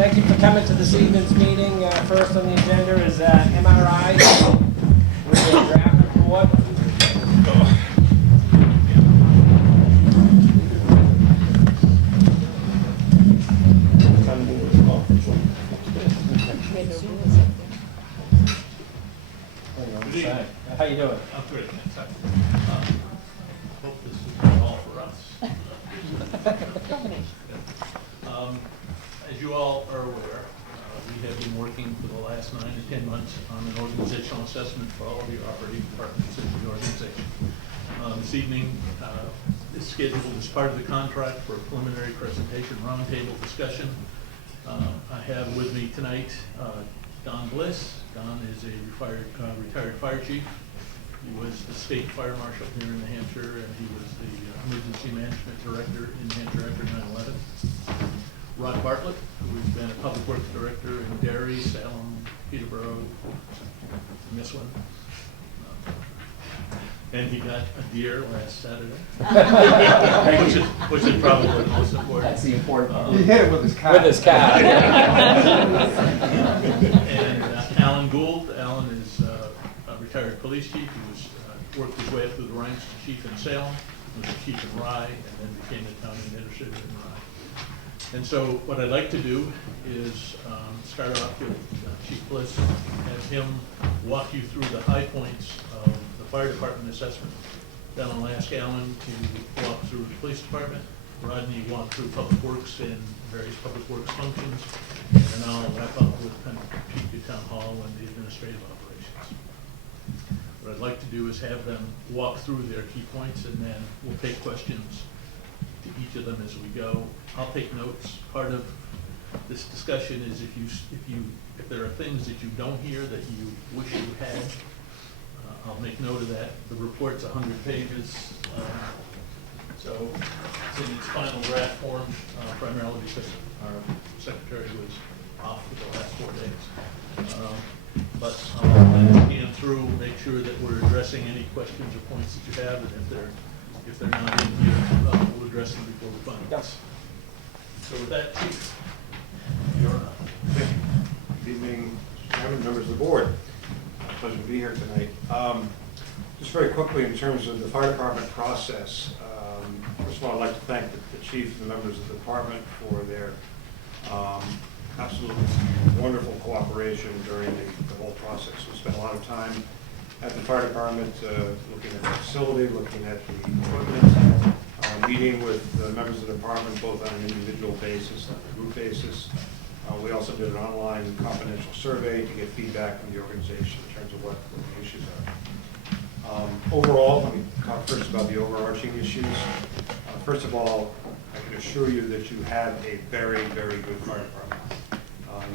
Thank you for coming to this evening's meeting. First on the agenda is MRI with the draft report. How you doing? I'm good. Hope this is all for us. As you all are aware, we have been working for the last 9 to 10 months on an organizational assessment for all of your operating departments in the organization. This evening is scheduled as part of the contract for a preliminary presentation roundtable discussion. I have with me tonight Don Bliss. Don is a retired fire chief. He was the state fire marshal here in New Hampshire, and he was the emergency management director in New Hampshire after 9/11. Rod Bartlett, who's been a public works director in Derry, Salem, Peterborough, this one. And he got a deer last Saturday, which is probably the most important. That's the important part. He hit it with his cat. With his cat. And Alan Gould. Alan is a retired police chief. He was worked his way up through the ranks to chief in Salem, was a chief in Rye, and then became the county administrator in Rye. And so what I'd like to do is start off with Chief Bliss, have him walk you through the high points of the fire department assessment. Then I'll ask Alan to walk through the police department. Rodney walk through public works and various public works functions. And then I'll wrap up with kind of Chief Town Hall and the administrative operations. What I'd like to do is have them walk through their key points, and then we'll take questions to each of them as we go. I'll take notes. Part of this discussion is if there are things that you don't hear that you wish you had, I'll make note of that. The report's 100 pages, so it's in its final draft form, primarily because our secretary was off for the last 4 days. But I'll scan through, make sure that we're addressing any questions or points that you have, and if they're not in here, we'll address them before we find them. Yes. So with that, Chief, you're up. Good evening, Chairman, members of the board. Pleasure to be here tonight. Just very quickly, in terms of the fire department process, first of all, I'd like to thank the chief and the members of the department for their absolutely wonderful cooperation during the whole process. We spent a lot of time at the fire department looking at the facility, looking at the equipment, meeting with the members of the department both on an individual basis and a group basis. We also did an online confidential survey to get feedback from the organization in terms of what the issues are. Overall, let me talk first about the overarching issues. First of all, I can assure you that you have a very, very good fire department.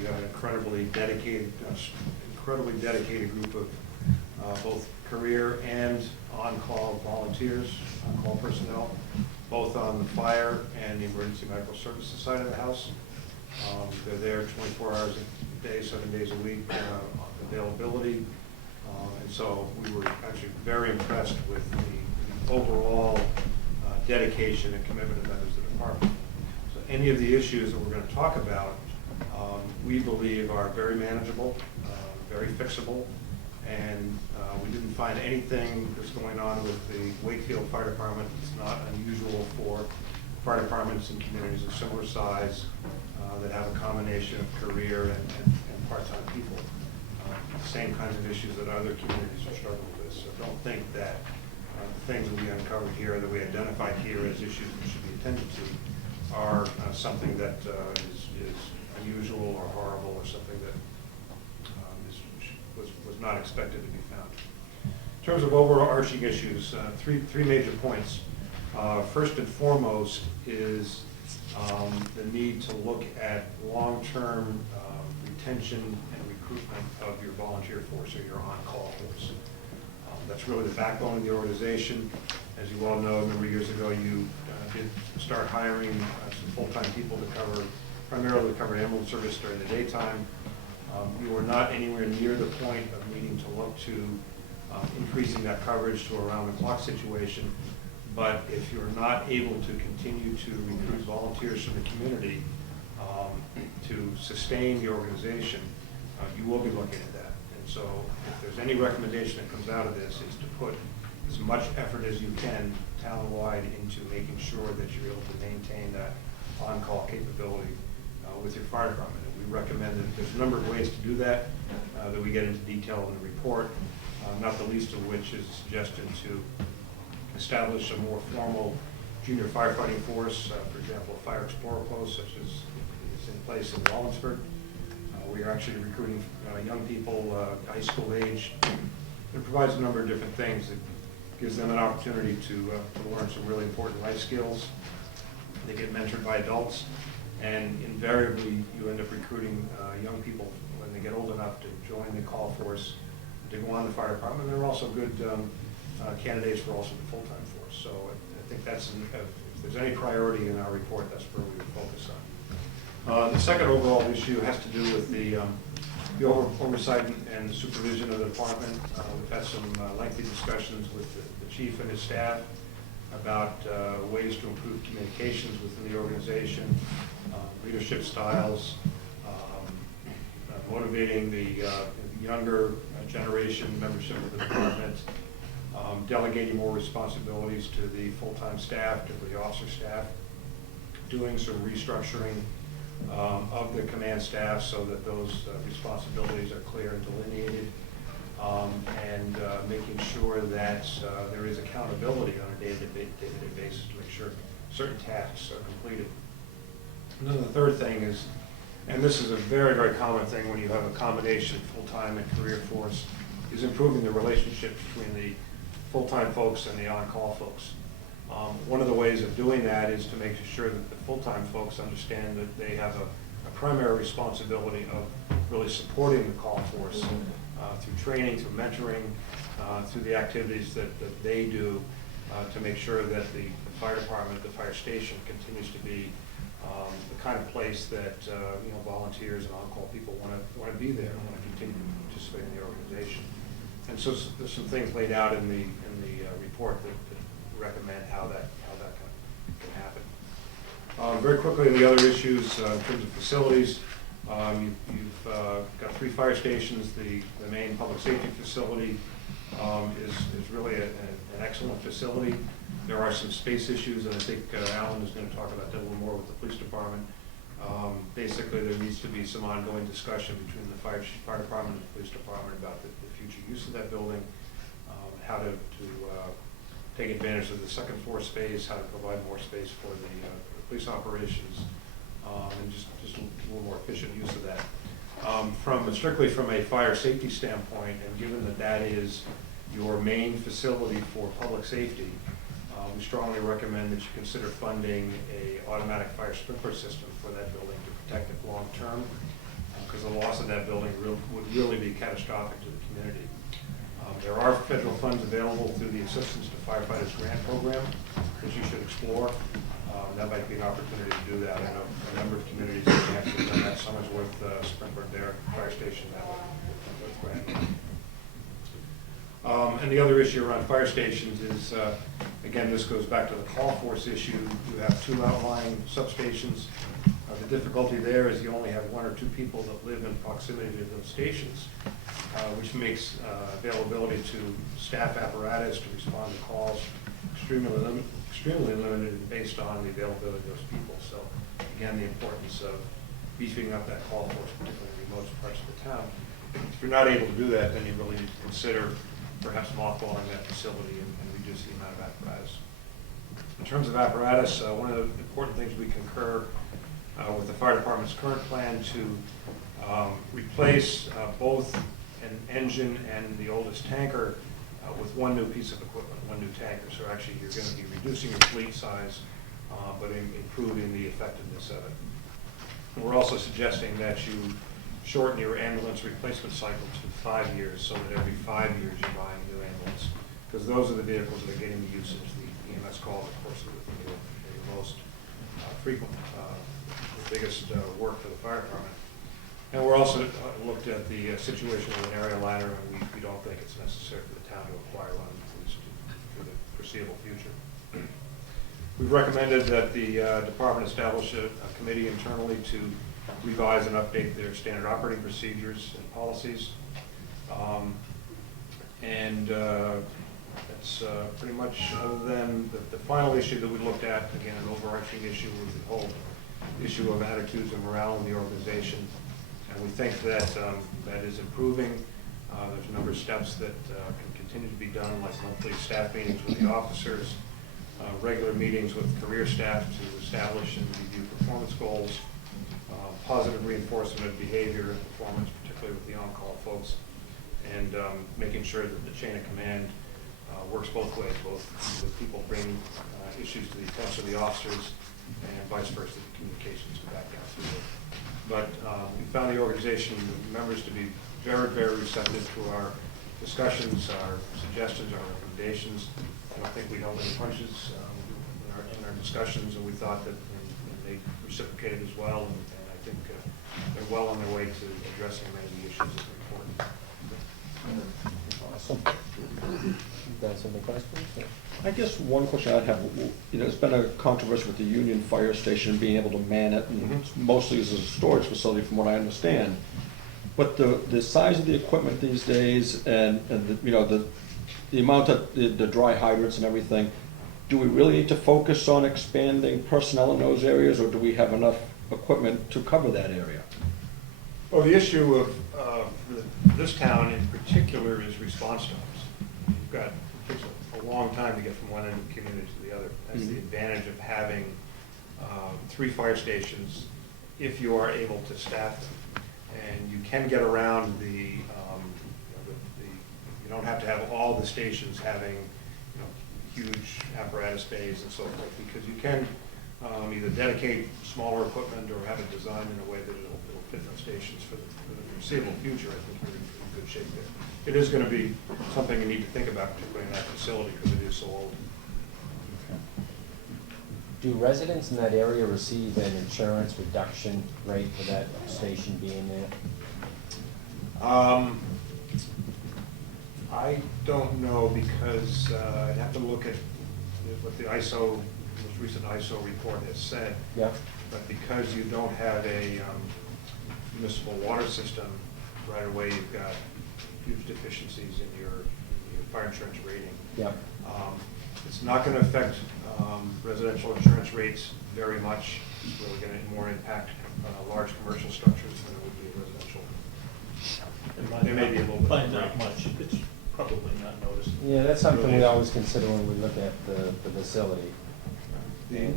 You have an incredibly dedicated group of both career and on-call volunteers, on-call personnel, both on the fire and the emergency medical services side of the house. They're there 24 hours a day, 7 days a week, availability. And so we were actually very impressed with the overall dedication and commitment of members of the department. So any of the issues that we're going to talk about, we believe are very manageable, very fixable, and we didn't find anything that's going on with the Wakefield Fire Department that's not unusual for fire departments in communities of similar size that have a combination of career and part-time people. Same kinds of issues that other communities are struggling with. So don't think that the things that we uncovered here, that we identified here as issues that should be attended to, are something that is unusual or horrible or something that was not expected to be found. In terms of overarching issues, three major points. First and foremost is the need to look at long-term retention and recruitment of your volunteer force or your on-call force. That's really the backbone of the organization. As you all know, a number of years ago, you did start hiring some full-time people to primarily cover ambulance service during the daytime. We were not anywhere near the point of needing to look to increasing that coverage to a round-the-clock situation. But if you're not able to continue to recruit volunteers from the community, to sustain the organization, you will be looking at that. And so if there's any recommendation that comes out of this, is to put as much effort as you can town-wide into making sure that you're able to maintain that on-call capability with your fire department. And we recommend that there's a number of ways to do that that we get into detail in the report, not the least of which is a suggestion to establish a more formal junior firefighting force, for example, a fire explorer post such as is in place in Wallingford. We are actually recruiting young people, high school age. It provides a number of different things. It gives them an opportunity to learn some really important life skills. They get mentored by adults, and invariably you end up recruiting young people when they get old enough to join the call force, to go on the fire department. They're also good candidates for also the full-time force. So I think that's, if there's any priority in our report, that's where we would focus on. The second overall issue has to do with the oversight and supervision of the department. We've had some lengthy discussions with the chief and his staff about ways to improve communications within the organization, leadership styles, motivating the younger generation membership of the department, delegating more responsibilities to the full-time staff, to the officer staff, doing some restructuring of the command staff so that those responsibilities are clear and delineated, and making sure that there is accountability on a day-to-day basis to make sure certain tasks are completed. And then the third thing is, and this is a very, very common thing when you have a combination of full-time and career force, is improving the relationship between the full-time folks and the on-call folks. One of the ways of doing that is to make sure that the full-time folks understand that they have a primary responsibility of really supporting the call force through training, through mentoring, through the activities that they do to make sure that the fire department, the fire station continues to be the kind of place that volunteers and on-call people want to be there, want to continue to participate in the organization. And so there's some things laid out in the report that recommend how that can happen. Very quickly, the other issues in terms of facilities, you've got 3 fire stations. The main public safety facility is really an excellent facility. There are some space issues, and I think Alan is going to talk about that a little more with the police department. Basically, there needs to be some ongoing discussion between the fire department and the police department about the future use of that building, how to take advantage of the second floor space, how to provide more space for the police operations, and just a little more efficient use of that. Strictly from a fire safety standpoint, and given that that is your main facility for public safety, we strongly recommend that you consider funding a automatic fire sprinkler system for that building to protect it long term, because the loss of that building would really be catastrophic to the community. There are federal funds available through the Assistance to Firefighters Grant Program, which you should explore. That might be an opportunity to do that. I know a number of communities have actually done that. Somersworth sprinkled their fire station that with grant. And the other issue around fire stations is, again, this goes back to the call force issue. You have 2 outlying substations. The difficulty there is you only have 1 or 2 people that live in proximity to those stations, which makes availability to staff apparatus to respond to calls extremely limited based on the availability of those people. So, again, the importance of beefing up that call force, particularly in remote parts of the town. If you're not able to do that, then you really need to consider perhaps mothballing that facility and reduce the amount of apparatus. In terms of apparatus, one of the important things we concur with the fire department's current plan to replace both an engine and the oldest tanker with 1 new piece of equipment, 1 new tanker. So actually you're going to be reducing your fleet size, but improving the effectiveness of it. And we're also suggesting that you shorten your ambulance replacement cycle to 5 years, so that every 5 years you're buying a new ambulance, because those are the vehicles that are getting the usage, the EMS calls, of course, are the most frequent, the biggest work for the fire department. And we're also looked at the situation with an area liner, and we don't think it's necessary for the town to acquire one, at least for the foreseeable future. We've recommended that the department establish a committee internally to revise and update their standard operating procedures and policies. That's pretty much, other than the final issue that we looked at, again, an overarching issue with the whole issue of attitudes and morale in the organization. And we think that that is improving. There's a number of steps that can continue to be done, like monthly staff meetings with the officers, regular meetings with career staff to establish and review performance goals, positive reinforcement of behavior and performance, particularly with the on-call folks, and making sure that the chain of command works both ways, both the people bring issues to the attention of the officers and vice versa, the communications go back down through it. But we found the organization members to be very, very receptive to our discussions, our suggestions, our recommendations. I don't think we held any punches in our discussions, and we thought that and they reciprocated as well, and I think they're well on their way to addressing many of the issues that are important. Awesome. You guys have any questions? I guess one question I'd have, there's been a controversy with the Union Fire Station being able to man it, and it's mostly as a storage facility from what I understand. But the size of the equipment these days and the amount of the dry hydrants and everything, do we really need to focus on expanding personnel in those areas, or do we have enough equipment to cover that area? Well, the issue of this town in particular is response times. You've got, it takes a long time to get from one end of the community to the other. That's the advantage of having 3 fire stations if you are able to staff them. And you can get around you don't have to have all the stations having huge apparatus bays and so forth, because you can either dedicate smaller equipment or have it designed in a way that it'll fit those stations for the foreseeable future. I think we're in good shape there. It is going to be something you need to think about, particularly in that facility, because it is so old. Do residents in that area receive an insurance reduction rate for that station being there? I don't know, because I'd have to look at what the most recent ISO report has said. Yeah. But because you don't have a municipal water system, right away you've got huge deficiencies in your fire insurance rating. Yeah. It's not going to affect residential insurance rates very much. It's really going to more impact large commercial structures than it would be residential. There may be a little bit. By not much, it's probably not noticed. Yeah, that's something we always consider when we look at the facility. The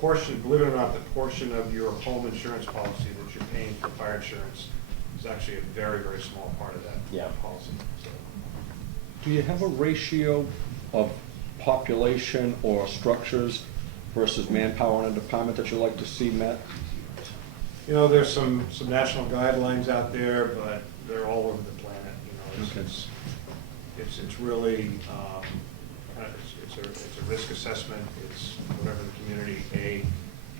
portion, believe it or not, the portion of your home insurance policy that you're paying for fire insurance is actually a very, very small part of that policy. So, Do you have a ratio of population or structures versus manpower in a department that you'd like to see met? there's some national guidelines out there, but they're all over the planet. It's really it's a risk assessment. It's whatever the community A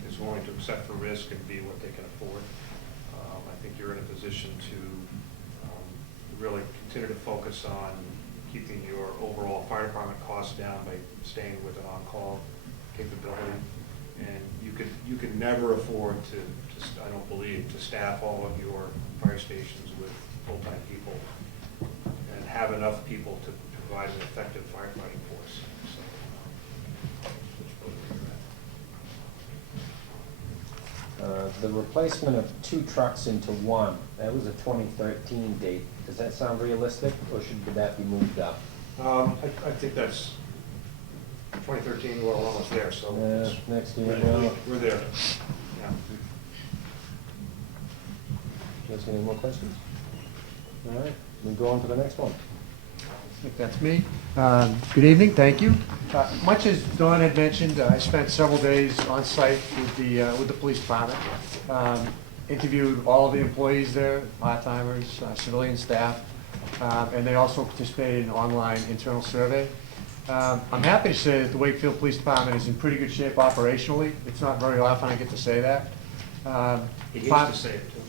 is willing to accept for risk and B what they can afford. I think you're in a position to really continue to focus on keeping your overall fire department costs down by staying with an on-call capability. And you could never afford to I don't believe, to staff all of your fire stations with full-time people and have enough people to provide an effective firefighting force. So, The replacement of 2 trucks into 1, that was a 2013 date. Does that sound realistic, or should that be moved up? I think that's 2013, we're almost there, so next year. we're there. Yeah. You guys got any more questions? All right, we go on to the next one. I think that's me. Good evening, thank you. Much as Dawn had mentioned, I spent several days on site with the police department. Interviewed all of the employees there, part-timers, civilian staff, and they also participated in an online internal survey. I'm happy to say that the Wakefield Police Department is in pretty good shape operationally. It's not very often I get to say that. He hates to say it, too.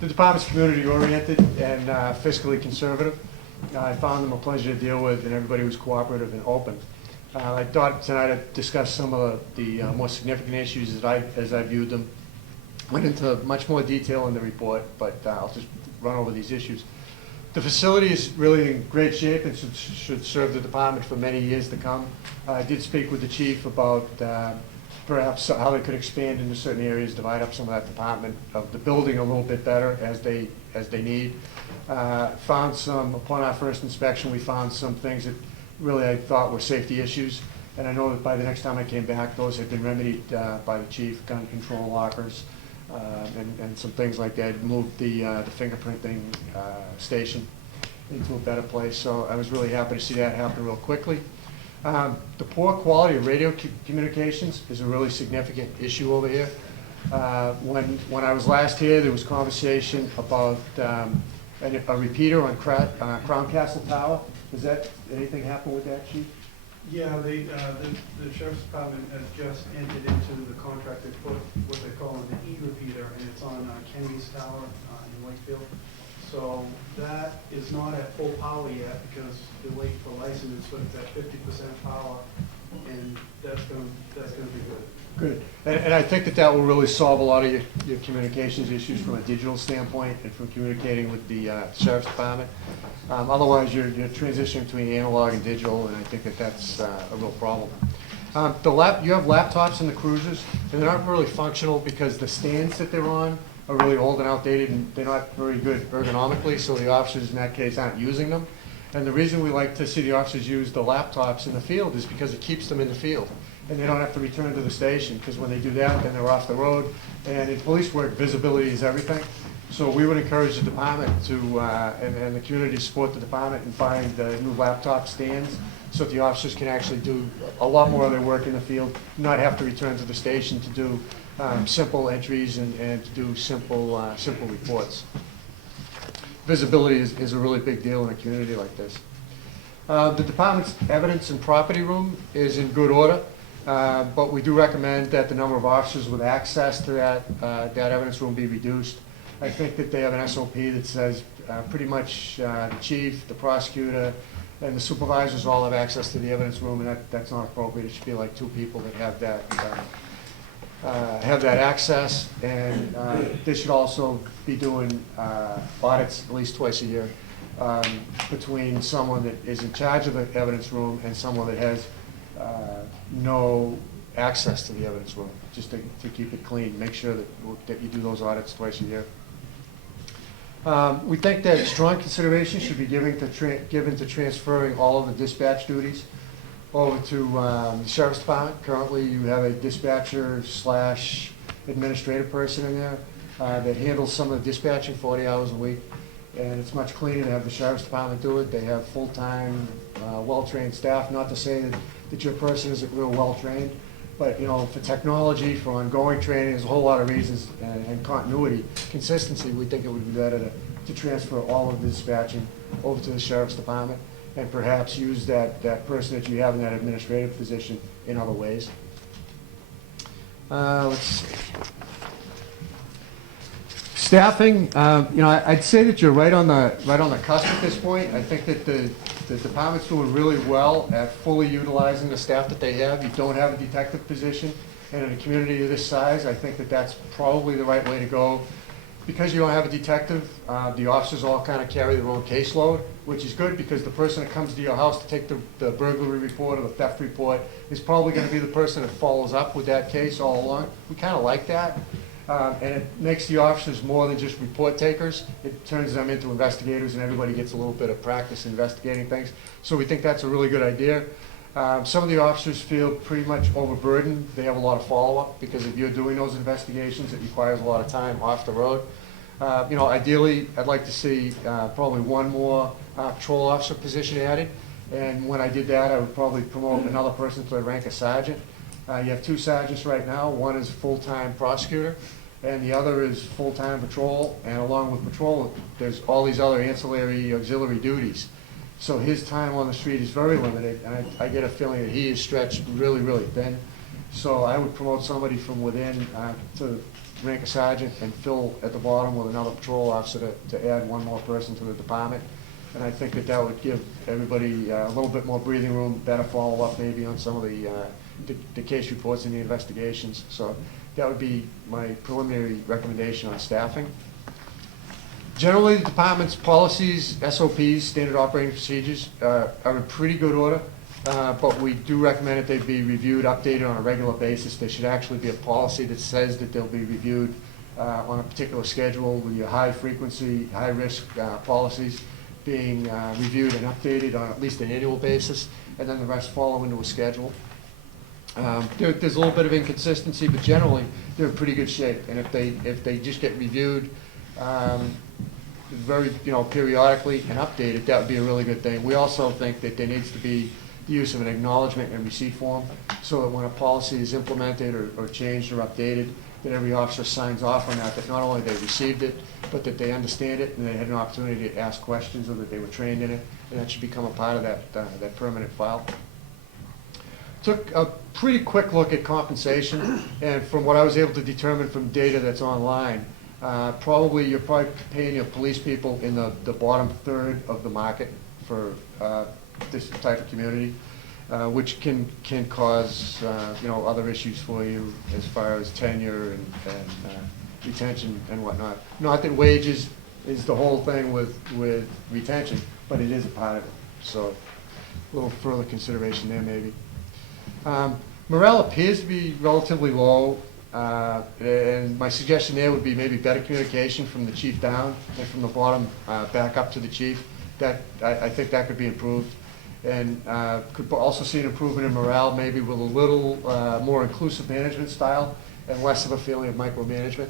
The department's community-oriented and fiscally conservative. I found them a pleasure to deal with, and everybody was cooperative and open. I thought tonight I'd discuss some of the more significant issues as I viewed them. Went into much more detail in the report, but I'll just run over these issues. The facility is really in great shape and should serve the department for many years to come. I did speak with the chief about perhaps how they could expand into certain areas, divide up some of that department of the building a little bit better as they need. Found some, upon our first inspection, we found some things that really I thought were safety issues. And I know that by the next time I came back, those had been remedied by the chief, gun control lockers, and some things like that. Moved the fingerprinting station into a better place. So I was really happy to see that happen real quickly. The poor quality of radio communications is a really significant issue over here. When I was last here, there was conversation about a repeater on Crown Castle Tower. Does that, anything happen with that, Chief? Yeah, the sheriff's department has just entered into the contract to put what they're calling the E-repeater, and it's on Kenny's Tower in Wakefield. So that is not at full power yet because they're waiting for license, but it's at 50% power, and that's gonna be good. Good. And I think that will really solve a lot of your communications issues from a digital standpoint and from communicating with the sheriff's department. Otherwise, you're transitioning between analog and digital, and I think that's a real problem. You have laptops in the cruisers, and they're not really functional because the stands that they're on are really old and outdated, and they're not very good ergonomically, so the officers in that case aren't using them. And the reason we like to see the officers use the laptops in the field is because it keeps them in the field. And they don't have to return to the station, because when they do that, then they're off the road. And in police work, visibility is everything. So we would encourage the department to, and the community to support the department and find new laptop stands so that the officers can actually do a lot more of their work in the field, not have to return to the station to do simple entries and to do simple reports. Visibility is a really big deal in a community like this. The department's evidence and property room is in good order. But we do recommend that the number of officers with access to that evidence room be reduced. I think that they have an SOP that says pretty much the chief, the prosecutor, and the supervisors all have access to the evidence room, and that's not appropriate. It should be like 2 people that have that access, and they should also be doing audits at least twice a year between someone that is in charge of the evidence room and someone that has no access to the evidence room, just to keep it clean. Make sure that you do those audits twice a year. We think that strong consideration should be given to transferring all of the dispatch duties over to the sheriff's department. Currently, you have a dispatcher / administrative person in there that handles some of the dispatching 40 hours a week. And it's much cleaner to have the sheriff's department do it. They have full-time, well-trained staff. Not to say that your person isn't real well-trained, but for technology, for ongoing training, there's a whole lot of reasons, and continuity, consistency, we think it would be better to transfer all of the dispatching over to the sheriff's department and perhaps use that person that you have in that administrative position in other ways. Let's see. Staffing, I'd say that you're right on the cusp at this point. I think that the department's doing really well at fully utilizing the staff that they have. You don't have a detective position, and in a community of this size, I think that that's probably the right way to go. Because you don't have a detective, the officers all kind of carry their own caseload, which is good because the person that comes to your house to take the burglary report or the theft report is probably going to be the person that follows up with that case all along. We kind of like that. And it makes the officers more than just report takers. It turns them into investigators, and everybody gets a little bit of practice investigating things. So we think that's a really good idea. Some of the officers feel pretty much overburdened. They have a lot of follow-up because if you're doing those investigations, it requires a lot of time off the road. Ideally, I'd like to see probably one more patrol officer position added. And when I did that, I would probably promote another person to the rank of sergeant. You have 2 sergeants right now. One is a full-time prosecutor, and the other is full-time patrol. And along with patrol, there's all these other ancillary auxiliary duties. So his time on the street is very limited, and I get a feeling that he is stretched really, really thin. So I would promote somebody from within to rank of sergeant and fill at the bottom with another patrol officer to add one more person to the department. And I think that that would give everybody a little bit more breathing room, better follow-up maybe on some of the case reports and the investigations. So that would be my preliminary recommendation on staffing. Generally, the department's policies, SOPs, standard operating procedures, are in pretty good order, but we do recommend that they be reviewed, updated on a regular basis. There should actually be a policy that says that they'll be reviewed on a particular schedule, with your high-frequency, high-risk policies being reviewed and updated on at least an annual basis, and then the rest follow into a schedule. There's a little bit of inconsistency, but generally, they're in pretty good shape. And if they just get reviewed very, periodically and updated, that would be a really good thing. We also think that there needs to be the use of an acknowledgement and receipt form, so that when a policy is implemented or changed or updated, that every officer signs off on that not only they received it, but that they understand it and they had an opportunity to ask questions, or that they were trained in it, and that should become a part of that permanent file. Took a pretty quick look at compensation, and from what I was able to determine from data that's online, you're probably paying your police people in the bottom third of the market for this type of community, which can cause other issues for you as far as tenure and retention and whatnot. Not that wages is the whole thing with retention, but it is a part of it. So a little further consideration there maybe. Morale appears to be relatively low, and my suggestion there would be maybe better communication from the chief down and from the bottom back up to the chief. I think that could be improved, and could also see an improvement in morale, maybe with a little more inclusive management style and less of a feeling of micromanagement.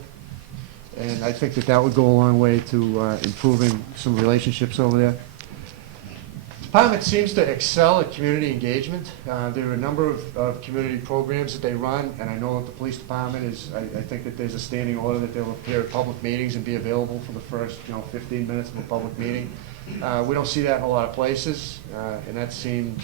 And I think that would go a long way to improving some relationships over there. Department seems to excel at community engagement. There are a number of community programs that they run, and I know that the police department I think that there's a standing order that they'll appear at public meetings and be available for the first 15 minutes of a public meeting. We don't see that in a lot of places, and that seemed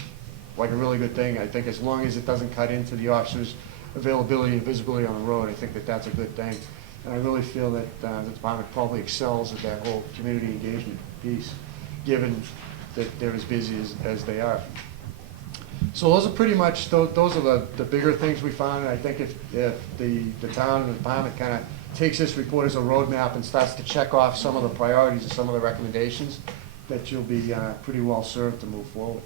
like a really good thing. I think as long as it doesn't cut into the officers' availability and visibility on the road, I think that that's a good thing. And I really feel that the department probably excels at that whole community engagement piece, given that they're as busy as they are. So those are pretty much, those are the bigger things we found. And I think if the town and the department kind of takes this report as a roadmap and starts to check off some of the priorities and some of the recommendations, that you'll be pretty well served to move forward.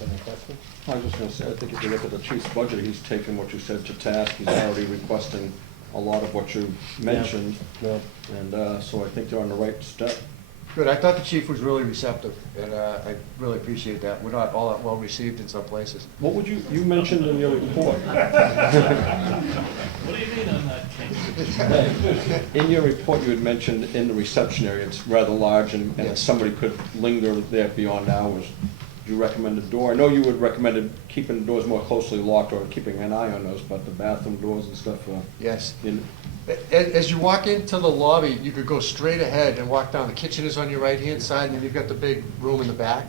Any questions? I was just going to say, I think if you look at the chief's budget, he's taken what you said to task. He's already requesting a lot of what you mentioned, Yeah. and so I think they're on the right step. Good. I thought the chief was really receptive, and I really appreciate that. We're not all that well received in some places. What would you mentioned in your report? What do you mean on that, King? In your report, you had mentioned in the reception area, it's rather large, and Yes. somebody could linger there beyond hours. Do you recommend a door? I know you would recommend keeping the doors more closely locked or keeping an eye on those, but the bathroom doors and stuff. Yes. As you walk into the lobby, you could go straight ahead and walk down. The kitchen is on your right-hand side, and then you've got the big room in the back.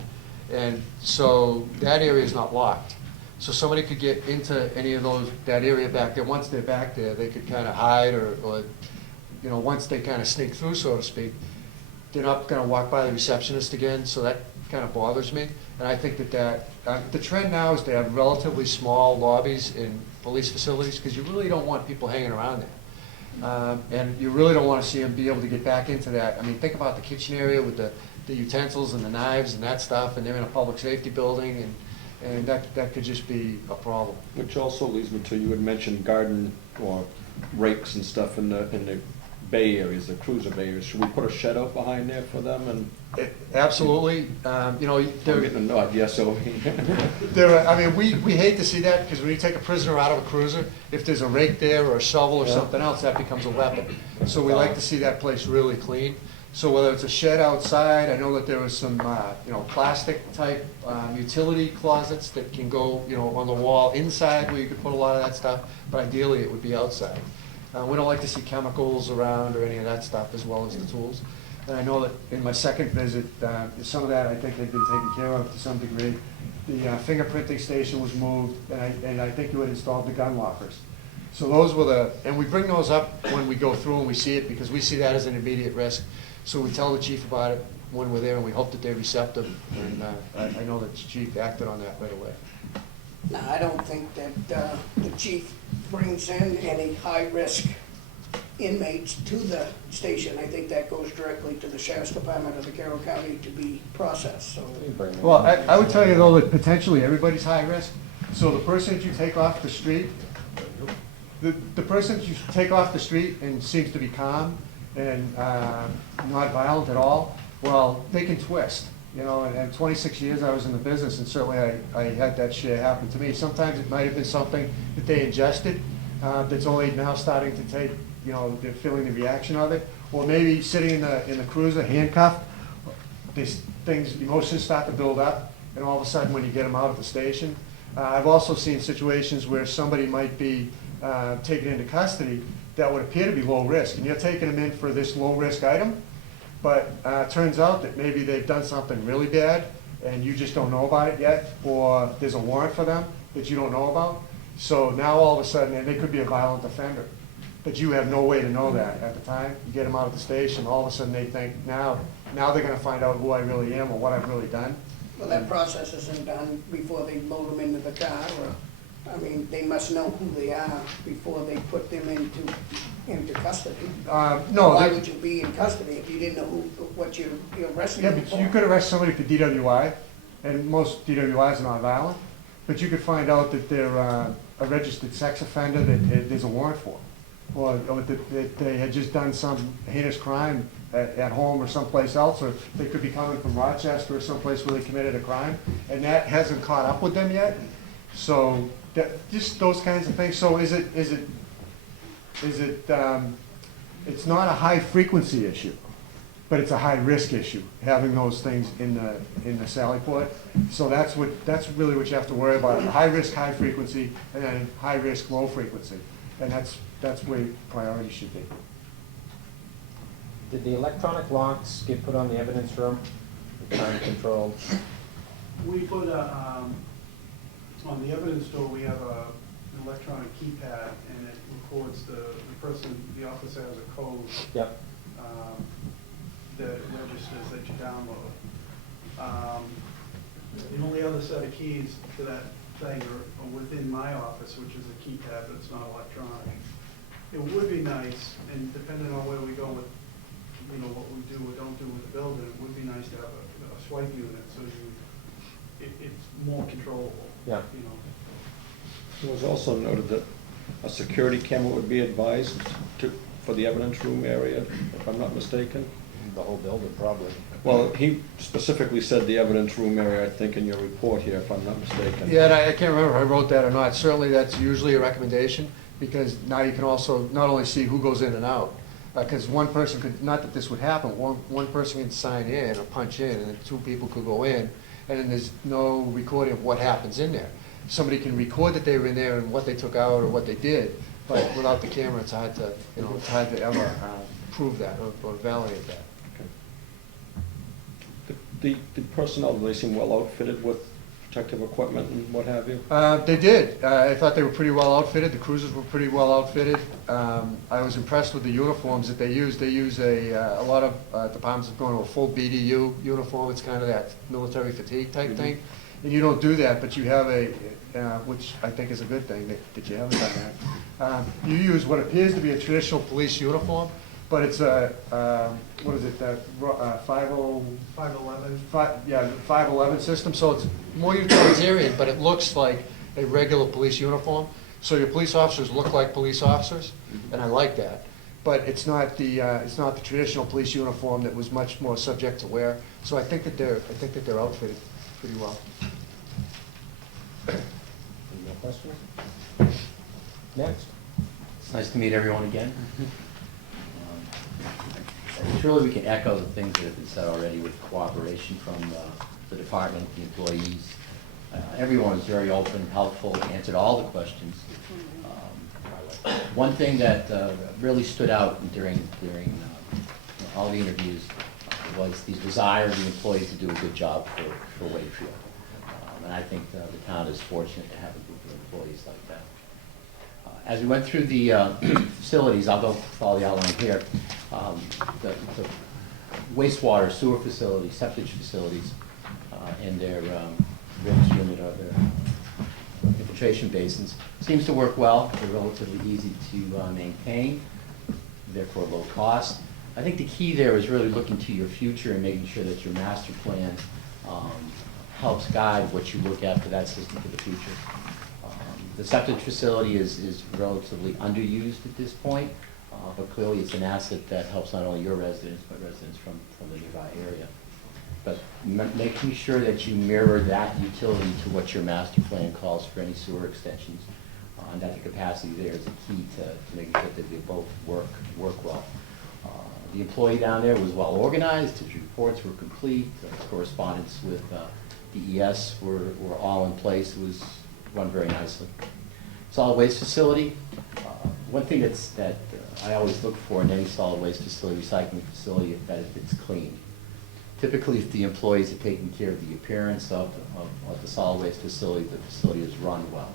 And so that area is not locked. So somebody could get into any of that area back there. Once they're back there, they could kind of hide or once they kind of sneak through, so to speak, they're not going to walk by the receptionist again. So that kind of bothers me. And I think that the trend now is to have relatively small lobbies in police facilities, because you really don't want people hanging around there. And you really don't want to see them be able to get back into that. I mean, think about the kitchen area with the utensils and the knives and that stuff, and they're in a public safety building, and that could just be a problem. Which also leads me to, you had mentioned garden or rakes and stuff in the bay areas, the cruiser bay areas. Should we put a shed out behind there for them? And Absolutely. I'm getting a nod, yes. So we hate to see that, because when you take a prisoner out of a cruiser, if there's a rake there or a shovel or something else, that becomes a weapon. So we like to see that place really clean. So whether it's a shed outside, I know that there was some plastic type utility closets that can go on the wall inside, where you could put a lot of that stuff, but ideally it would be outside. We don't like to see chemicals around or any of that stuff, as well as the tools. And I know that in my second visit, some of that I think had been taken care of to some degree. The fingerprinting station was moved, and I think you had installed the gun lockers. So those were the, and we bring those up when we go through and we see it, because we see that as an immediate risk. So we tell the chief about it when we're there, and we hope that they're receptive, and I know that the chief acted on that right away. No, I don't think that the chief brings in any high-risk inmates to the station. I think that goes directly to the sheriff's department of the Carroll County to be processed, so. Well, I would tell you though that potentially everybody's high risk. So the person that you take off the street, the person that you take off the street and seems to be calm and not violent at all, well, they can twist. You know, and 26 years I was in the business, and certainly I had that shit happen to me. Sometimes it might have been something that they ingested that's only now starting to take, you know, they're feeling the reaction of it. Or maybe sitting in the cruiser handcuffed, these things, emotions start to build up, and all of a sudden when you get them out at the station. I've also seen situations where somebody might be taken into custody that would appear to be low risk, and you're taking them in for this low risk item, but it turns out that maybe they've done something really bad and you just don't know about it yet, or there's a warrant for them that you don't know about. So now all of a sudden, and they could be a violent offender, but you have no way to know that at the time. You get them out of the station, all of a sudden they think, now they're gonna find out who I really am or what I've really done. Well, that process isn't done before they load them into the car, or, I mean, they must know who they are before they put them into custody. No, Why they- would you be in custody if you didn't know what you're arresting Yeah, them but for? you could arrest somebody for DWI, and most DWIs are not violent, but you could find out that they're a registered sex offender that there's a warrant for, or that they had just done some heinous crime at home or someplace else, or they could be coming from Rochester or someplace where they committed a crime, and that hasn't caught up with them yet. So, just those kinds of things. So it's not a high frequency issue, but it's a high risk issue, having those things in the Sally Port. So that's really what you have to worry about: high risk, high frequency, and then high risk, low frequency, and that's where priority should be. Did the electronic locks get put on the evidence room? The time controlled? We put on the evidence door, we have an electronic keypad, and it records the officer has a code Yep. that registers that you download. The only other set of keys to that thing are within my office, which is a keypad, but it's not electronic. It would be nice, and depending on where we go with, you know, what we do or don't do with the building, it would be nice to have a swipe unit, so it's more controllable. Yeah. You know. It was also noted that a security camera would be advised for the evidence room area, if I'm not mistaken. The whole building, probably. Well, he specifically said the evidence room area, I think, in your report here, if I'm not mistaken. Yeah, and I can't remember if I wrote that or not. Certainly, that's usually a recommendation, because now you can also not only see who goes in and out, because one person could, not that this would happen, one person can sign in or punch in, and then two people could go in, and then there's no recording of what happens in there. Somebody can record that they were in there and what they took out or what they did, but without the camera, it's hard to, ever prove that or validate that. The personnel, do they seem well outfitted with protective equipment and what have you? They did. I thought they were pretty well outfitted. The cruisers were pretty well outfitted. I was impressed with the uniforms that they use. They use a lot of departments are going to a full BDU uniform. It's kind of that military fatigue type thing. And you don't do that, but you have which I think is a good thing that you haven't done that. You use what appears to be a traditional police uniform, but it's a, what is it, that 511. 511 system, so it's more utilitarian, but it looks like a regular police uniform. So your police officers look like police officers, and I like that. But it's not the traditional police uniform that was much more subject to wear. So I think that they're outfitted pretty well. Any more questions? Next. It's nice to meet everyone again. Surely we can echo the things that have been said already with cooperation from the department, the employees. Everyone was very open, helpful, answered all the questions. One thing that really stood out during all the interviews was the desire of the employees to do a good job for Wakefield. And I think the town is fortunate to have a group of employees like that. As we went through the facilities, I'll go follow the outline here. The wastewater, sewer facilities, septic facilities, and their RIMS unit or their infiltration basins seems to work well. They're relatively easy to maintain, therefore low cost. I think the key there is really looking to your future and making sure that your master plan helps guide what you look at for that system for the future. The septic facility is relatively underused at this point, but clearly it's an asset that helps not only your residents, but residents from the nearby area. But making sure that you mirror that utility to what your master plan calls for any sewer extensions, and that the capacity there is a key to making sure that they both work well. The employee down there was well organized, his reports were complete, his correspondence with DES were all in place. It was run very nicely. Solid waste facility, one thing that I always look for in any solid waste facility, recycling facility, is that it's clean. Typically, if the employees are taking care of the appearance of the solid waste facility, the facility is run well.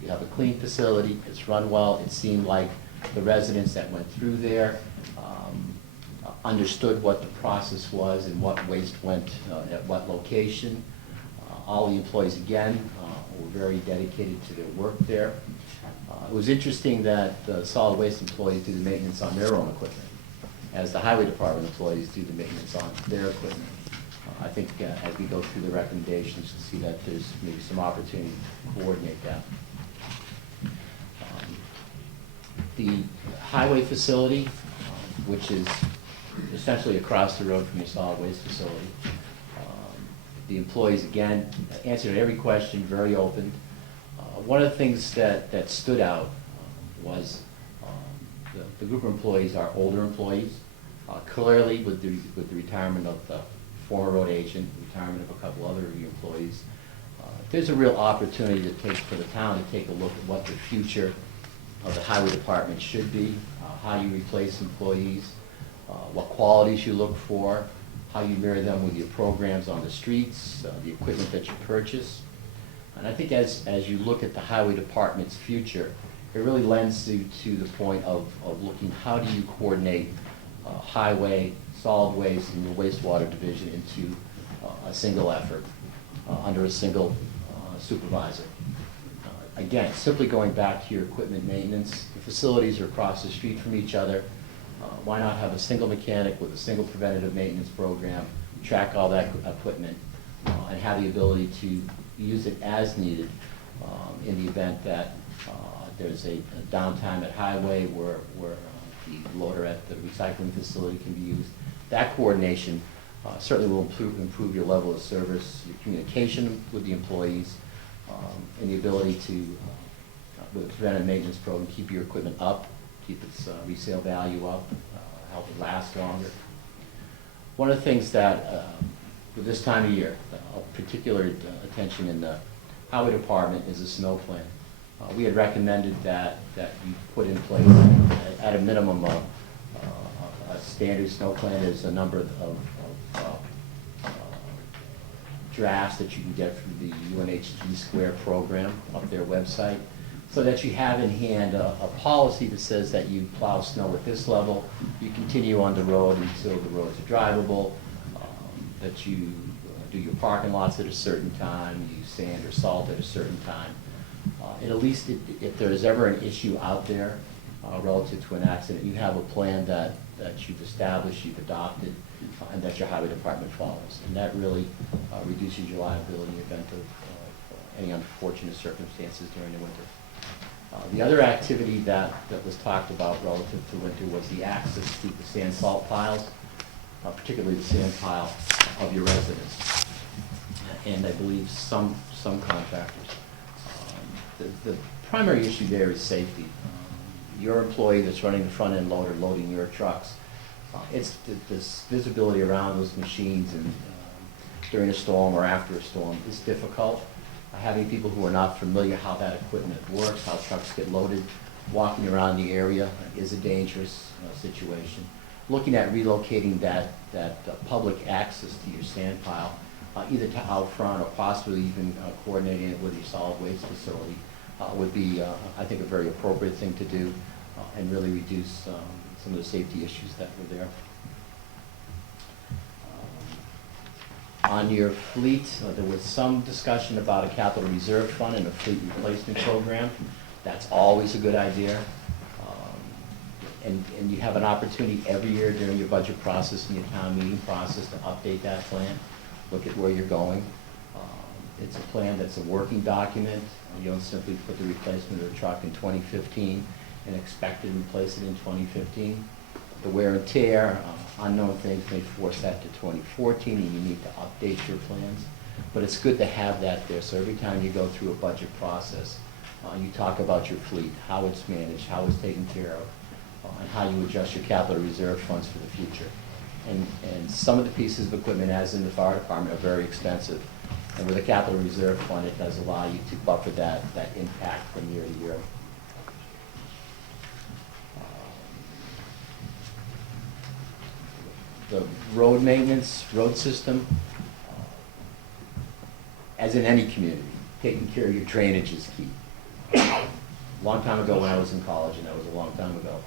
You have a clean facility, it's run well. It seemed like the residents that went through there understood what the process was and what waste went at what location. All the employees, again, were very dedicated to their work there. It was interesting that the solid waste employees do the maintenance on their own equipment, as the highway department employees do the maintenance on their equipment. I think as we go through the recommendations, you'll see that there's maybe some opportunity to coordinate that. The highway facility, which is essentially across the road from your solid waste facility, the employees, again, answered every question, very open. One of the things that stood out was the group of employees are older employees. Clearly, with the retirement of the former road agent, retirement of a couple other employees, there's a real opportunity for the town to take a look at what the future of the highway department should be, how you replace employees, what qualities you look for, how you mirror them with your programs on the streets, the equipment that you purchase. And I think as you look at the highway department's future, it really lends you to the point of looking, how do you coordinate highway, solid waste, and your wastewater division into a single effort under a single supervisor. Again, simply going back to your equipment maintenance, the facilities are across the street from each other. Why not have a single mechanic with a single preventative maintenance program, track all that equipment, and have the ability to use it as needed in the event that there's a downtime at highway where the loader at the recycling facility can be used. That coordination certainly will improve your level of service, your communication with the employees, and the ability to, with a preventive maintenance program, keep your equipment up, keep its resale value up, help it last longer. One of the things that, with this time of year, of particular attention in the highway department is a snow plan. We had recommended that you put in place, at a minimum, a standard snow plan. There's a number of drafts that you can get from the UNHG Square program up their website, so that you have in hand a policy that says that you plow snow at this level, you continue on the road until the roads are drivable, that you do your parking lots at a certain time, you sand or salt at a certain time. And at least if there's ever an issue out there relative to an accident, you have a plan that you've established, you've adopted, and that your highway department follows. And that really reduces your liability in the event of any unfortunate circumstances during the winter. The other activity that was talked about relative to winter was the access to the sand salt piles, particularly the sand pile of your residents, and I believe some contractors. The primary issue there is safety. Your employee that's running the front end loader, loading your trucks, it's this visibility around those machines and during a storm or after a storm is difficult. Having people who are not familiar how that equipment works, how trucks get loaded, walking around the area is a dangerous situation. Looking at relocating that public access to your sand pile, either to out front or possibly even coordinating it with your solid waste facility, would be, I think, a very appropriate thing to do, and really reduce some of the safety issues that were there. On your fleet, there was some discussion about a capital reserve fund and a fleet replacement program. That's always a good idea. And you have an opportunity every year during your budget process and your town meeting process to update that plan, look at where you're going. It's a plan that's a working document. You don't simply put the replacement of the truck in 2015 and expect to replace it in 2015. The wear and tear, unknown things may force that to 2014, and you need to update your plans. But it's good to have that there, so every time you go through a budget process, you talk about your fleet, how it's managed, how it's taken care of, and how you adjust your capital reserve funds for the future. And some of the pieces of equipment, as in the fire department, are very expensive. And with a capital reserve fund, it does allow you to buffer that impact from year to year. The road maintenance, road system, as in any community, taking care of your drainage is key. A long time ago when I was in college, and that was a long time ago,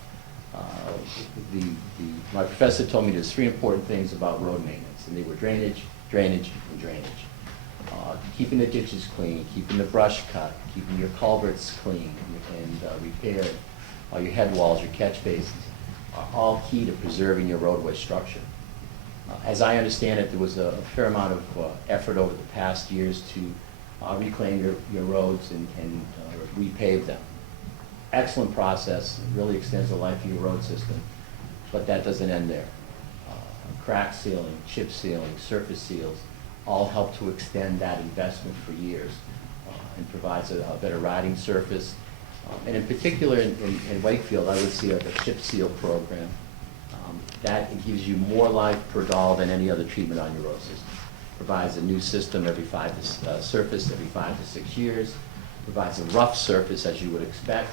my professor told me there's 3 important things about road maintenance, and they were drainage, drainage, and drainage. Keeping the ditches clean, keeping the brush cut, keeping your culverts clean and repaired, your head walls, your catch basins, are all key to preserving your roadway structure. As I understand it, there was a fair amount of effort over the past years to reclaim your roads and repave them. Excellent process, it really extends the life of your road system, but that doesn't end there. Crack sealing, chip sealing, surface seals, all help to extend that investment for years and provides a better riding surface. And in particular in Wakefield, I would see a chip seal program. That gives you more life per dollar than any other treatment on your road system. Provides a new system every 5 to 6 years. Provides a rough surface as you would expect.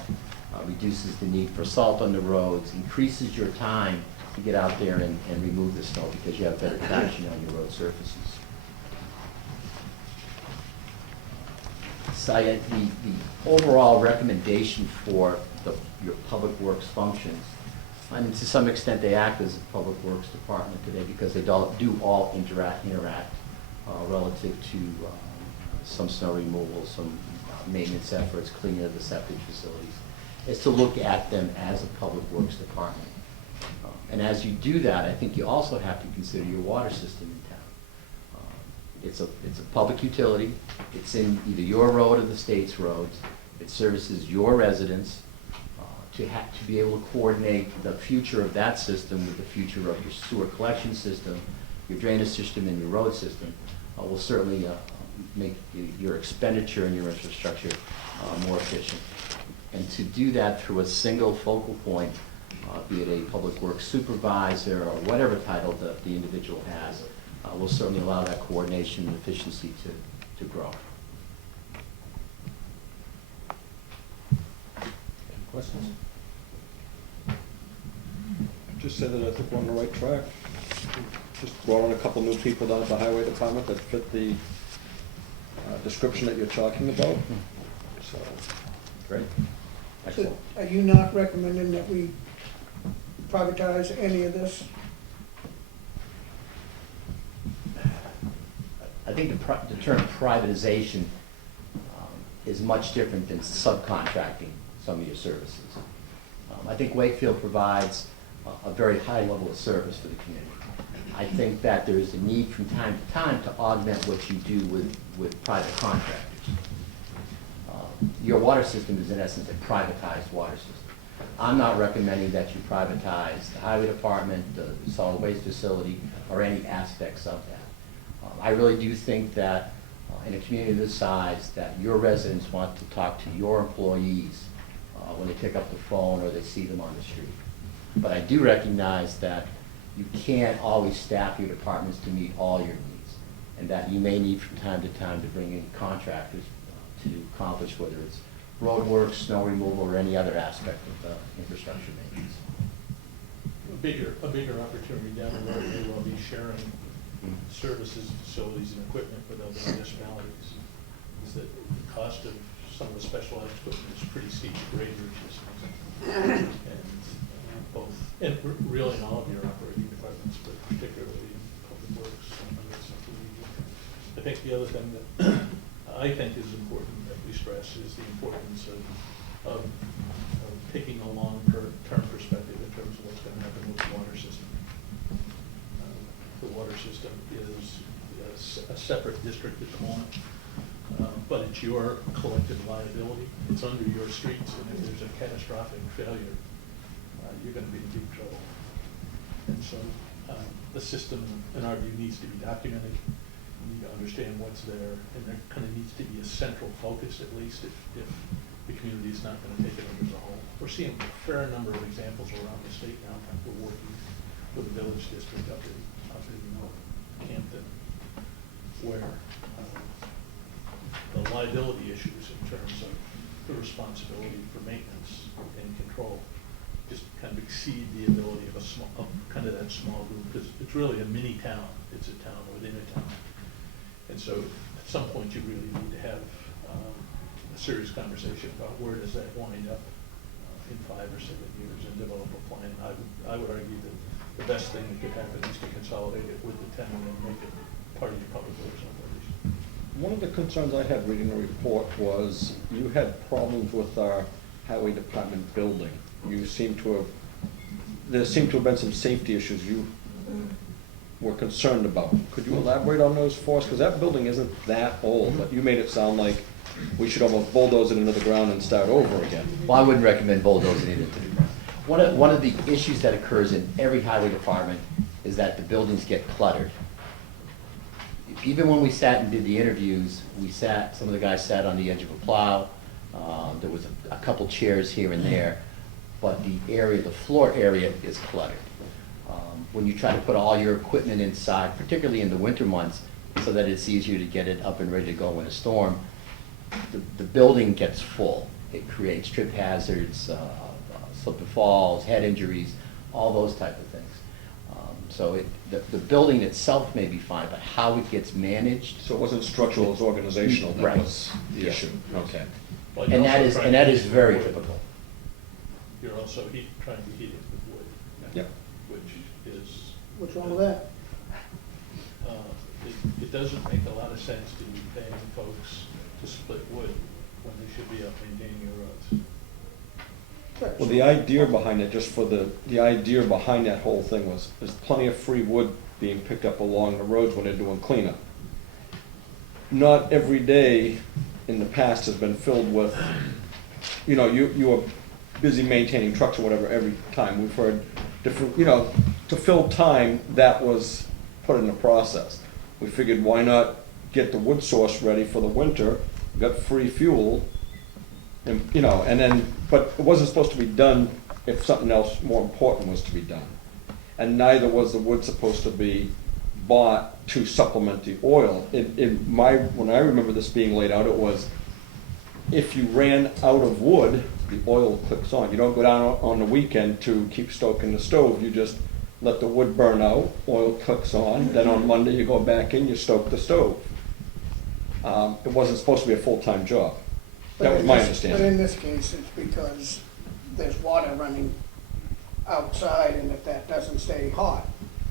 Reduces the need for salt on the roads. Increases your time to get out there and remove the snow because you have better traction on your road surfaces. So the overall recommendation for your public works functions, and to some extent they act as a public works department today because they do all interact relative to some snow removal, some maintenance efforts, cleaning of the septic facilities, is to look at them as a public works department. And as you do that, I think you also have to consider your water system in town. It's a public utility. It's in either your road or the state's roads. It services your residents. To be able to coordinate the future of that system with the future of your sewer collection system, your drainage system, and your road system will certainly make your expenditure and your infrastructure more efficient. And to do that through a single focal point, be it a public works supervisor or whatever title the individual has, will certainly allow that coordination and efficiency to grow. Any questions? Just say that I think we're on the right track. Just brought on a couple new people down at the highway department that fit the description that you're talking about. So, Great. So Excellent. are you not recommending that we privatize any of this? I think the term privatization is much different than subcontracting some of your services. I think Wakefield provides a very high level of service for the community. I think that there is a need from time to time to augment what you do with private contractors. Your water system is in essence a privatized water system. I'm not recommending that you privatize the highway department, the solid waste facility, or any aspects of that. I really do think that in a community this size, that your residents want to talk to your employees when they pick up the phone or they see them on the street. But I do recognize that you can't always staff your departments to meet all your needs, and that you may need from time to time to bring in contractors to accomplish whether it's road work, snow removal, or any other aspect of infrastructure maintenance. A bigger opportunity down the road may well be sharing services, facilities, and equipment with other municipalities. Is that the cost of some of the specialized equipment is pretty steep grade ridges. And really in all of your operating departments, but particularly in public works. That's something I think the other thing that I think is important that we stress is the importance of taking a long-term perspective in terms of what's going to happen with the water system. The water system is a separate district at the moment, but it's your collective liability. It's under your streets, and if there's a catastrophic failure, you're going to be in deep trouble. And so the system, in our view, needs to be documented. You need to understand what's there, and there kind of needs to be a central focus, at least, if the community is not going to take it under the whole. We're seeing a fair number of examples around the state now. We're working with the village district up in Hampton, where the liability issues in terms of the responsibility for maintenance and control just kind of exceed the ability of kind of that small group, because it's really a mini town. It's a town within a town. And so at some point you really need to have a serious conversation about where does that wind up in 5 or 7 years and develop a plan. I would argue that the best thing that could happen is to consolidate it with the town and make it part of your public works operation. One of the concerns I had reading the report was you had problems with our highway department building. There seemed to have been some safety issues you were concerned about. Could you elaborate on those for us? Because that building isn't that old, but you made it sound like we should almost bulldoze it into the ground and start over again. Well, I wouldn't recommend bulldozing it into the ground. One of the issues that occurs in every highway department is that the buildings get cluttered. Even when we sat and did the interviews, some of the guys sat on the edge of a plow. There was a couple chairs here and there, but the floor area is cluttered. When you try to put all your equipment inside, particularly in the winter months, so that it's easier to get it up and ready to go in a storm, the building gets full. It creates trip hazards, slip and falls, head injuries, all those type of things. So the building itself may be fine, but how it gets managed. So it wasn't structural, it was organizational, that Right. was the issue. Okay. Well, And you're also trying that to is heat it very with wood. typical. You're also trying to heat it with wood. Yep. Which is, What's wrong with that? it doesn't make a lot of sense to be paying folks to split wood when they should be up maintaining your roads. Well, the idea behind it, just for the idea behind that whole thing was, there's plenty of free wood being picked up along the roads when they're doing cleanup. Not every day in the past has been filled with, you are busy maintaining trucks or whatever every time. We've heard different, to fill time, that was put in the process. We figured why not get the wood source ready for the winter, got free fuel, and, but it wasn't supposed to be done if something else more important was to be done. And neither was the wood supposed to be bought to supplement the oil. When I remember this being laid out, it was, if you ran out of wood, the oil clicks on. You don't go down on the weekend to keep stoking the stove. You just let the wood burn out, oil clicks on, then on Monday you go back in, you stoke the stove. It wasn't supposed to be a full-time job. That was my understanding. But in this case, it's because there's water running outside, and if that doesn't stay hot.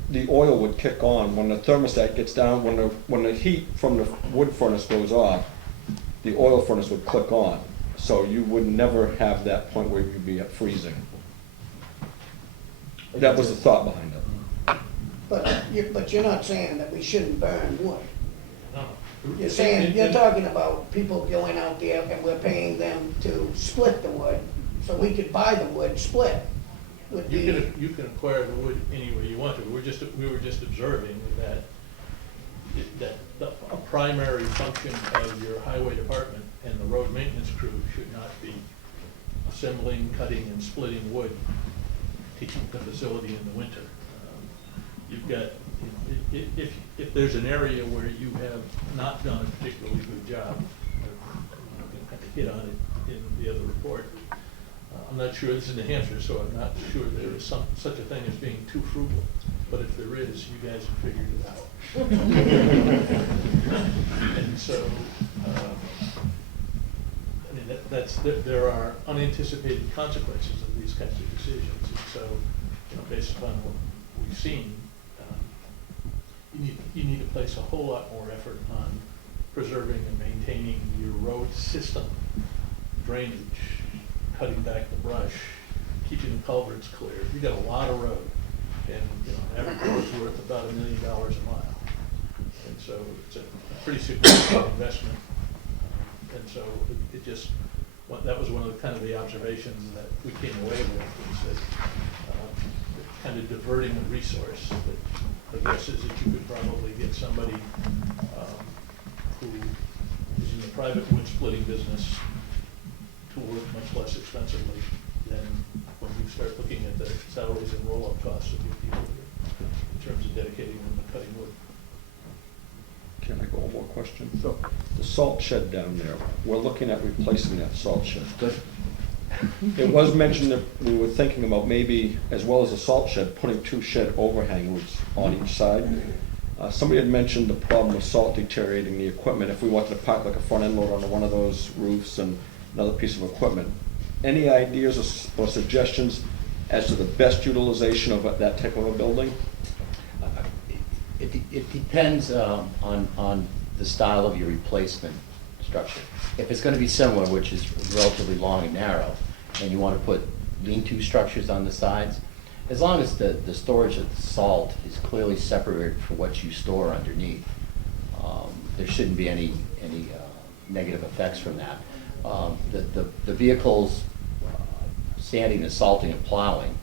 The oil would kick on when the thermostat gets down, when the heat from the wood furnace goes off, the oil furnace would click on. So you would never have that point where you'd be at freezing. That was the thought behind it. But you're not saying that we shouldn't burn wood. No. You're talking about people going out there and we're paying them to split the wood, so we could buy the wood split. You can acquire the wood any way you want to. We were just observing that a primary function of your highway department and the road maintenance crew should not be assembling, cutting, and splitting wood to keep the facility in the winter. You've got, if there's an area where you have not done a particularly good job, you kind of hit on it in the other report. I'm not sure, this is New Hampshire, so I'm not sure there is such a thing as being too frugal. But if there is, you guys have figured it out. And so, there are unanticipated consequences of these kinds of decisions, and so, based upon what we've seen, you need to place a whole lot more effort on preserving and maintaining your road system, drainage, cutting back the brush, keeping the culverts clear. You got a lot of road, and every road's worth about $1 million a mile, and so it's a pretty significant investment. And so it just, that was one of the observations that we came away with, was that kind of diverting a resource that I guess is that you could probably get somebody who is in the private wood splitting business to work much less expensively than when you start looking at the salaries and roll-up costs of your people in terms of dedicating them to cutting wood. Can I go one more question? So, The salt shed down there, we're looking at replacing that salt shed. Good. It was mentioned that we were thinking about maybe, as well as a salt shed, putting 2 shed overhangers on each side. Somebody had mentioned the problem of salt deteriorating the equipment. If we wanted to park like a front end loader on one of those roofs and another piece of equipment. Any ideas or suggestions as to the best utilization of that type of a building? It depends on the style of your replacement structure. If it's going to be similar, which is relatively long and narrow, and you want to put lean-to structures on the sides, as long as the storage of the salt is clearly separated from what you store underneath, there shouldn't be any negative effects from that. The vehicles sanding and salting and plowing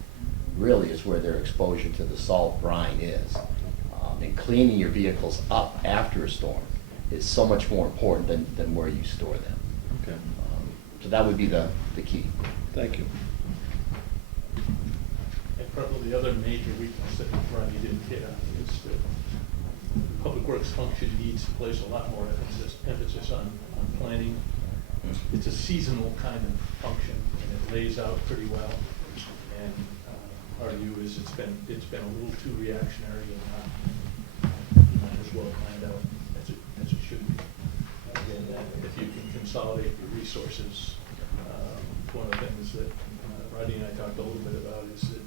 really is where their exposure to the salt brine is. And cleaning your vehicles up after a storm is so much more important than where you store them. Okay, So that would be the key. thank you. And probably the other major weakness that Rodney didn't hit on is that Public Works function needs to place a lot more emphasis on planning. It's a seasonal kind of function, and it lays out pretty well. And our view is it's been a little too reactionary and not as well planned out as it should be. Again, if you can consolidate your resources, one of the things that Rodney and I talked a little bit about is that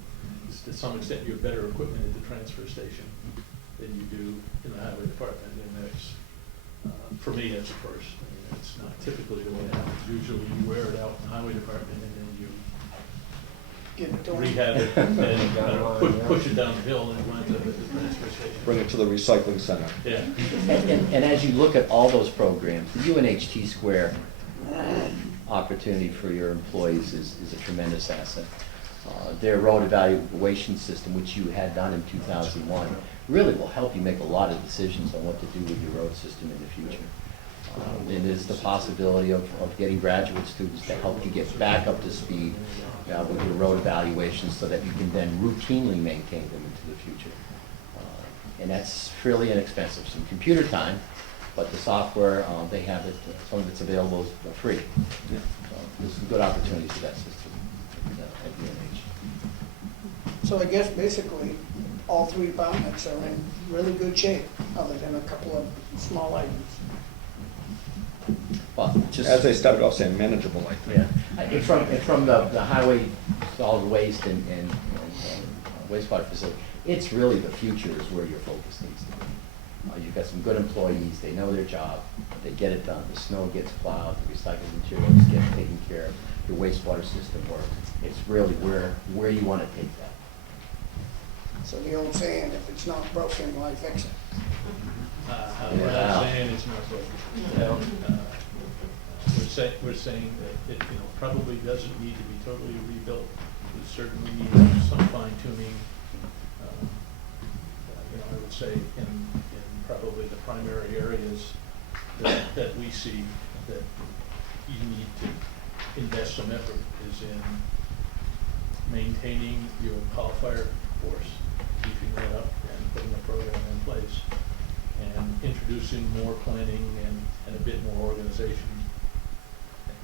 to some extent you have better equipment at the transfer station than you do in the highway department, and that's, for me, that's a first. I mean, it's not typically the way it happens. Usually you wear it out in the highway department and then you Give it to 'em. rehab it and push it down the hill and it winds up at the transfer station. Bring it to the recycling center. Yeah. And as you look at all those programs, the UNHT Square opportunity for your employees is a tremendous asset. Their road evaluation system, which you had done in 2001, really will help you make a lot of decisions on what to do with your road system in the future. And there's the possibility of getting graduate students to help you get back up to speed with your road evaluations so that you can then routinely maintain them into the future. And that's fairly inexpensive. Some computer time, but the software, they have it, some of it's available for free. Yeah. So there's some good opportunities for that system at UNH. So I guess basically, all 3 departments are in really good shape, other than a couple of small items. But just As they started off saying, manageable, I think. yeah, and from the highway solid waste and wastewater facility, it's really the future is where your focus needs to be. You've got some good employees, they know their job, they get it done, the snow gets plowed, the recycled materials get taken care of, your wastewater system works. It's really where you want to take that. So the old saying, if it's not broken, why fix it? We're not saying it's not broken. We're saying that it probably doesn't need to be totally rebuilt. We certainly need some fine tuning. I would say in probably the primary areas that we see that you need to invest some effort is in maintaining your call fire force, keeping that up and putting a program in place, and introducing more planning and a bit more organization,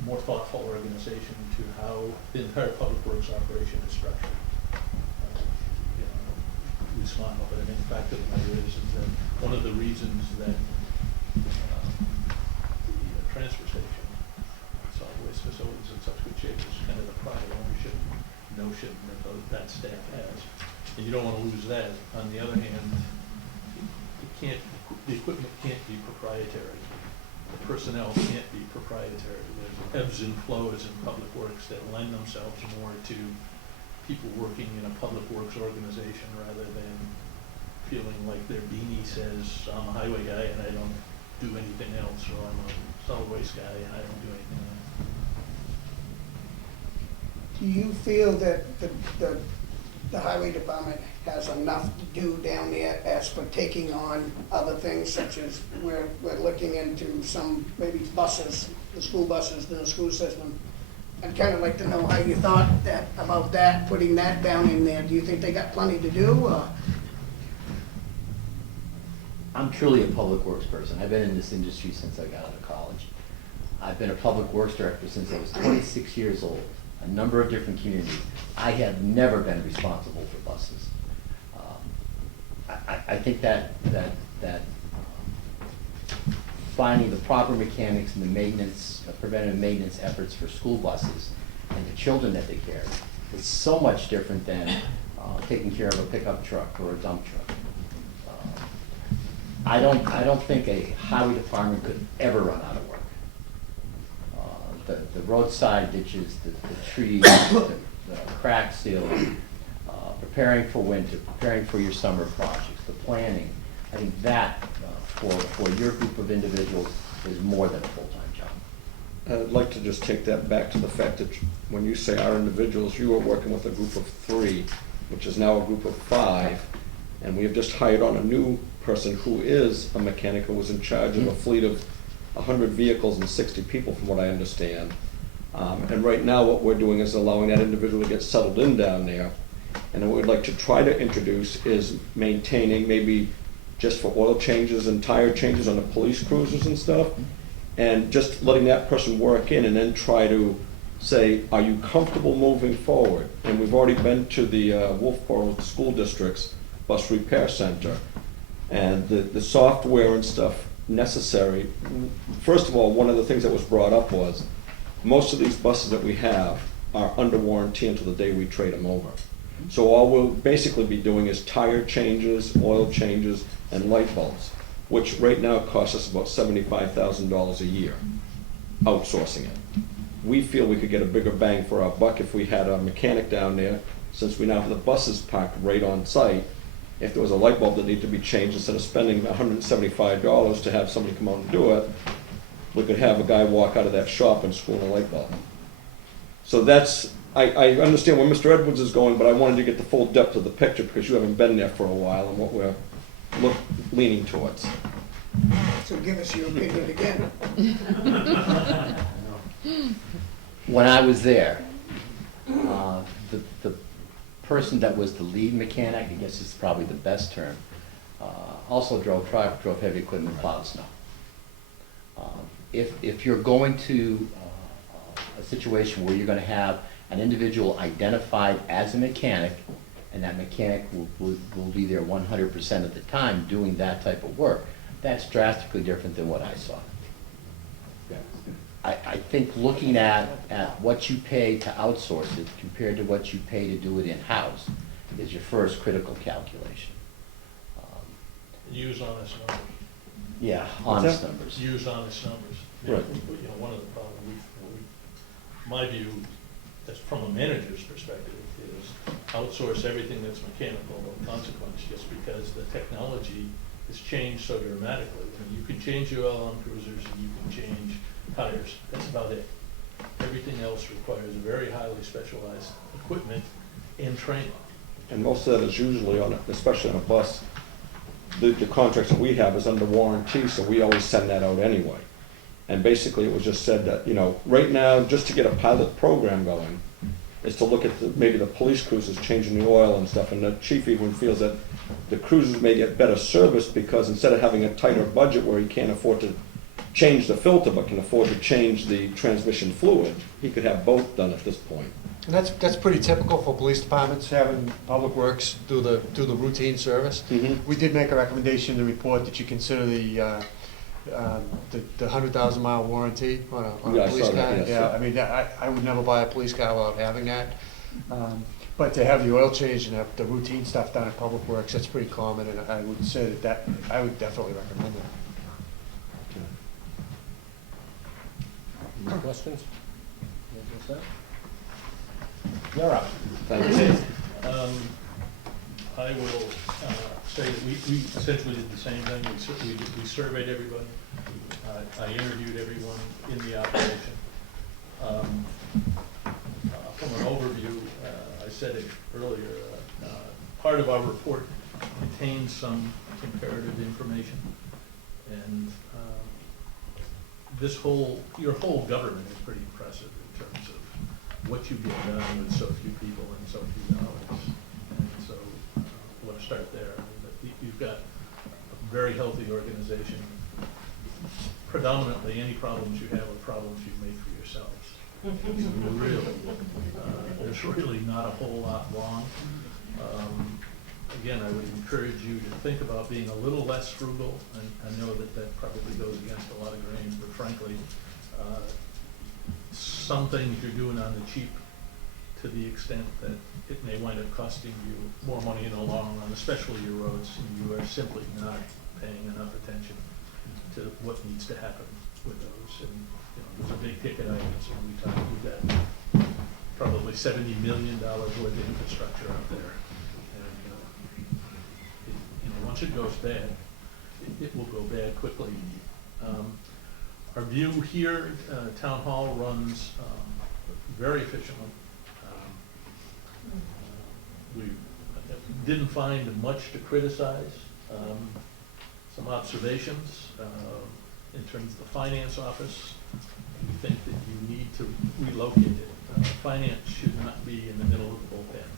more thoughtful organization to how the entire public works operation is structured. We smile, but I mean, the fact of the matter is that one of the reasons that the transfer station, solid waste facility, which is kind of the pride ownership notion that staff has. And you don't want to lose that. On the other hand, the equipment can't be proprietary. The personnel can't be proprietary. There's ebbs and flows in public works that lend themselves more to people working in a public works organization rather than feeling like their beanie says, I'm a highway guy and I don't do anything else, or I'm a solid waste guy and I don't do anything else. Do you feel that the highway department has enough to do down there as for taking on other things, such as we're looking into some maybe buses, the school buses in the school system? I'd kind of like to know how you thought about that, putting that down in there. Do you think they got plenty to do, or? I'm truly a public works person. I've been in this industry since I got out of college. I've been a public works director since I was 26 years old, a number of different communities. I have never been responsible for buses. I think that finding the proper mechanics and the maintenance, preventive maintenance efforts for school buses and the children that they carry is so much different than taking care of a pickup truck or a dump truck. I don't think a highway department could ever run out of work. The roadside ditches, the trees, the crack sealing, preparing for winter, preparing for your summer projects, the planning. I think that for your group of individuals is more than a full-time job. I'd like to just take that back to the fact that when you say our individuals, you are working with a group of 3, which is now a group of 5, and we have just hired on a new person who is a mechanic who was in charge of a fleet of 100 vehicles and 60 people, from what I understand. And right now what we're doing is allowing that individual to get settled in down there. And what we'd like to try to introduce is maintaining, maybe just for oil changes and tire changes on the police cruisers and stuff, and just letting that person work in and then try to say, are you comfortable moving forward? And we've already been to the Wolfboro School District's bus repair center, and the software and stuff necessary. First of all, one of the things that was brought up was most of these buses that we have are under warranty until the day we trade them over. So all we'll basically be doing is tire changes, oil changes, and light bulbs, which right now costs us about $75,000 a year, outsourcing it. We feel we could get a bigger bang for our buck if we had a mechanic down there, since we now have the buses parked right on site. If there was a light bulb that needed to be changed, instead of spending $175 to have somebody come out and do it, we could have a guy walk out of that shop and screw in a light bulb. So that's, I understand where Mr. Edwards is going, but I wanted to get the full depth of the picture because you haven't been there for a while and what we're leaning towards. So give us your opinion again. When I was there, the person that was the lead mechanic, I guess it's probably the best term, also drove heavy equipment, plowed snow. If you're going to a situation where you're going to have an individual identified as a mechanic, and that mechanic will be there 100% of the time doing that type of work, that's drastically different than what I saw. I think looking at what you pay to outsource it compared to what you pay to do it in-house is your first critical calculation. Use honest numbers. Yeah, honest numbers. Use honest numbers. Right. You know, one of the problems, my view, that's from a manager's perspective, is outsource everything that's mechanical of consequence just because the technology has changed so dramatically. I mean, you can change your oil on cruisers and you can change tires. That's about it. Everything else requires very highly specialized equipment and training. And most of that is usually on, especially on a bus, the contracts that we have is under warranty, so we always send that out anyway. And basically it was just said that, you know, right now, just to get a pilot program going, is to look at maybe the police cruisers changing the oil and stuff, and the chief even feels that the cruisers may get better service because instead of having a tighter budget where he can't afford to change the filter but can afford to change the transmission fluid, he could have both done at this point. And that's pretty typical for police departments, having public works do the routine service. Mhm. We did make a recommendation in the report that you consider the The 100,000-mile warranty on Yeah, a I police saw that, car. yes, Yeah, yeah. I mean, I would never buy a police car without having that. But to have the oil change and have the routine stuff done at Public Works, that's pretty common, and I would say that I would definitely recommend that. Any questions? You're up. Thank you. I will say that we essentially did the same thing. We surveyed everybody. I interviewed everyone in the operation. From an overview, I said it earlier, part of our report contains some comparative information. And your whole government is pretty impressive in terms of what you get done with so few people and so few dollars. And so I want to start there. I mean, you've got a very healthy organization. Predominantly, any problems you have are problems you've made for yourselves. There's really not a whole lot wrong. Again, I would encourage you to think about being a little less frugal. And I know that probably goes against a lot of grains, but frankly, some things you're doing on the cheap to the extent that it may wind up costing you more money in the long run, especially your roads, and you are simply not paying enough attention to what needs to happen with those. And those are big ticket items, and we've got probably $70 million worth of infrastructure out there. And once it goes bad, it will go bad quickly. Our view here, Town Hall runs very efficiently. We didn't find much to criticize. Some observations in terms of the finance office. We think that you need to relocate it. Finance should not be in the middle of the bullpen.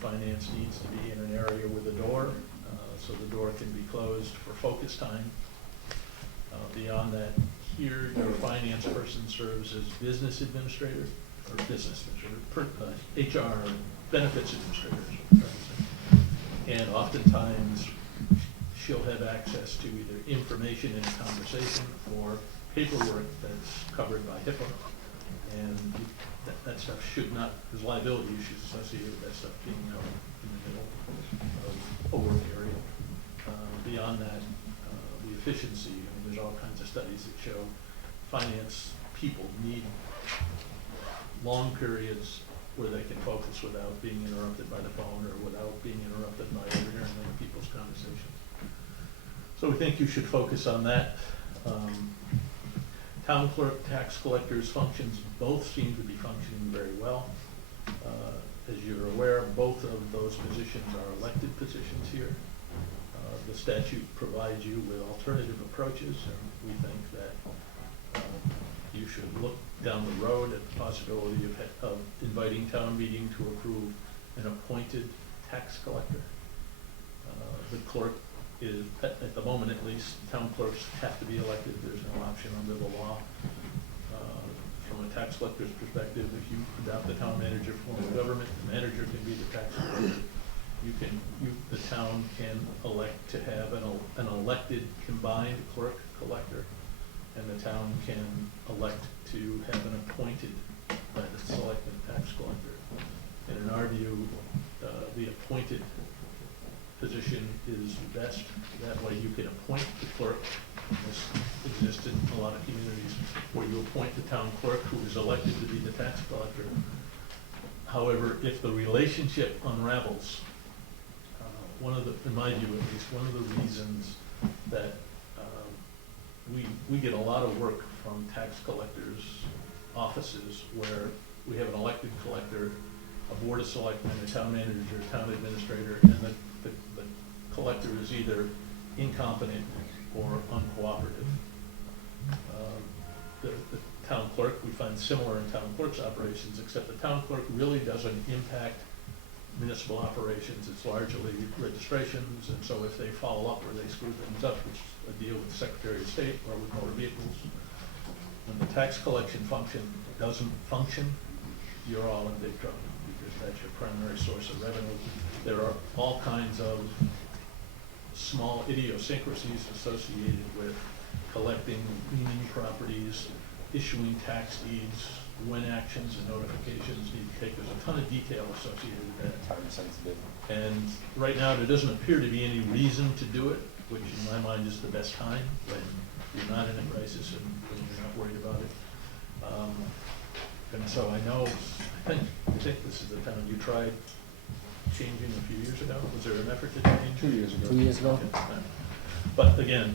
Finance needs to be in an area with a door, so the door can be closed for focus time. Beyond that, here your finance person serves as business administrator, or business administrator, HR benefits administrator. And oftentimes she'll have access to either information in a conversation or paperwork that's covered by HIPAA. And that stuff should not, there's liability issues associated with that stuff being out in the middle of a work area. Beyond that, the efficiency, I mean, there's all kinds of studies that show finance people need long periods where they can focus without being interrupted by the phone or without being interrupted by overhearing other people's conversations. So we think you should focus on that. Town clerk, tax collectors functions both seem to be functioning very well. As you're aware, both of those positions are elected positions here. The statute provides you with alternative approaches, and we think that you should look down the road at the possibility of inviting town meeting to approve an appointed tax collector. The clerk is, at the moment at least, town clerks have to be elected. There's no option under the law. From a tax collector's perspective, if you adopt the town manager form of government, the manager can be the tax collector. The town can elect to have an elected combined clerk collector, and the town can elect to have an appointed by the selectman tax collector. And in our view, the appointed position is best. That way you can appoint the clerk. This exists in a lot of communities where you appoint the town clerk who is elected to be the tax collector. However, if the relationship unravels, in my view at least, one of the reasons that we get a lot of work from tax collectors' offices where we have an elected collector, a board of selectmen, a town manager, a town administrator, and the collector is either incompetent or uncooperative. The town clerk, we find similar in town clerk's operations, except the town clerk really doesn't impact municipal operations. It's largely registrations, and so if they follow up or they screw things up, which is a deal with the Secretary of State or with motor vehicles, when the tax collection function doesn't function, you're all in big trouble because that's your primary source of revenue. There are all kinds of small idiosyncrasies associated with collecting, cleaning properties, issuing tax deeds, when actions and notifications need to take. There's a ton of detail associated with that. Time sensitive. And right now, there doesn't appear to be any reason to do it, which in my mind is the best time, when you're not in a crisis and when you're not worried about it. And so I know, I think this is the town you tried changing a few years ago. Was there an effort to change? 2 years ago. 2 years ago? Okay. But again,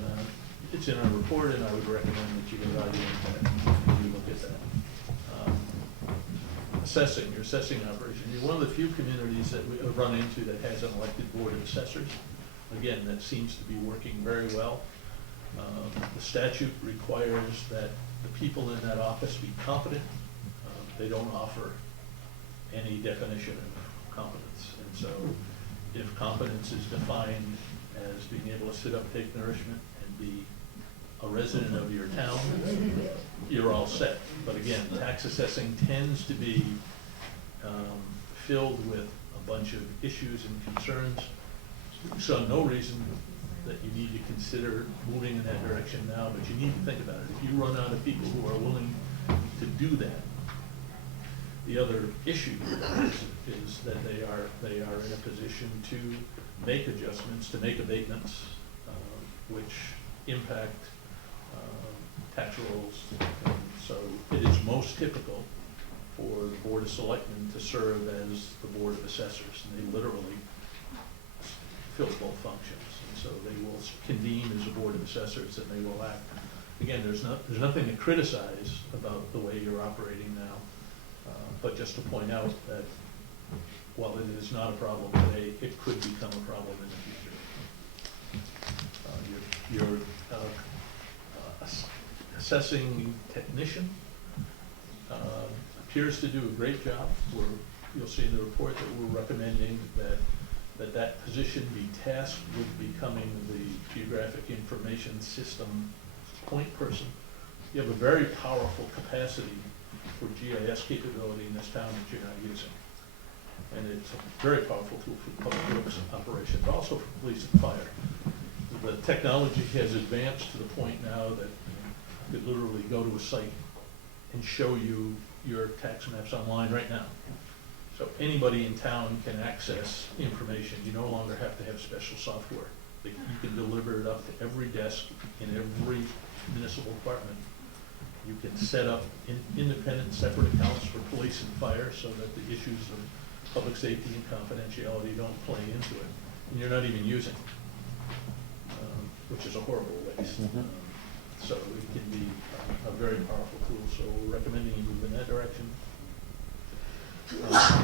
it's in our report, and I would recommend that you evaluate that, and you look at that. Your assessing operation. You're one of the few communities that we run into that has an elected board of assessors. Again, that seems to be working very well. The statute requires that the people in that office be competent. They don't offer any definition of competence. And so if competence is defined as being able to sit up, take nourishment, and be a resident of your town, you're all set. But again, tax assessing tends to be filled with a bunch of issues and concerns. So no reason that you need to consider moving in that direction now, but you need to think about it. If you run out of people who are willing to do that, the other issue is that they are in a position to make adjustments, to make abatements, which impact tax rolls. And so it is most typical for the Board of Selectmen to serve as the Board of Assessors, and they literally fill both functions. And so they will convene as a Board of Assessors, and they will act. Again, there's nothing to criticize about the way you're operating now, but just to point out that while it is not a problem today, it could become a problem in the future. Your assessing technician appears to do a great job. You'll see in the report that we're recommending that position be tasked with becoming the Geographic Information System point person. You have a very powerful capacity for GIS capability in this town that you're not using. And it's a very powerful tool for public works operations, but also for police and fire. The technology has advanced to the point now that you could literally go to a site and show you your tax maps online right now. So anybody in town can access information. You no longer have to have special software. You can deliver it up to every desk in every municipal department. You can set up independent separate accounts for police and fire so that the issues of public safety and confidentiality don't play into it. And you're not even using it, which is a horrible waste. So it can be a very powerful tool. So we're recommending you move in that direction.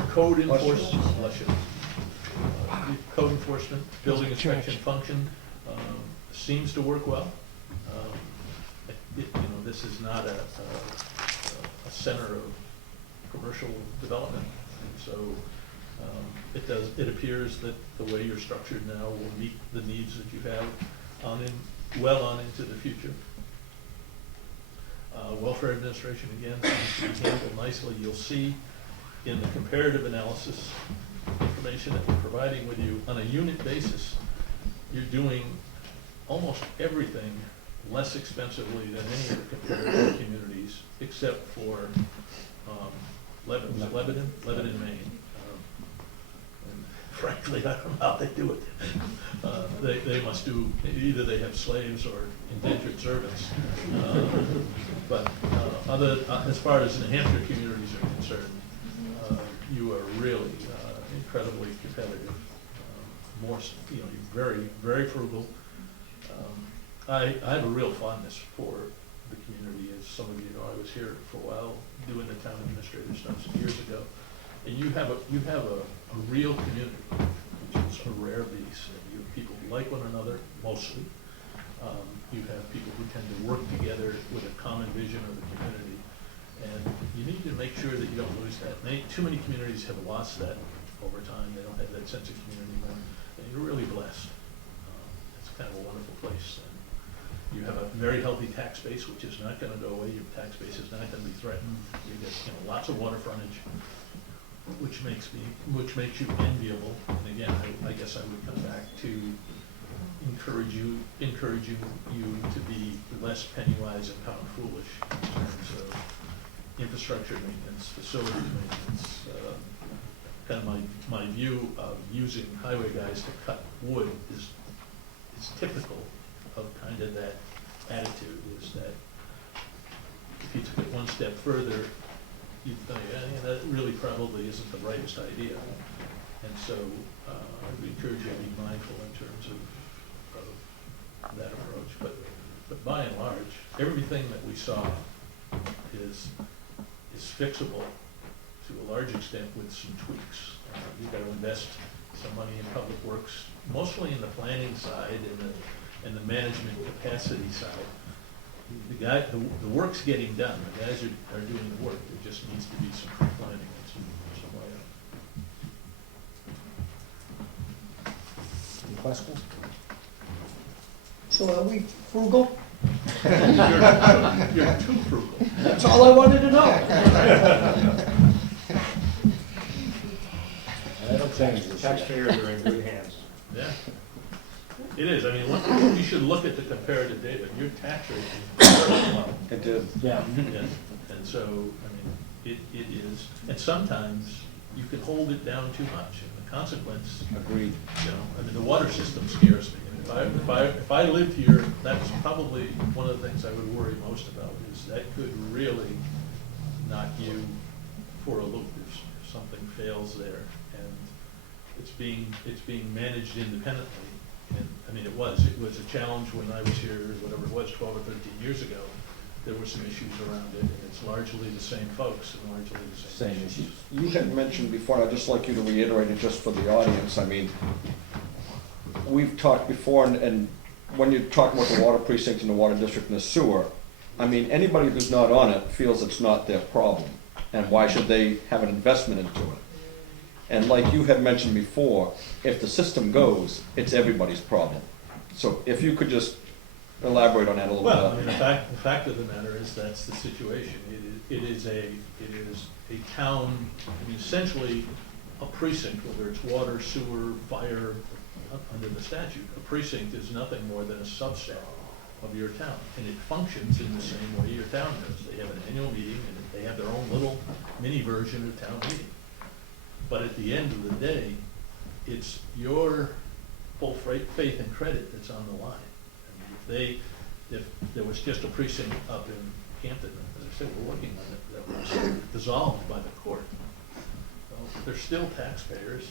Code enforcement, code enforcement, building inspection function seems to work well. This is not a center of commercial development, and so it appears that the way you're structured now will meet the needs that you have well on into the future. Welfare administration, again, seems to be handled nicely. You'll see in the comparative analysis information that we're providing with you on a unit basis, you're doing almost everything less expensively than any of the comparative communities, except for Lebanon, Maine. And frankly, I don't know how they do it. They must do, either they have slaves or indentured servants. But as far as New Hampshire communities are concerned, you are really incredibly competitive. You're very, very frugal. I have a real fondness for the community. As some of you know, I was here for a while doing the town administrator stuff some years ago. And you have a real community, which is a rare beast. And you have people who like one another, mostly. You have people who tend to work together with a common vision of the community. And you need to make sure that you don't lose that. Too many communities have lost that over time. They don't have that sense of community anymore. And you're really blessed. It's kind of a wonderful place. And you have a very healthy tax base, which is not going to go away. Your tax base is not going to be threatened. You get lots of water frontage, which makes you enviable. And again, I guess I would come back to encourage you to be less penny wise and pound foolish in terms of infrastructure maintenance, facility maintenance. Kind of my view of using highway guys to cut wood is typical of kind of that attitude, is that if you took it one step further, you'd think, yeah, that really probably isn't the rightest idea. And so I would encourage you to be mindful in terms of that approach. But by and large, everything that we saw is fixable to a large extent with some tweaks. You've got to invest some money in public works, mostly in the planning side and the management capacity side. The work's getting done. The guys are doing the work. There just needs to be some pre-planning and some way out. Any questions? So are we frugal? You're too frugal. That's all I wanted to know. That'll change this year. Taxpayers are in good hands. Yeah. It is. I mean, you should look at the comparative data. Your tax rate is very low. It did. Yeah. And so, I mean, it is. And sometimes you can hold it down too much. And the consequence, Agreed. you know, I mean, the water system scares me. If I lived here, that's probably one of the things I would worry most about, is that could really knock you for a loop if something fails there. And it's being managed independently. And I mean, it was a challenge when I was here, whatever it was, 12 or 13 years ago. There were some issues around it, and it's largely the same folks and largely the same issues. You had mentioned before, and I'd just like you to reiterate it just for the audience. I mean, we've talked before, and when you're talking about the water precinct and the water district and the sewer, I mean, anybody who's not on it feels it's not their problem. And why should they have an investment into it? And like you had mentioned before, if the system goes, it's everybody's problem. So if you could just elaborate on that a little bit. Well, I mean, the fact of the matter is that's the situation. It is a town, I mean, essentially a precinct, whether it's water, sewer, fire, under the statute. A precinct is nothing more than a subset of your town, and it functions in the same way your town does. They have an annual meeting, and they have their own little mini version of town meeting. But at the end of the day, it's your full faith and credit that's on the line. I mean, if there was just a precinct up in Hampton, as I said, we're working on it, that was dissolved by the court. Well, they're still taxpayers.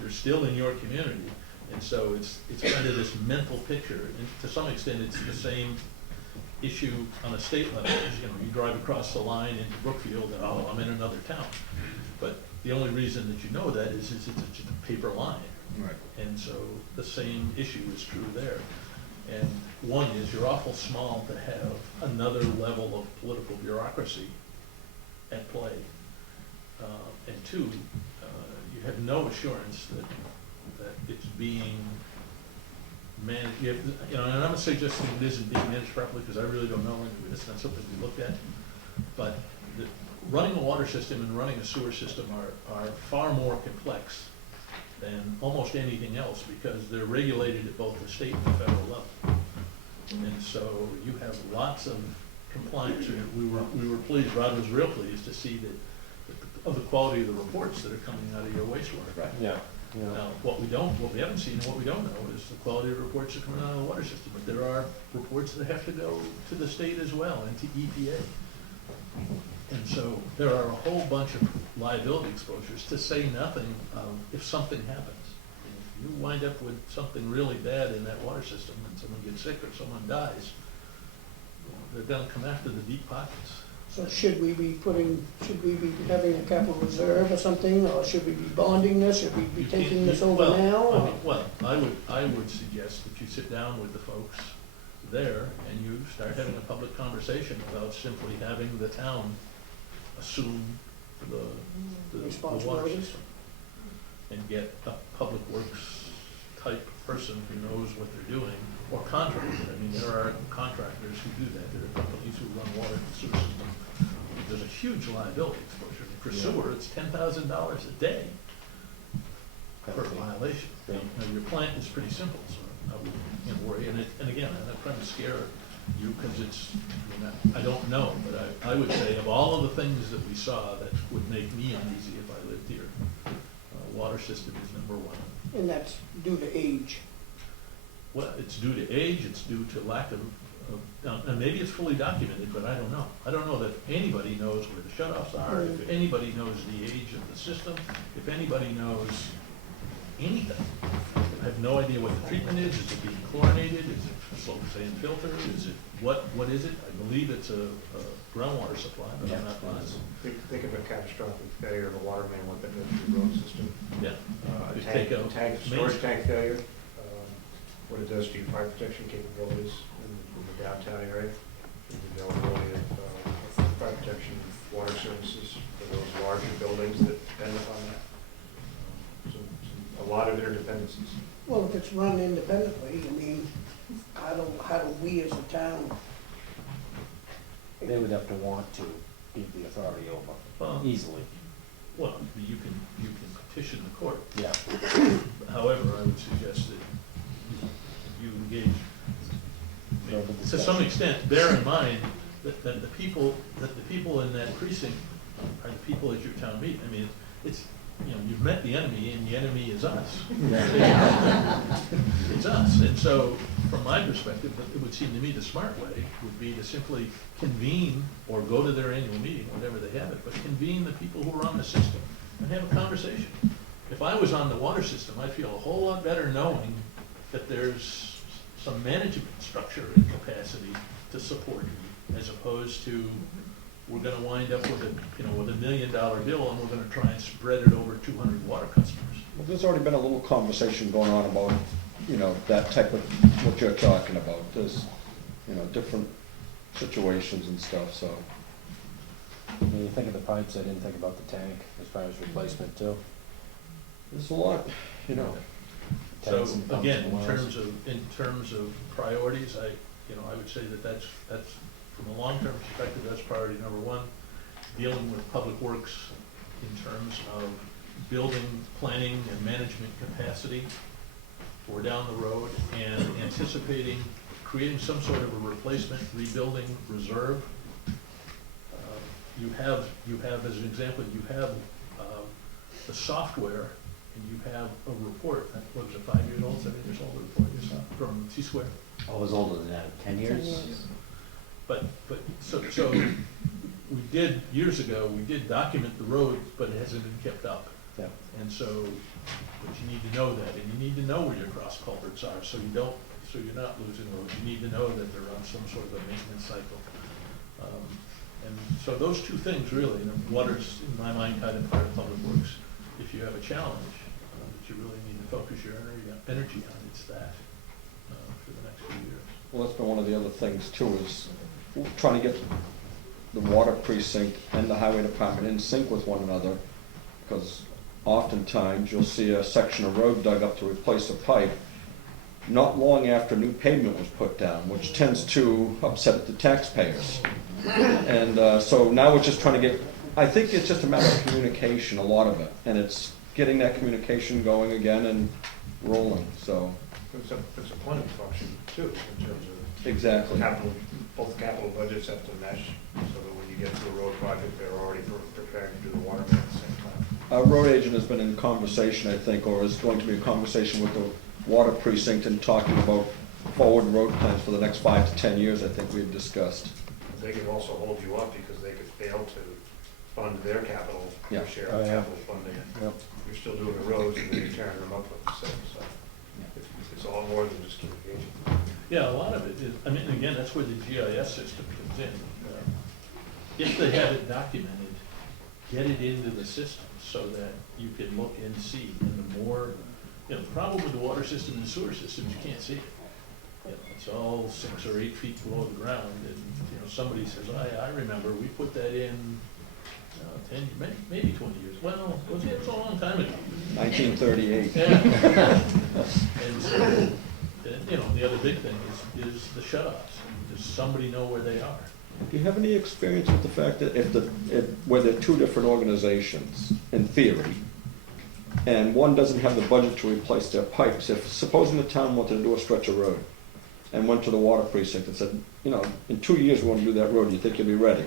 They're still in your community, and so it's kind of this mental picture. And to some extent, it's the same issue on a state level. You know, you drive across the line into Brookfield, and oh, I'm in another town. But the only reason that you know that is it's just a paper line. Right. And so the same issue is true there. And one is you're awful small to have another level of political bureaucracy at play. And two, you have no assurance that it's being managed. You know, and I'm not suggesting it isn't being managed properly, because I really don't know, and it's not something we looked at. But running a water system and running a sewer system are far more complex than almost anything else, because they're regulated at both the state and the federal level. And so you have lots of compliance. We were pleased, Rod was real pleased to see that of the quality of the reports that are coming out of your wastewater. Right. Yeah. Now, what we haven't seen and what we don't know is the quality of the reports that are coming out of the water system. But there are reports that have to go to the state as well and to EPA. And so there are a whole bunch of liability exposures, to say nothing of if something happens. And if you wind up with something really bad in that water system and someone gets sick or someone dies, they're going to come after the deep pockets. So should we be having a capital reserve or something, or should we be bonding this, should we be taking this over now? I would suggest that you sit down with the folks there and you start having a public conversation about simply having the town assume the water system and get a public works type person who knows what they're doing, or contractor. I mean, there are contractors who do that. There are companies who run water and sewer system. There's a huge liability exposure. For sewer, it's $10,000 a day per violation. Now, your plant is pretty simple, so would, you know, worry. And again, I'm not trying to scare you, because it's, you know, I don't know, but I would say of all of the things that we saw that would make me uneasy if I lived here, water system is number one. And that's due to age. Well, it's due to age, it's due to lack of, and maybe it's fully documented, but I don't know. I don't know that anybody knows where the shutoffs are, if anybody knows the age of the system, if anybody knows anything. I have no idea what the treatment is it being chlorinated, is it a slow sand filter, is it, what is it? I believe it's a groundwater supply, but I'm not positive. Think of a catastrophic failure of a water main, what that does to the road system. Yeah. A Just take out storage tank failure, what it does to your fire protection capabilities in the downtown area, the availability of fire protection, water services for those larger buildings that depend upon that. A lot of interdependencies. Well, if it's run independently, I mean, how do we as a town? They would have to want to give the authority over, Well, easily. well, you can petition the court. Yeah. However, I would suggest that you engage, Further to discussion. some extent, bear in mind that the people in that precinct are the people at your town meeting. I mean, it's, you know, you've met the enemy, and the enemy is us. It's us. And so, from my perspective, it would seem to me the smart way would be to simply convene, or go to their annual meeting, whatever they have it, but convene the people who are on the system and have a conversation. If I was on the water system, I'd feel a whole lot better knowing that there's some management structure and capacity to support you, as opposed to, we're gonna wind up with with $1 million bill, and we're gonna try and spread it over 200 water customers. Well, there's already been a little conversation going on about, that type of, what you're talking about. There's, different situations and stuff, so. When you think of the pipes, I didn't think about the tank as far as replacement too. There's a lot, So Tanks and pumps again, and wells. in terms of priorities, I would say that's from a long-term perspective, that's priority number one. Dealing with public works in terms of building, planning, and management capacity for down the road, and anticipating creating some sort of a replacement, rebuilding reserve. You have, as an example, you have the software, and you have a report, what was it, 5 years old, 7 years old, the report you saw from T-Square? I was older than that, 10 years? But so we did, years ago, we did document the road, but it hasn't been kept up. Yeah. And so, but you need to know that, and you need to know where your cross culverts are, so you're not losing roads. You need to know that they're on some sort of a maintenance cycle. And so those two things really, and water's, in my mind, kind of part of public works. If you have a challenge that you really need to focus your energy on, it's that for the next few years. Well, that's been one of the other things too, is trying to get the water precinct and the highway department in sync with one another, because oftentimes you'll see a section of road dug up to replace a pipe not long after new pavement was put down, which tends to upset the taxpayers. And so now we're just trying to get, I think it's just a matter of communication, a lot of it, and it's getting that communication going again and rolling, so. It's a planning function too, in terms of Exactly. capital, both capital budgets have to mesh, so that when you get to a road project, they're already prepared to do the water main at the same time. Our road agent has been in conversation, I think, or is going to be in conversation with the water precinct and talking about forward road plans for the next 5 to 10 years, I think we've discussed. They could also hold you up because they could fail to fund their capital, Yeah. their share Oh, of yeah. capital funding. Yep. You're still doing the roads and then you're tearing them up with the same, so it's all more than just communication. Yeah, a lot of it is, I mean, again, that's where the GIS system comes in. If they have it documented, get it into the system so that you can look and see. And the more, the problem with the water system and sewer systems, you can't see it. It's all 6 or 8 feet below the ground, and somebody says, I remember we put that in 10, maybe 20 years. Well, it was a long time ago. 1938. Yeah. And so, the other big thing is the shut-offs. Does somebody know where they are? Do you have any experience with the fact that where there are two different organizations, in theory, and one doesn't have the budget to replace their pipes, if supposing the town wanted to do a stretch of road and went to the water precinct and said, you know, in 2 years we want to do that road, do you think you'll be ready?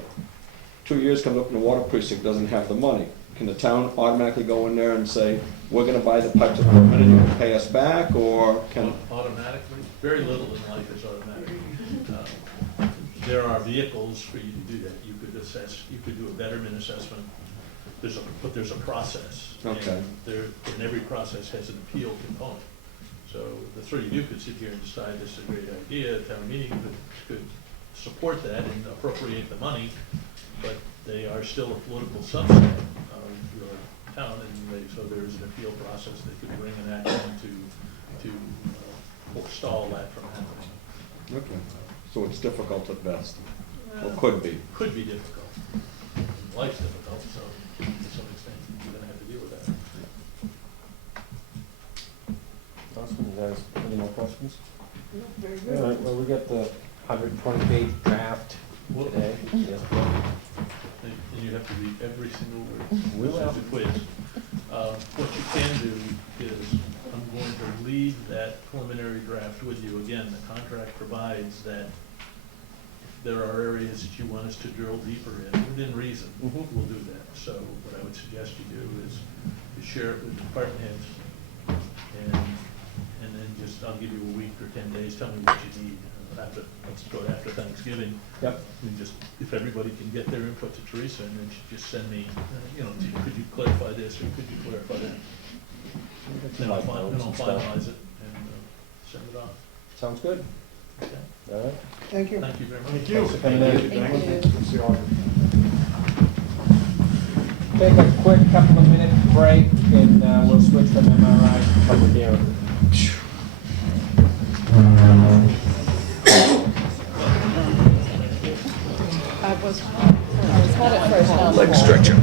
2 years comes up and the water precinct doesn't have the money. Can the town automatically go in there and say, we're gonna buy the pipes at the minute, you can pay us back, or can? Automatically, very little in life is automatic. There are vehicles for you to do that. You could assess, you could do a betterment assessment. But there's a process. Okay. And every process has an appeal component. So the three of you could sit here and decide this is a great idea, town meeting could support that and appropriate the money, but they are still a political subset of your town, and so there's an appeal process. They could bring an action to forestall that from happening. Okay, so it's difficult at best, or could be. Could be difficult. Life's difficult, so to some extent, you're gonna have to deal with that. Awesome, you guys, any more questions? Very All good. right, well, we got the 120-page draft today. Yes, Bill? And you have to read every single word. We This will. is a quiz. What you can do is, I'm going to leave that preliminary draft with you. Again, the contract provides that there are areas that you want us to drill deeper in, within reason. Mhm. We'll do that. So what I would suggest you do is share it with department heads, and then just, I'll give you a week or 10 days, tell me what you need. Let's go after Thanksgiving. Yep. And just, if everybody can get their input to Teresa, and then she just send me, could you clarify this, or could you clarify that? Then I'll finalize it and send it on. Sounds good. Okay? All right. Thank you. Thank you very much. Thank you. Thanks for coming in. Thank you. See you all. Take a quick couple of minute break, and we'll switch from MRI to public hearing. I was had it first. Leg stretcher.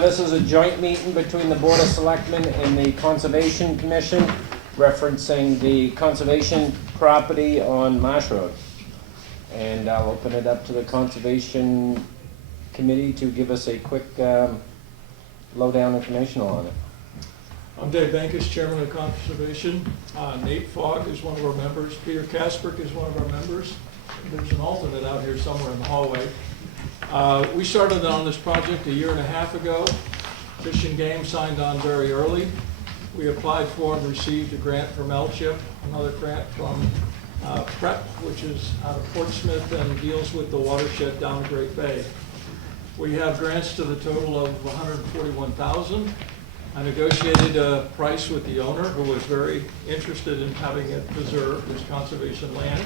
This is a joint meeting between the Board of Selectmen and the Conservation Commission, referencing the conservation property on Marsh Road. And I'll open it up to the Conservation Committee to give us a quick lowdown information on it. I'm Dave Bankus, Chairman of Conservation. Nate Fogg is one of our members. Peter Kasperk is one of our members. There's an alternate out here somewhere in the hallway. We started on this project 1.5 years ago. Fish and Game signed on very early. We applied for and received a grant from LCHIP, another grant from PREP, which is out of Portsmouth and deals with the watershed down the Great Bay. We have grants to the total of $141,000. I negotiated a price with the owner, who was very interested in having it preserved as conservation land.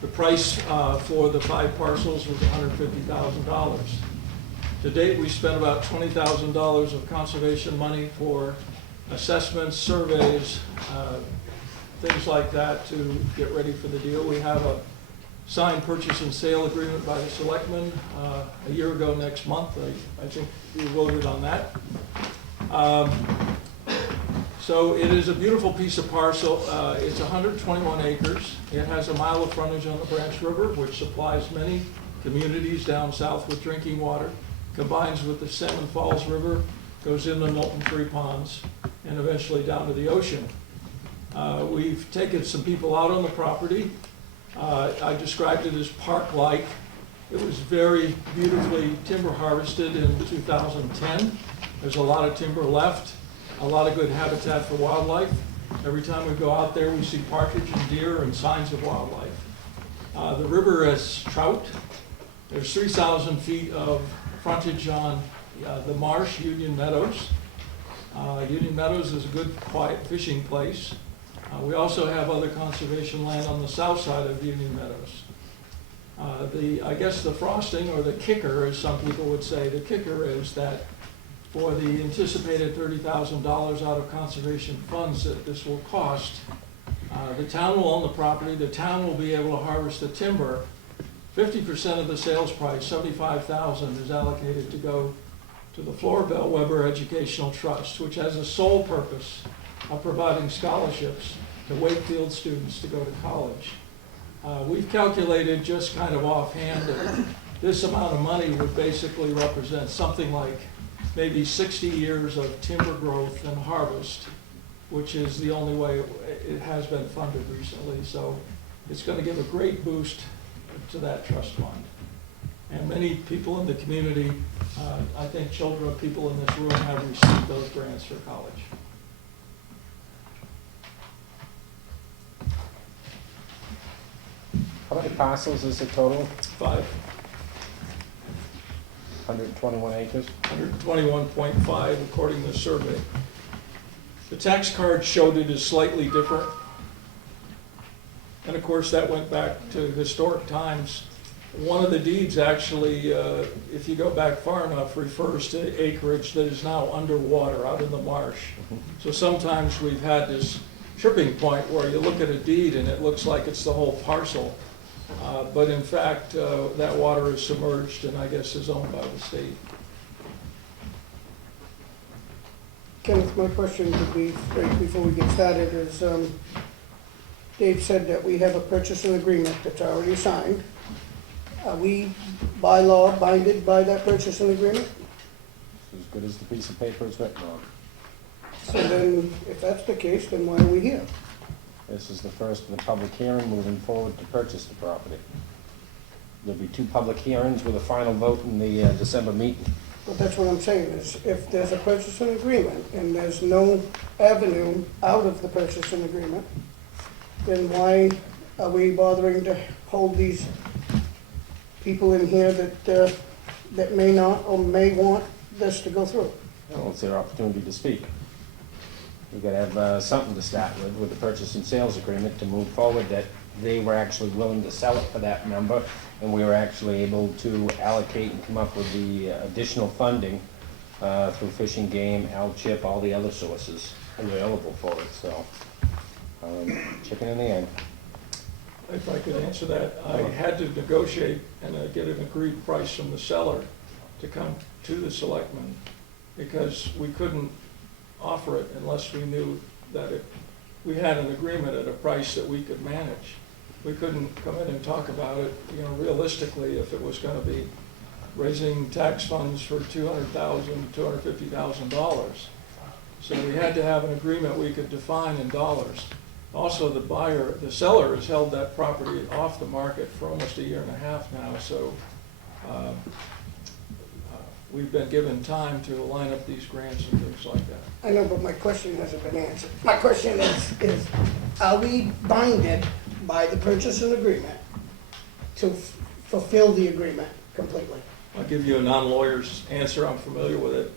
The price for the 5 parcels was $150,000. To date, we spent about $20,000 of conservation money for assessments, surveys, things like that to get ready for the deal. We have a signed purchase and sale agreement by the selectmen 1 year ago next month. I think we voted on that. So it is a beautiful piece of parcel. It's 121 acres. It has 1 mile of frontage on the Branch River, which supplies many communities down south with drinking water, combines with the Salmon Falls River, goes into Milton Tree Ponds, and eventually down to the ocean. We've taken some people out on the property. I described it as park-like. It was very beautifully timber harvested in 2010. There's a lot of timber left, a lot of good habitat for wildlife. Every time we go out there, we see partridge and deer and signs of wildlife. The river has trout. There's 3,000 feet of frontage on the marsh, Union Meadows. Union Meadows is a good, quiet fishing place. We also have other conservation land on the south side of Union Meadows. I guess the frosting, or the kicker, as some people would say, the kicker is that for the anticipated $30,000 out of conservation funds that this will cost, the town will own the property, the town will be able to harvest the timber. 50% of the sales price, $75,000, is allocated to go to the Florbell Weber Educational Trust, which has a sole purpose of providing scholarships to Wakefield students to go to college. We've calculated just kind of offhand that this amount of money would basically represent something like maybe 60 years of timber growth and harvest, which is the only way it has been funded recently. So it's going to give a great boost to that trust fund. And many people in the community, I think children of people in this room have received those grants for college. How many parcels is the total? 121 acres? 121.5 according to the survey. The tax card showed it as slightly different. And of course, that went back to historic times. One of the deeds actually, if you go back far enough, refers to acreage that is now underwater, out in the marsh. So sometimes we've had this tripping point where you look at a deed and it looks like it's the whole parcel. But in fact, that water is submerged and I guess is owned by the state. Kenneth, my question would be, right before we get started, is Dave said that we have a purchasing agreement that's already signed. Are we, by law, binded by that purchasing agreement? As good as the piece of paper is written on. So then, if that's the case, then why are we here? This is the first of the public hearing moving forward to purchase the property. There'll be 2 public hearings with a final vote in the December meeting. But that's what I'm saying, is if there's a purchasing agreement and there's no avenue out of the purchasing agreement, then why are we bothering to hold these people in here that may not or may want this to go through? Well, it's their opportunity to speak. We've got to have something to start with the purchase and sales agreement to move forward, that they were actually willing to sell it for that number, and we were actually able to allocate and come up with the additional funding through fishing game, L-chip, all the other sources available for it, so chicken in the egg. If I could answer that, I had to negotiate and get an agreed price from the seller to come to the selectmen, because we couldn't offer it unless we knew that we had an agreement at a price that we could manage. We couldn't come in and talk about it, realistically, if it was going to be raising tax funds for $200,000, $250,000. So we had to have an agreement we could define in dollars. Also, the seller has held that property off the market for almost 1.5 years now, so we've been given time to line up these grants and things like that. I know, but my question hasn't been answered. My question is are we binded by the purchasing agreement to fulfill the agreement completely? I'll give you a non-lawyer's answer, I'm familiar with it.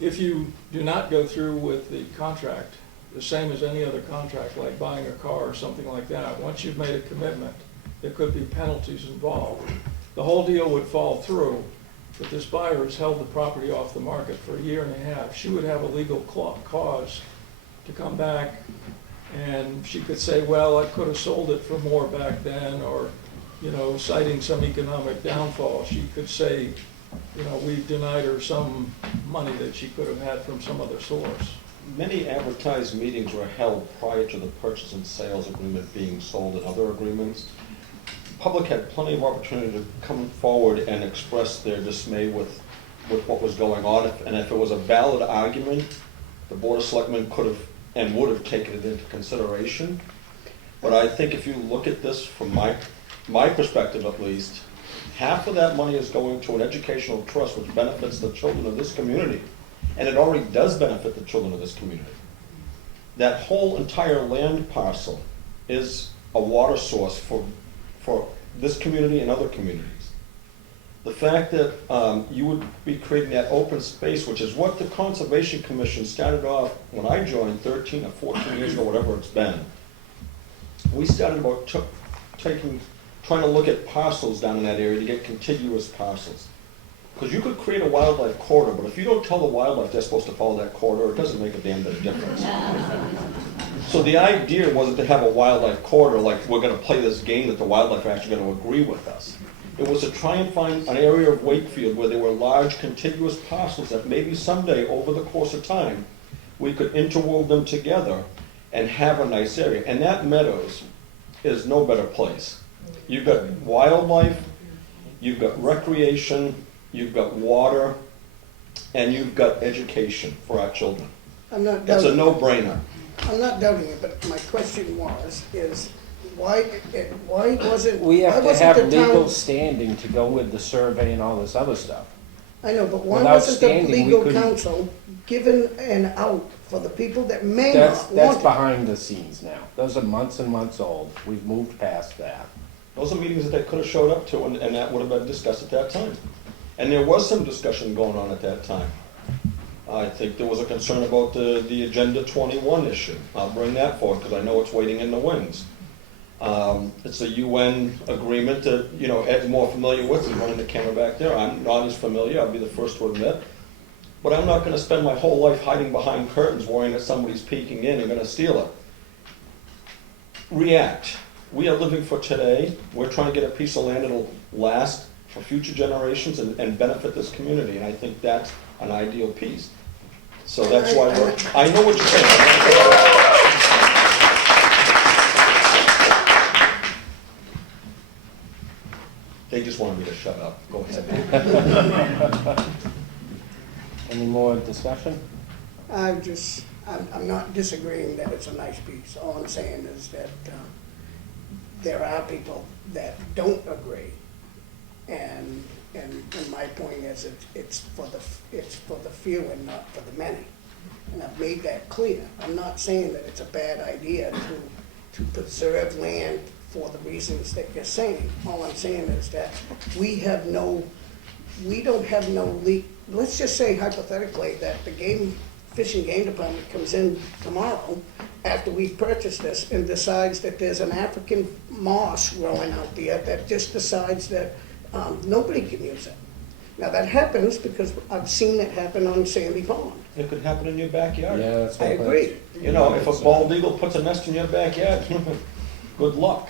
If you do not go through with the contract, the same as any other contract, like buying a car or something like that, once you've made a commitment, there could be penalties involved. The whole deal would fall through, but this buyer has held the property off the market for 1.5 years. She would have a legal cause to come back, and she could say, well, I could have sold it for more back then, or, citing some economic downfall. She could say, we've denied her some money that she could have had from some other source. Many advertised meetings were held prior to the purchase and sales agreement being sold and other agreements. The public had plenty of opportunity to come forward and express their dismay with what was going on. And if it was a valid argument, the Board of Selectmen could have and would have taken it into consideration. But I think if you look at this from my perspective at least, half of that money is going to an educational trust which benefits the children of this community. And it already does benefit the children of this community. That whole entire land parcel is a water source for this community and other communities. The fact that you would be creating that open space, which is what the Conservation Commission started off when I joined 13 or 14 years ago, whatever it's been. We started about trying to look at parcels down in that area to get contiguous parcels. Because you could create a wildlife corridor, but if you don't tell the wildlife they're supposed to follow that corridor, it doesn't make a damn bit of difference. So the idea wasn't to have a wildlife corridor like we're going to play this game that the wildlife are actually going to agree with us. It was to try and find an area of Wakefield where there were large contiguous parcels that maybe someday over the course of time we could interwove them together and have a nice area. And that Meadows is no better place. You've got wildlife, you've got recreation, you've got water, and you've got education for our children. I'm not That's a doubting, no-brainer. I'm not doubting it, but my question is, why wasn't, We why have to wasn't have the legal town? standing to go with the survey and all this other stuff. I know, but why Without wasn't the standing, we legal couldn't- counsel given an out for the people that may That's not want it? behind the scenes now. Those are months and months old. We've moved past that. Those are meetings that they could have showed up to, and that would have been discussed at that time. And there was some discussion going on at that time. I think there was a concern about the Agenda 21 issue. I'll bring that forward, because I know it's waiting in the wings. It's a UN agreement that, you know, Ed's more familiar with. He's running the camera back there. I'm not as familiar, I'll be the first to admit. But I'm not gonna spend my whole life hiding behind curtains worrying that somebody's peeking in and gonna steal it. React. We are living for today. We're trying to get a piece of land that'll last for future Generations and benefit this community, and I think that's an ideal piece. So that's why I know what you're saying. They just wanted me to shut up. Go ahead. Any more discussion? I'm not disagreeing that it's a nice piece. All I'm saying is that there are people that don't agree. And my point is it's for the few and not for the many. And I've made that clear. I'm not saying that it's a bad idea to preserve land for the reasons that you're saying. All I'm saying is that we don't have no let's just say hypothetically that the Fish and Game Department comes in tomorrow after we've purchased this and decides that there's an African moss growing out there that just decides that nobody can use it. Now that happens because I've seen it happen on Sandy Pond. It could happen in your backyard. Yeah, that's I what agree. You know, if a bald eagle puts a nest in your backyard, good luck.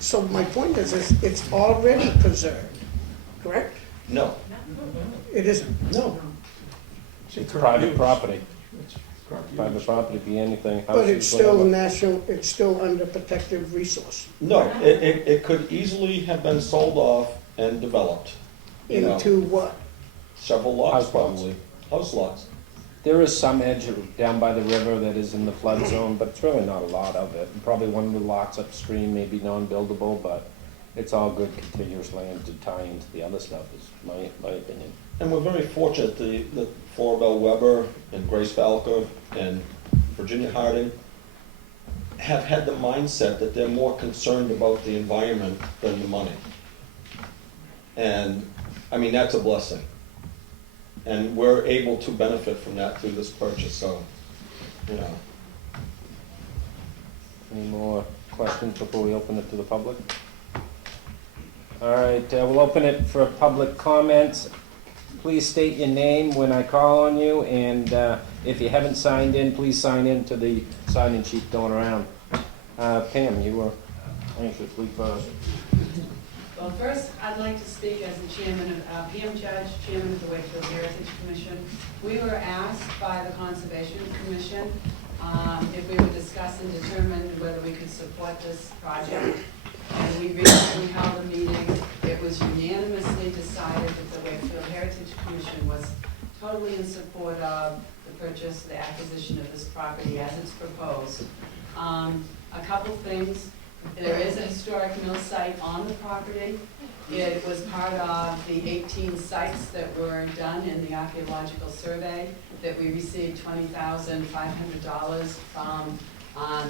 So my point is it's already preserved, correct? No. It isn't. No. It's private property. It's current use. Private property, be anything, But it's houses, still whatever. it's still under protective resource No, it could easily have been sold off and developed. You know, into what? several lots House probably. House lots. There is some edge down by the river that is in the flood zone, but it's really not a lot of it. And probably one of the lots upstream may be non-buildable, but it's all good contiguous land to tie into the other stuff, is my opinion. And we're very fortunate that Floribel Weber and Grace Falker and Virginia Harding have had the mindset that they're more concerned about the environment than the money. And, I mean, that's a blessing. And we're able to benefit from that through this purchase, so, you know. Any more questions before we open it to the public? All right, we'll open it for public comments. Please state your name when I call on you, and if you haven't signed in, please sign in to the sign-in sheet going around. Pam, you were anxiously first. Well, first, I'd like to speak as the chairman of, PM Judge, chairman of the Wakefield Heritage Commission. We were asked by the Conservation Commission if we would discuss and determine whether we could support this project. And we recently held a meeting. It was unanimously decided that the Wakefield Heritage Commission was totally in support of the purchase, the acquisition of this property as it's proposed. A couple things. There is a historic mill site on the property. It was part of the 18 sites that were done in the archaeological survey that we received $20,500 from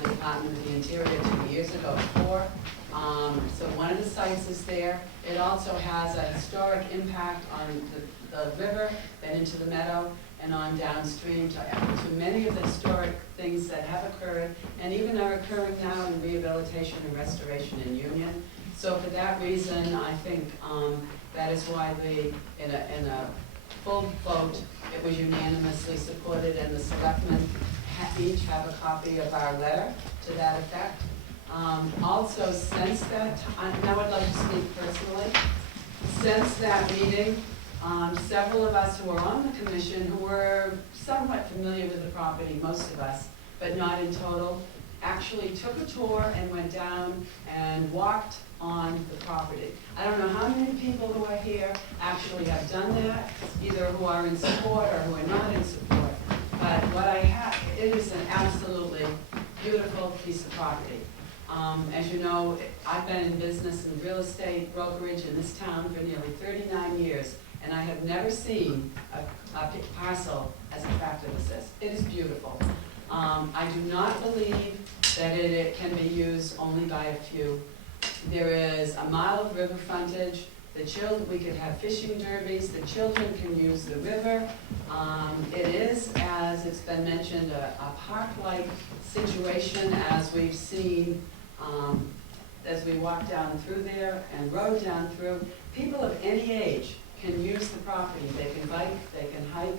the Department of the Interior 2 years ago for. So one of the sites is there. It also has a historic impact on the river, then into the meadow, and on downstream to many of the historic things that have occurred and even are occurring now in rehabilitation and restoration in Union. So for that reason, I think that is why in a full vote, it was unanimously supported, and the selectmen each have a copy of our letter to that effect. Also, since that, now I'd like to speak personally. Since that meeting, several of us who were on the commission who were somewhat familiar with the property, most of us, but not in total, actually took a tour and went down and walked on the property. I don't know how many people who are here actually have done that, either who are in support or who are not in support. But what I have, it is an absolutely beautiful piece of property. As you know, I've been in business in real estate brokerage in this town for nearly 39 years, and I have never seen a parcel as attractive as this. It is beautiful. I do not believe that it can be used only by a few. There is a mile of river frontage. We could have fishing derbies. The children can use the river. It is, as it's been mentioned, a park-like situation, as we've seen as we walk down through there and rode down through. People of any age can use the property. They can bike, they can hike.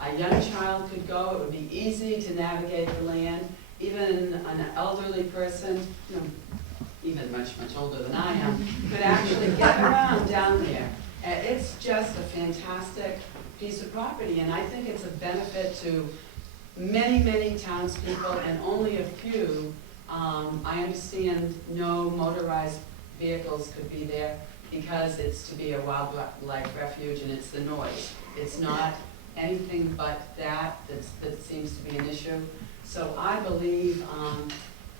A young child could go. It would be easy to navigate the land. Even an elderly person, you know, even much, much older than I am, could actually get around down there. It's just a fantastic piece of property, and I think it's a benefit to many, many townspeople, and only a few. I understand no motorized vehicles could be there because it's to be a wildlife refuge, and it's the noise. It's not anything but that seems to be an issue. So I believe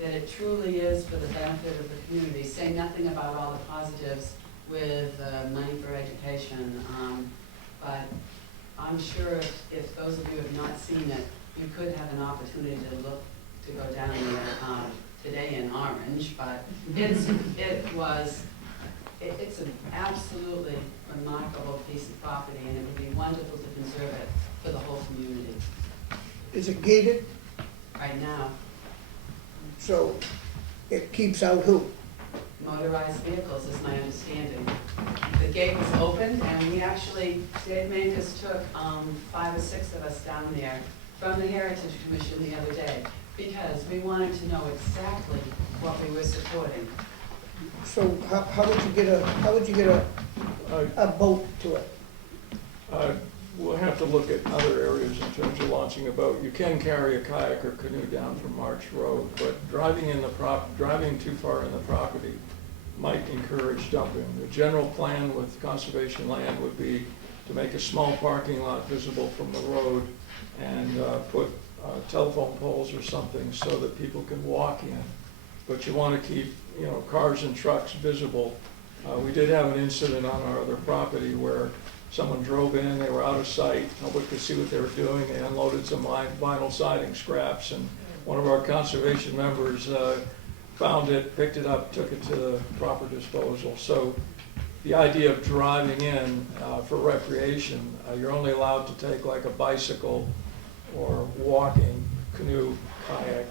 that it truly is for the benefit of the community. Say nothing about all the positives with money for education, but I'm sure if those of you have not seen it, you could have an opportunity to go down there today in Orange, but it's an absolutely remarkable piece of property, and it would be wonderful to conserve it for the whole community. Is it gated? Right now, So it keeps out who? motorized vehicles is my understanding. The gate was open, and we actually, Dave Mankus took 5 or 6 of us down there from the Heritage Commission the other day, because we wanted to know exactly what we were supporting. So how would you get a boat to it? We'll have to look at other areas in terms of launching a boat. You can carry a kayak or canoe down from March Road, but driving too far in the property might encourage dumping. The general plan with conservation land would be to make a small parking lot visible from the road and put telephone poles or something so that people can walk in. But you want to keep, cars and trucks visible. We did have an incident on our other property where someone drove in, they were out of sight, nobody could see what they were doing, they unloaded some vinyl siding scraps, and one of our conservation members found it, picked it up, took it to the proper disposal. So the idea of driving in for recreation, you're only allowed to take like a bicycle or walking, canoe, kayak.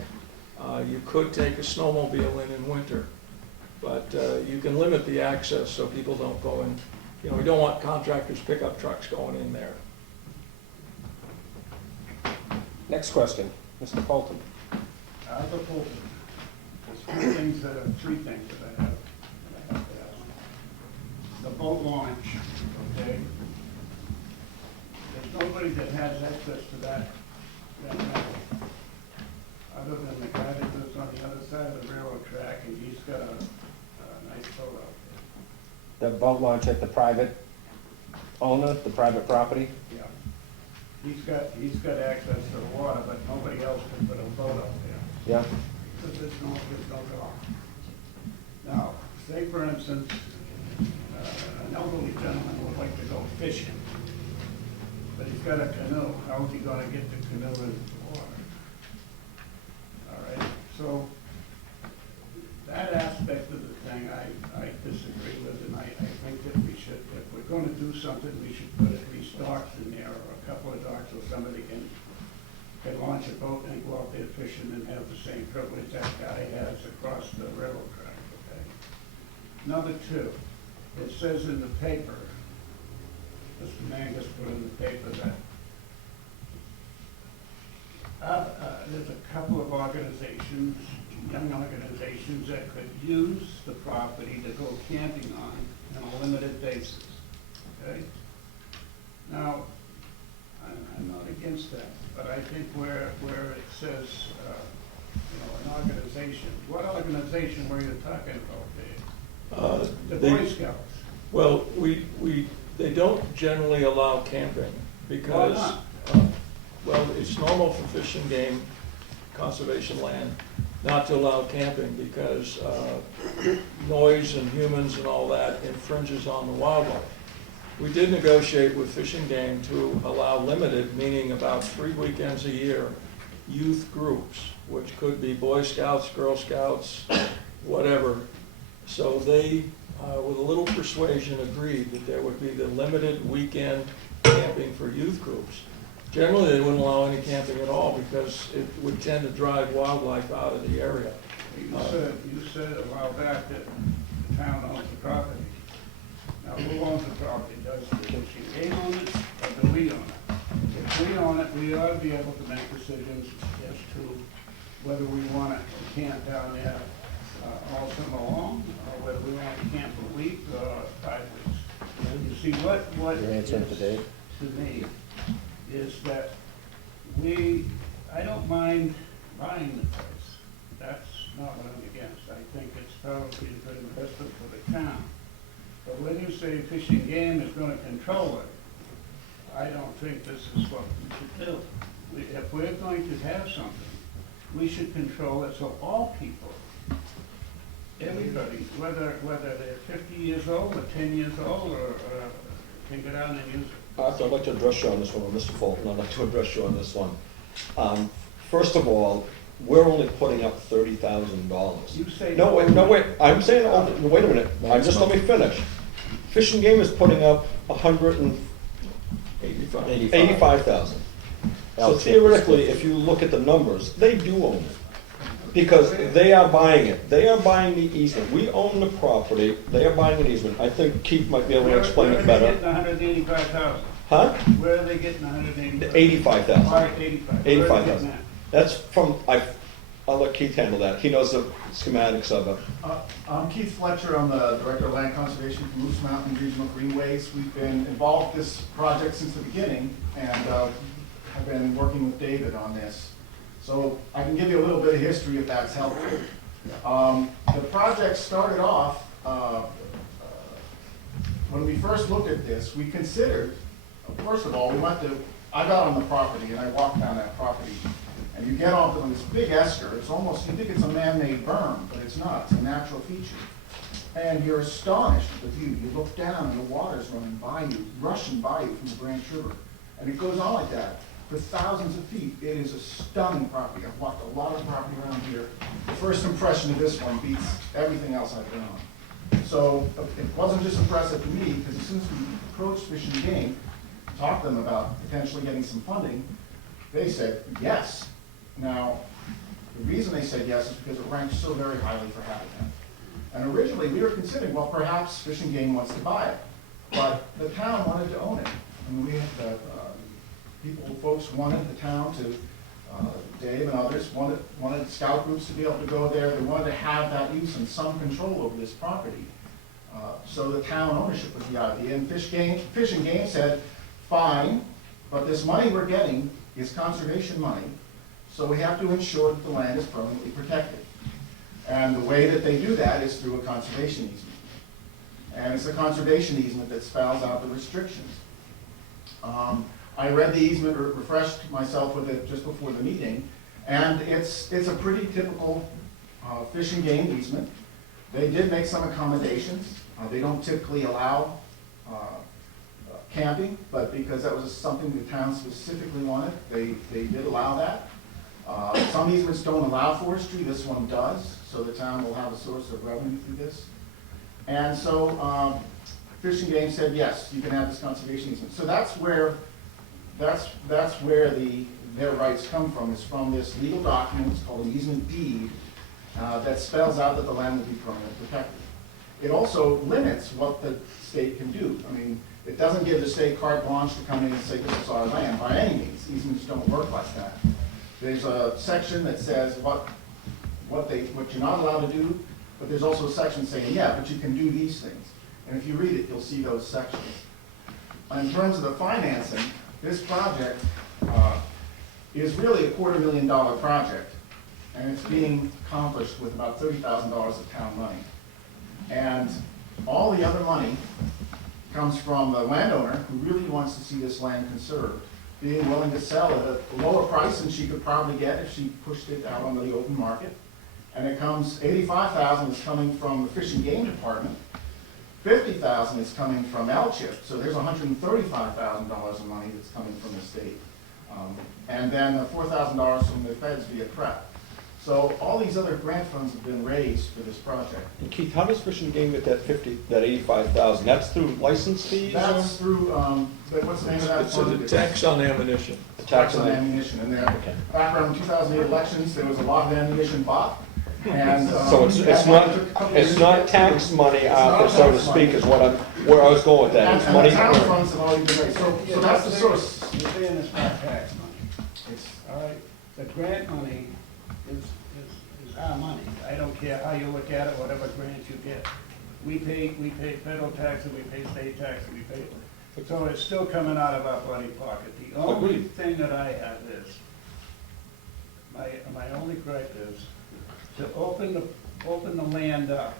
You could take a snowmobile in winter, but you can limit the access so people don't go in. We don't want contractors' pickup trucks going in there. Next question, Mr. Fulton. Arthur Fulton. There's three things that I have to ask. The boat launch, okay? There's nobody that has access to that metal, other than the guy that lives on the other side of the railroad track, and he's got a nice boat out there. The boat launch at the private owner, the private property? Yeah. He's got access to the water, but nobody else can put a boat out there. Yeah. Because there's no dock. Now, say for instance, an elderly gentleman would like to go fishing, but he's got a canoe. How is he gonna get the canoe in the water? All right, so that aspect of the thing I disagree with, and I think that we should, if we're gonna do something, we should put at least docks in there, or a couple of docks, so somebody can launch a boat and go out there fishing and have the same privilege that guy has across the railroad track, okay? Number two, it says in the paper, Mr. Mangus put in the paper that there's a couple of organizations, young organizations, that could use the property to go camping on a limited basis, okay? Now, I'm not against that, but I think where it says, an organization, what organization were you talking about there? the They- Boy Scouts. Well, they don't generally allow camping because, not? well, it's normal for Fish and Game conservation land not to allow camping because noise and humans and all that infringes on the wildlife. We did negotiate with Fish and Game to allow limited, meaning about 3 weekends a year, youth groups, which could be Boy Scouts, Girl Scouts, whatever. So they, with a little persuasion, agreed that there would be the limited weekend camping for youth groups. Generally, they wouldn't allow any camping at all because it would tend to drive wildlife out of the area. You said a while back that the town owns the property. Now, who owns the property? Does the Fish and Game own it, or do we own it? If we own it, we ought to be able to make decisions as to whether we want to camp down there all summer long, or whether we want to camp a week or 5 weeks. You see, what Your answer for Dave? to me is that I don't mind buying the place. That's not what I'm against. I think it's probably a good investment for the town. But when you say Fish and Game is gonna control it, I don't think this is what we should do. If we're going to have something, we should control it so all people, everybody, whether they're 50 years old or 10 years old or can get out and use it. Arthur, I'd like to address you on this one, or Mr. Fulton, I'd like to address you on this one. First of all, we're only putting up $30,000. You say. No, wait, I'm saying, wait a minute, just let me finish. Fish and Game is putting up $185,000. So theoretically, if you look at the numbers, they do own it. Because they are buying it. They are buying the easement. We own the property, they are buying an easement. I think Keith might be able to explain it better. Where are they getting $185,000? Huh? Where are they getting $185,000? 85,000. All right, 85. 85,000. That's from, I'll let Keith handle that. He knows the schematics of it. I'm Keith Fletcher. I'm the Director of Land Conservation for Moose Mountain Regional Greenways. We've been involved in this project since the beginning and have been working with David on this. So I can give you a little bit of history if that's helpful. The project started off, when we first looked at this, we considered, first of all, I got on the property and I walked down that property. And you get off of this big esker, it's almost, you think it's a man-made berm, but it's not, it's a natural feature. And you're astonished at the view. You look down and the water's running by you, rushing by you from the Branch River. And it goes on like that for thousands of feet. It is a stunning property. I've walked a lot of property around here. The first impression of this one beats everything else I've been on. So it wasn't just impressive to me, because as soon as we approached Fish and Game, talked to them about potentially getting some funding, they said yes. Now, the reason they said yes is because it ranks so very highly for habitat. And originally, we were considering, well, perhaps Fish and Game wants to buy it, but the town wanted to own it. And we had folks wanted the town to, Dave and others, wanted scout groups to be able to go there. They wanted to have that use and some control over this property. So the town ownership was the idea. And Fish and Game said, fine, but this money we're getting is conservation money. So we have to ensure that the land is permanently protected. And the way that they do that is through a conservation easement. And it's a conservation easement that spells out the restrictions. I read the easement, refreshed myself with it just before the meeting, and it's a pretty typical Fish and Game easement. They did make some accommodations. They don't typically allow camping, but because that was something the town specifically wanted, they did allow that. Some easements don't allow forestry, this one does, so the town will have a source of revenue through this. And so Fish and Game said, yes, you can have this conservation easement. So that's where their rights come from, is from this legal document, it's called an easement deed, that spells out that the land will be permanently protected. It also limits what the state can do. I mean, it doesn't give the state carte blanche to come in and say this is our land by any means. Easements don't work like that. There's a section that says what you're not allowed to do, but there's also a section saying, yeah, but you can do these things. And if you read it, you'll see those sections. In terms of the financing, this project is really a $250,000 project, and it's being accomplished with about $30,000 of town money. And All the other money comes from the landowner who really wants to see this land conserved, being willing to sell it at a lower price than she could probably get if she pushed it out onto the open market. And it comes, $85,000 is coming from the Fish and Game Department, $50,000 is coming from LCHIP, so there's $135,000 of money that's coming from the state. And then $4,000 from the feds via PrEP. So all these other grant funds have been raised for this project. And Keith, how does Fish and Game get that 50, that 85,000? That's through license fees? That's through, what's the name of that It's fund? a tax on ammunition. Tax on ammunition. And then Okay. back around 2008 elections, there was a lot of ammunition bought. And, So it's not tax money, Arthur, so to speak, is where I was going with that. It's And money the town earned. funds have already been raised. So that's the source. You're saying it's not tax money. It's, All right, the grant money is our money. I don't care how you look at it, whatever grants you get. We pay federal tax and we pay state tax and we pay, so it's still coming out of our bloody pocket. The only Agreed. thing that I have is, my only gripe is to open the land up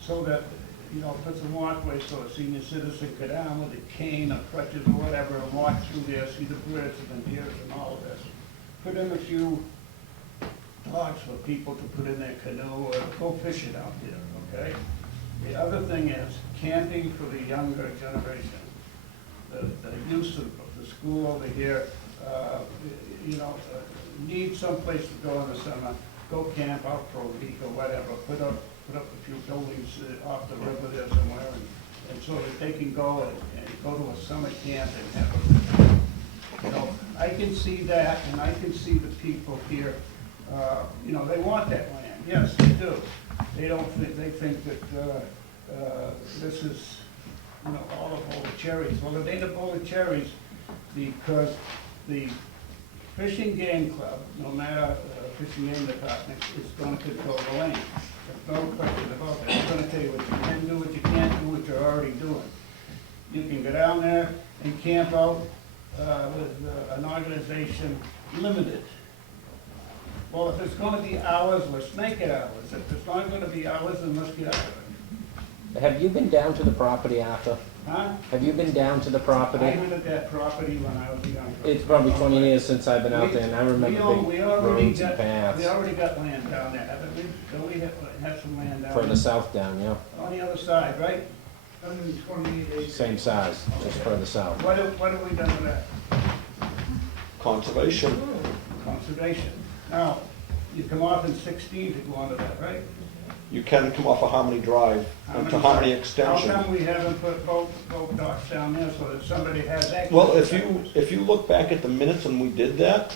so that, you know, put some walkways so a senior citizen could down with a cane or crutches or whatever and walk through there, see the birds and the deers and all of this. Put in a few docks for people to put in their canoe or go fishing out there, okay? The other thing is camping for the younger generation. The use of the school over here, need someplace to go in the summer, go camp out for a week or whatever, put up a few buildings off the river there somewhere, and so that they can go and go to a summer camp and have a, you know, I can see that, and I can see the people here, they want that land, yes, they do. They don't think, they think that, this is, all of the cherries. Well, it ain't a bowl of cherries, because the Fish and Game Club, no matter, Fish and Game Department, is gonna control the land. There's no question about that. It's gonna tell you what you can do, what you can't do, what you're already doing. You can go down there and camp out, with an organization limited. Well, if it's gonna be hours, let's make it hours. If it's not gonna be hours, then let's get out of it. Have you been down to the property, Arthur? Huh? Have you been down to the I property? rented that property when I was a young person. It's probably 20 years since I've been out there, and I remember big We already roads and got, paths. we already got land down there, haven't we? Don't we have some land down there? Further south down, yeah. On the other side, right? 128 acres. Same size, just further south. What have we done with that? Conservation. Conservation. Now, you come off in 16 to go onto that, right? You can come off of Harmony Drive into Harmony Extension. How come we haven't put both docks down there so that somebody has access? Well, if you look back at the minutes when we did that,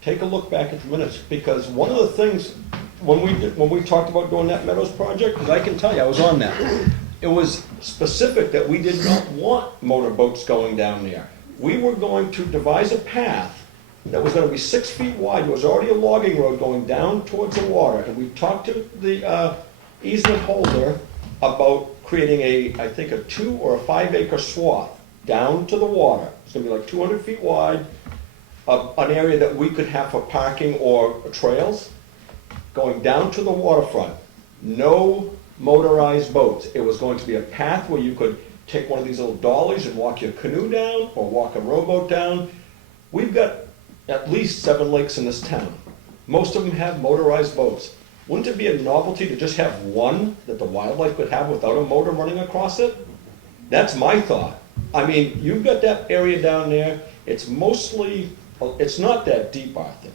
take a look back at the minutes, because one of the things, when we talked about doing that Meadows project, because I can tell you, I was on that, it was specific that we did not want motorboats going down there. We were going to devise a path that was gonna be 6 feet wide. There was already a logging road going down towards the water, and we talked to the easement holder about creating I think a 2 or a 5 acre swath down to the water. It's gonna be like 200 feet wide, an area that we could have for parking or trails, going down to the waterfront. No motorized boats. It was going to be a path where you could take one of these little dollies and walk your canoe down, or walk a rowboat down. We've got at least 7 lakes in this town. Most of them have motorized boats. Wouldn't it be a novelty to just have one that the wildlife could have without a motor running across it? That's my thought. I mean, you've got that area down there, it's mostly, it's not that deep, Arthur.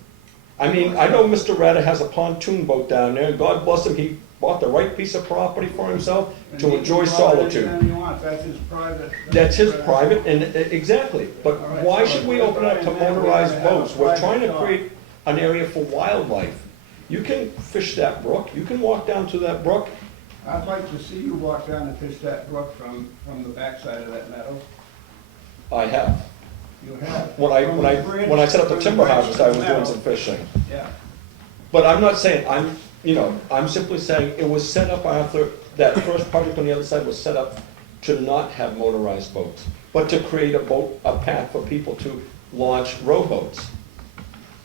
I mean, I know Mr. Ratta has a pontoon boat down there, and God bless him, he bought the right piece of property for himself to enjoy solitude. That's his private. That's his private, and exactly, but why should we open up to motorized boats? We're trying to create an area for wildlife. You can fish that brook, you can walk down to that brook. I'd like to see you walk down and fish that brook from the backside of that meadow. I have. You have. When I set up the timber harvest, I was doing some fishing. Yeah. But I'm not saying, I'm simply saying it was set up, Arthur, that first project on the other side was set up to not have motorized boats, but to create a path for people to launch rowboats.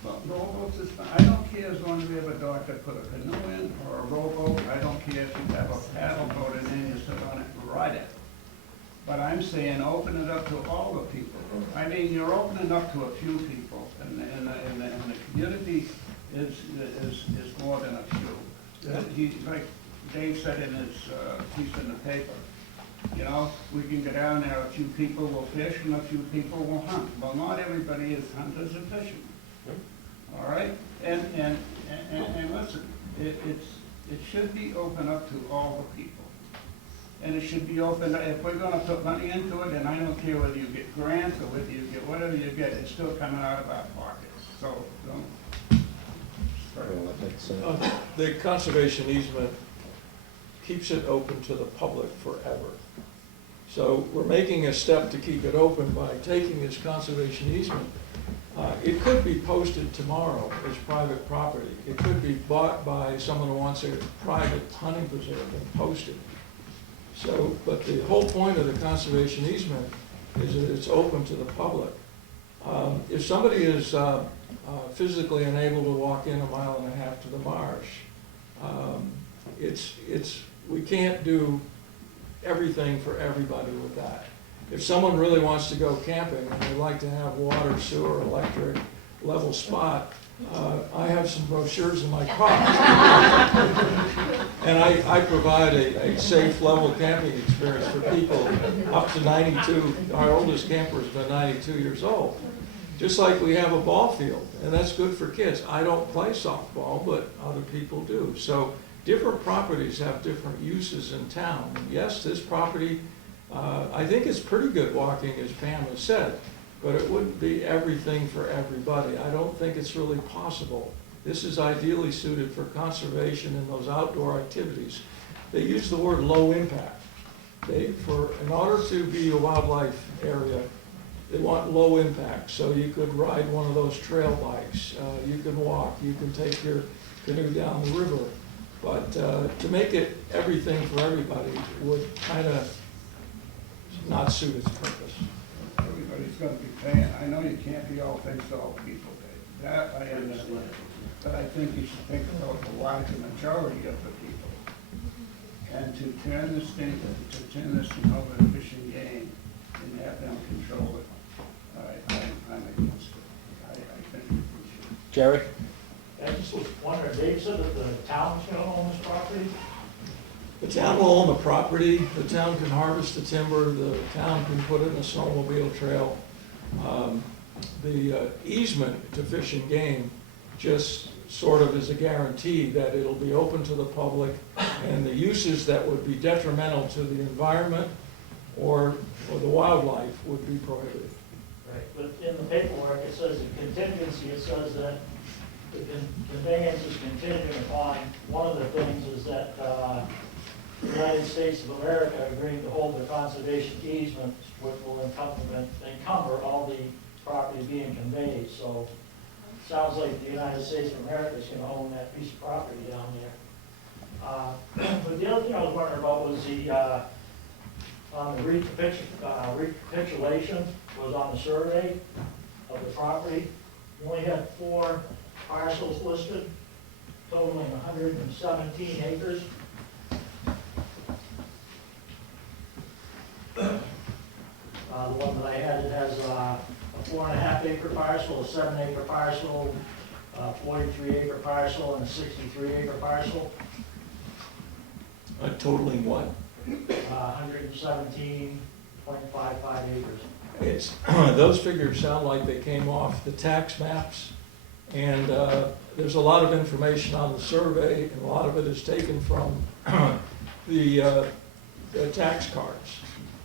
Well, rowboats is fine. I don't care as long as we have a dock that put a canoe in or a rowboat. I don't care if you have a paddle boat in there, you flood it. But I'm saying open it up to all the people. I mean, you're opening up to a few people, and the community is more than a few. Like Dave said in his piece in the paper, you know, we can go down there, a few people will fish and a few people will hunt. Well, not everybody is hunters and fishermen. All right? And listen, it should be open up to all the people. And it should be open, if we're gonna put money into it, and I don't care whether you get grants or whether you get whatever you get, it's still coming out of our pockets. So, don't. The conservation easement keeps it open to the public forever. So we're making a step to keep it open by taking this conservation easement. It could be posted tomorrow as private property. It could be bought by someone who wants a private hunting preserve and posted. So, but the whole point of the conservation easement is that it's open to the public. If somebody is physically unable to walk in 1.5 miles to the marsh, we can't do everything for everybody with that. If someone really wants to go camping and they like to have water, sewer, electric, level spot, I have some brochures in my car. And I provide a safe level camping experience for people up to 92. Our oldest camper has been 92 years old. Just like we have a ball field, and that's good for kids. I don't play softball, but other people do. So different properties have different uses in town. And yes, this property, I think it's pretty good walking, as Pam has said, but it wouldn't be everything for everybody. I don't think it's really possible. This is ideally suited for conservation and those outdoor activities. They use the word low impact. In order to be a wildlife area, they want low impact. So you could ride one of those trail bikes, you can walk, you can take your canoe down the river. But to make it everything for everybody would kind of not suit its purpose. Everybody's gonna be paying. I know you can't be all things to all people, Dave. That I understand. But I think you should think about the larger majority of the people. And to turn this thing, to turn this thing over to fishing game and have them control it, I'm against it. I think we should. Jerry? I just was wondering, Dave said that the town's gonna own this property? The town will own the property, the town can harvest the timber, the town can put it in a snowmobile trail. The easement to Fish and Game just sort of is a guarantee that it'll be open to the public, and the uses that would be detrimental to the environment or the wildlife would be prohibited. Right, but in the paperwork, it says in contingency, it says that the conveyance is contingent upon, one of the things is that the United States of America agreeing to hold the conservation easement, which will encumber all the property being conveyed. So it sounds like the United States of America is going to own that piece of property down there. But the other thing I was wondering about was the on the recapitulation was on the survey of the property. You only had 4 parcels listed, totaling 117 acres. The one that I had, it has a 4.5 acre parcel, a 7 acre parcel, a 43 acre parcel, and a 63 acre parcel. Totaling what? 117.55 acres. Those figures sound like they came off the tax maps, and there's a lot of information on the survey, and a lot of it is taken from the tax cards.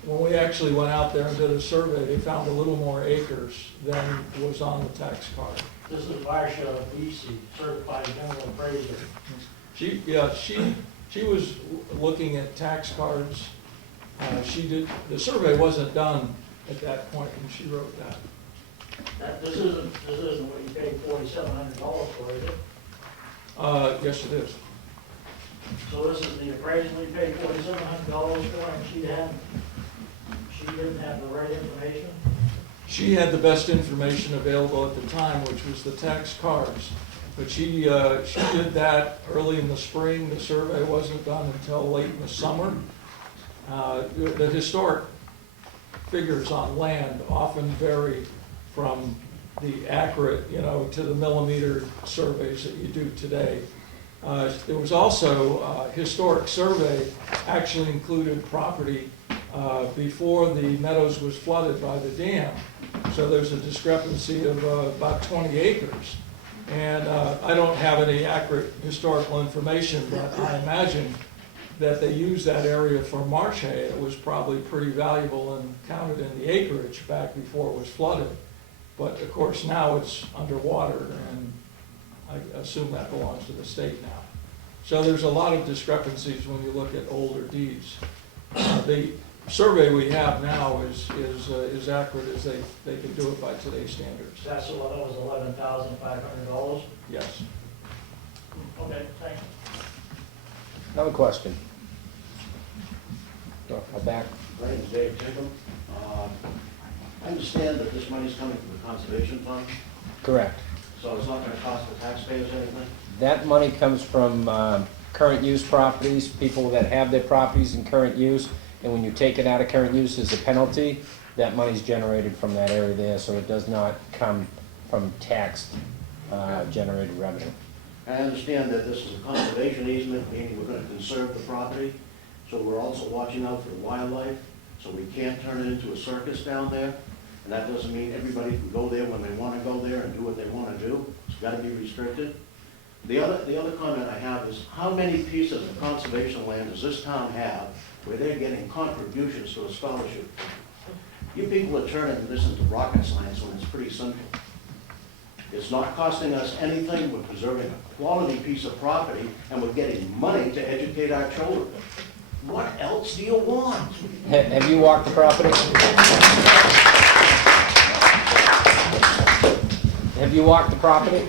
When we actually went out there and did a survey, they found a little more acres than was on the tax card. This is Varsha BC, certified general appraiser. She was looking at tax cards. The survey wasn't done at that point when she wrote that. This isn't what you paid $4,700 for, is it? Yes, it is. So this is the appraisal we paid $4,700 for, and she didn't have the right information? She had the best information available at the time, which was the tax cards. But she did that early in the spring. The survey wasn't done until late in the summer. The historic figures on land often vary from the accurate, to the millimeter surveys that you do today. There was also a historic survey actually included property before the Meadows was flooded by the dam. So there's a discrepancy of about 20 acres. And I don't have any accurate historical information, but I imagine that they used that area for marsh hay. It was probably pretty valuable and counted in the acreage back before it was flooded. But of course now it's underwater, and I assume that belongs to the state now. So there's a lot of discrepancies when you look at older deeds. The survey we have now is accurate as they can do it by today's standards. That's what, that was $11,500? Yes. Okay, thanks. Another question. Back. My name's Dave Tinkham. I understand that this money's coming from the conservation fund, Correct. so it's not gonna cost the taxpayers anything? That money comes from current use properties, people that have their properties in current use, and when you take it out of current use as a penalty, that money's generated from that area there, so it does not come from taxed generated revenue. I understand that this is a conservation easement, meaning we're gonna conserve the property, so we're also watching out for the wildlife, so we can't turn it into a circus down there, and that doesn't mean everybody can go there when they wanna go there and do what they wanna do. It's gotta be restricted. The other comment I have is, how many pieces of conservation land does this town have where they're getting contributions to a scholarship? You people are turning this into rocket science when it's pretty simple. It's not costing us anything, we're preserving a quality piece of property, and we're getting money to educate our children. What else do you want? Have you walked the property? Have you walked the property?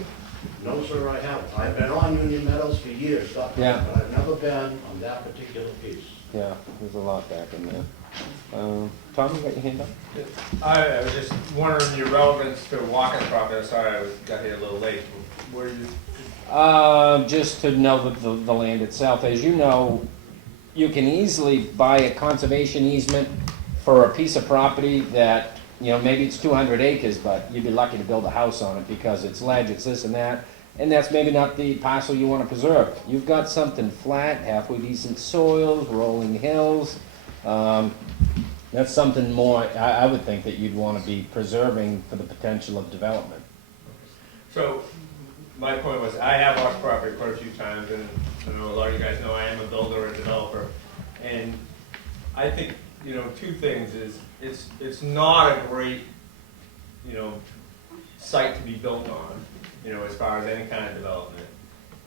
No, sir, I haven't. I've been on Union Meadows for years, but Yeah. I've never been on that particular piece. Yeah, there's a lot back in there. Tom, you got your hand up? I was just wondering your relevance to walking the property. Sorry, got here a little late. Where you? Just to know the land itself. As you know, you can easily buy a conservation easement for a piece of property that, maybe it's 200 acres, but you'd be lucky to build a house on it because it's ledge, it's this and that, and that's maybe not the parcel you want to preserve. You've got something flat, halfway decent soils, rolling hills. That's something more, I would think, that you'd want to be preserving for the potential of development. So, my point was, I have walked property quite a few times, and I know a lot of you guys know I am a builder and developer, and I think, two things is, it's not a great, site to be built on, as far as any kind of development.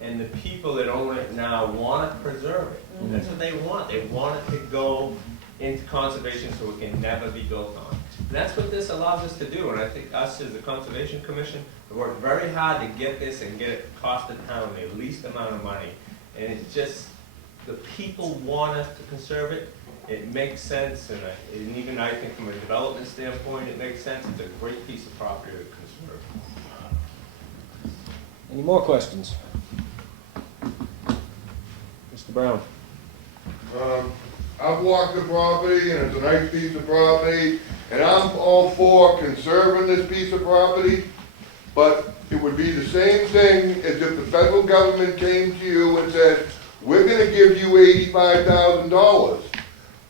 And the people that own it now want to preserve it. And that's what they want. They want it to go into conservation so it can never be built on. And that's what this allows us to do. And I think us as the Conservation Commission have worked very hard to get this and get it cost the town the least amount of money. And it's just, the people want us to conserve it. It makes sense, and even I think from a development standpoint, it makes sense. It's a great piece of property to conserve. Any more questions? Mr. Brown? I've walked the property, and it's a nice piece of property, and I'm all for conserving this piece of property, but it would be the same thing as if the federal government came to you and said, we're gonna give you $85,000,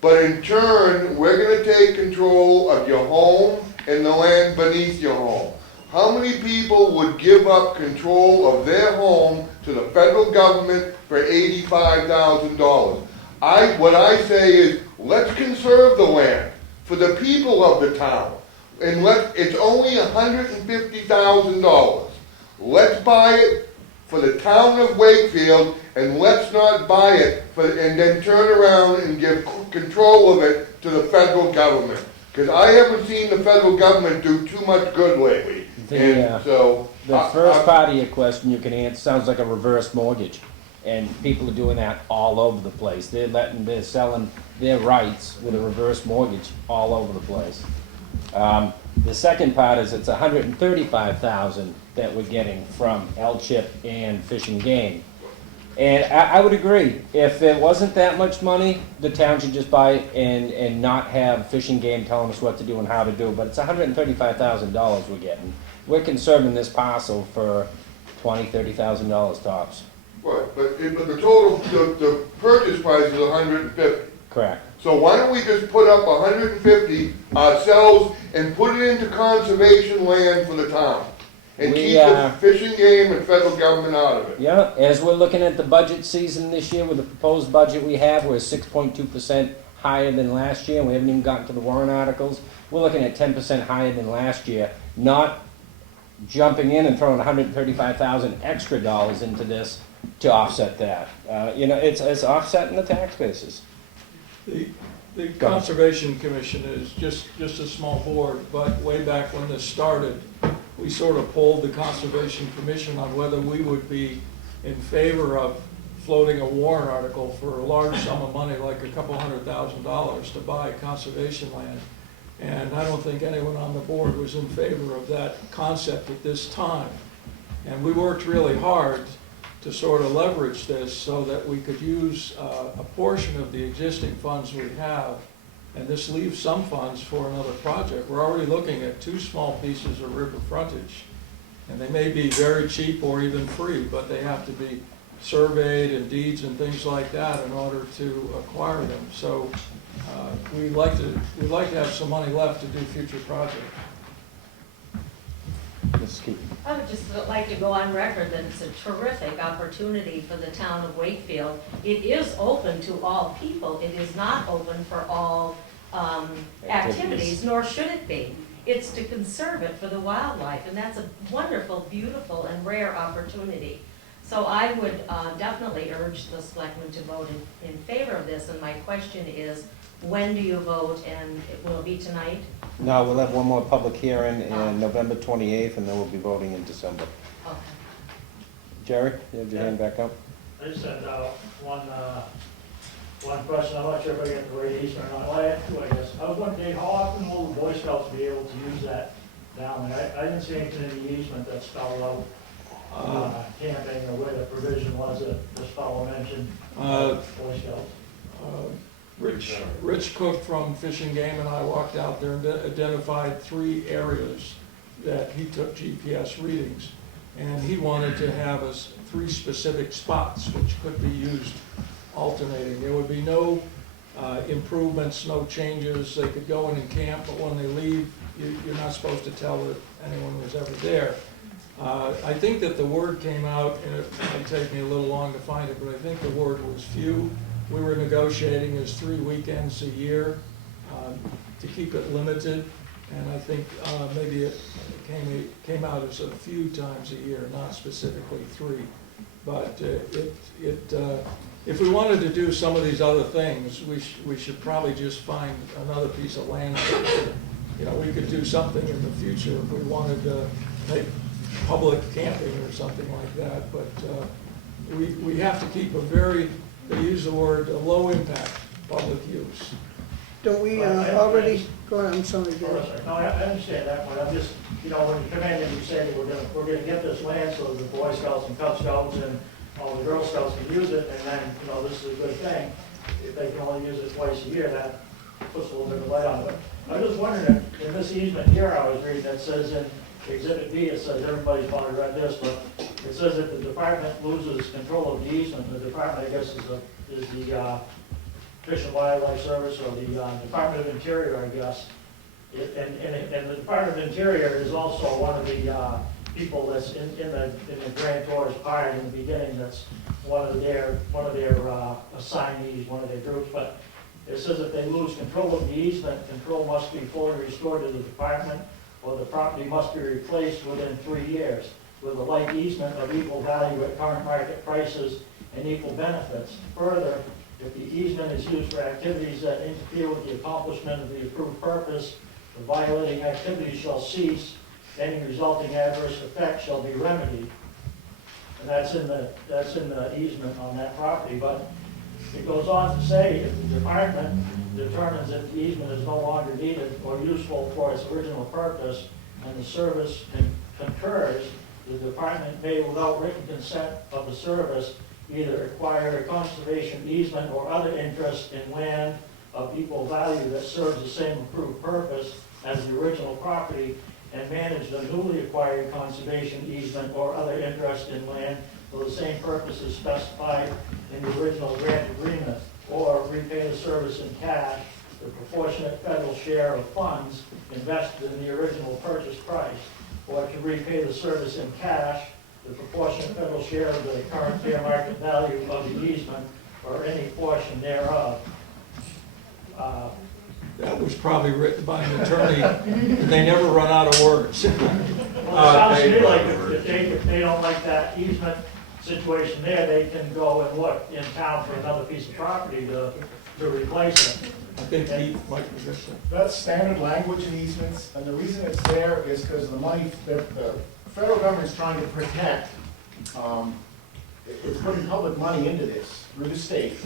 but in turn, we're gonna take control of your home and the land beneath your home. How many people would give up control of their home to the federal government for $85,000? What I say is, let's conserve the land for the people of the town. And it's only $150,000. Let's buy it for the town of Wakefield, and let's not buy it and then turn around and give control of it to the federal government. Because I haven't seen the federal government do too much good lately. The first part of your question you can answer sounds like a reverse mortgage. And people are doing that all over the place. They're selling their rights with a reverse mortgage all over the place. The second part is it's $135,000 that we're getting from LCHIP and Fish and Game. And I would agree, if it wasn't that much money, the town should just buy it and not have Fish and Game telling us what to do and how to do it, but it's $135,000 we're getting. We're conserving this parcel for $20,000-$30,000 tops. Right, but the total, the purchase price is $150. Correct. So why don't we just put up $150 ourselves and put it into conservation land for the town? And keep the Fish and Game and federal government out of it. Yeah, as we're looking at the budget season this year, with the proposed budget we have, we're 6.2% higher than last year, and we haven't even gotten to the warrant articles. We're looking at 10% higher than last year, not jumping in and throwing $135,000 extra dollars into this to offset that. It's offsetting the tax basis. The Conservation Commission is just a small board, but way back when this started, we sort of polled the Conservation Commission on whether we would be in favor of floating a warrant article for a large sum of money, like a couple $100,000 to buy conservation land. And I don't think anyone on the board was in favor of that concept at this time. And we worked really hard to sort of leverage this so that we could use a portion of the existing funds we have, and this leaves some funds for another project. We're already looking at 2 small pieces of river frontage, and they may be very cheap or even free, but they have to be surveyed and deeds and things like that in order to acquire them. So we'd like to have some money left to do future projects. I would just like to go on record that it's a terrific opportunity for the town of Wakefield. It is open to all people. It is not open for all activities, nor should it be. It's to conserve it for the wildlife, and that's a wonderful, beautiful, and rare opportunity. So I would definitely urge the selectmen to vote in favor of this, and my question is, when do you vote, and will it be tonight? No, we'll have one more public hearing on November 28th, and then we'll be voting in December. Okay. Jerry, you have your hand back up? I just had one question. I'm not sure if I get the right easement or not. Well, I have two, I guess. I was wondering, how often will the Boy Scouts be able to use that down there? I didn't see anything in the easement that spelled out camping or where the provision was that this fellow mentioned, Boy Scouts. Rich Cook from Fish and Game and I walked out there and identified 3 areas that he took GPS readings. And he wanted to have us 3 specific spots which could be used alternating. There would be no improvements, no changes. They could go in and camp, but when they leave, you're not supposed to tell that anyone was ever there. I think that the word came out, and it might take me a little long to find it, but I think the word was few. We were negotiating as 3 weekends a year to keep it limited, and I think maybe it came out as a few times a year, not specifically 3. But if we wanted to do some of these other things, we should probably just find another piece of land. We could do something in the future if we wanted to make public camping or something like that. But we have to keep a very, they use the word, a low impact public use. Don't we already, go ahead, I'm sorry, Gary. No, I understand that, but I'm just, when you come in and you say we're gonna get this land so the Boy Scouts and Cub Scouts and all the Girl Scouts can use it, and then, this is a good thing. If they can only use it twice a year, that puts a little bit of light on it. I was just wondering, in this easement here I was reading, that says in Exhibit B, it says, everybody's probably read this, but it says if the department loses control of the easement, the department, I guess, is the Fish and Wildlife Service, or the Department of Interior, I guess. And the Department of Interior is also one of the people that's in the Grand Tourist Party in the beginning. That's one of their assignees, one of their groups. But it says if they lose control of the easement, control must be fully restored to the department, or the property must be replaced within 3 years with a like easement of equal value at current market prices and equal benefits. Further, if the easement is used for activities that interfere with the accomplishment of the approved purpose, the violating activities shall cease, any resulting adverse effect shall be remedied. And that's in the easement on that property. But it goes on to say, if the department determines that the easement is no longer needed or useful for its original purpose, and the service concurs, the department may, without written consent of the service, either acquire a conservation easement or other interest in land of equal value that serves the same approved purpose as the original property, and manage the newly acquired conservation easement or other interest in land for the same purposes specified in the original grant agreement, or repay the service in cash, the proportionate federal share of funds invested in the original purchase price, or to repay the service in cash, the proportionate federal share of the current fair market value of the easement, or any portion thereof. That was probably written by an attorney. They never run out of words. Well, it sounds to me like if they don't like that easement situation there, they can go and look in town for another piece of property to replace it. I think he might be just. That's standard language in easements, and the reason it's there is because the money, the federal government's trying to protect, it's putting public money into this through the state.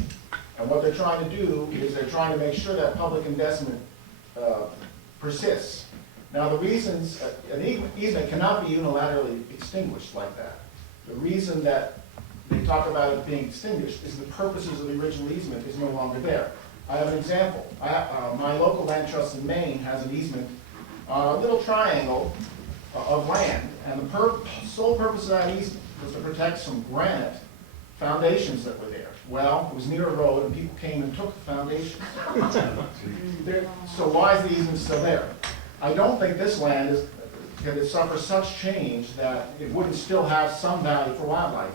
And what they're trying to do is they're trying to make sure that public investment persists. Now, the reasons, an easement cannot be unilaterally extinguished like that. The reason that they talk about it being extinguished is the purposes of the original easement is no longer there. I have an example. My local land trust in Maine has an easement on a little triangle of land, and the sole purpose of that easement was to protect some granite foundations that were there. Well, it was near a road, and people came and took the foundations. So why is the easement still there? I don't think this land can suffer such change that it wouldn't still have some value for wildlife.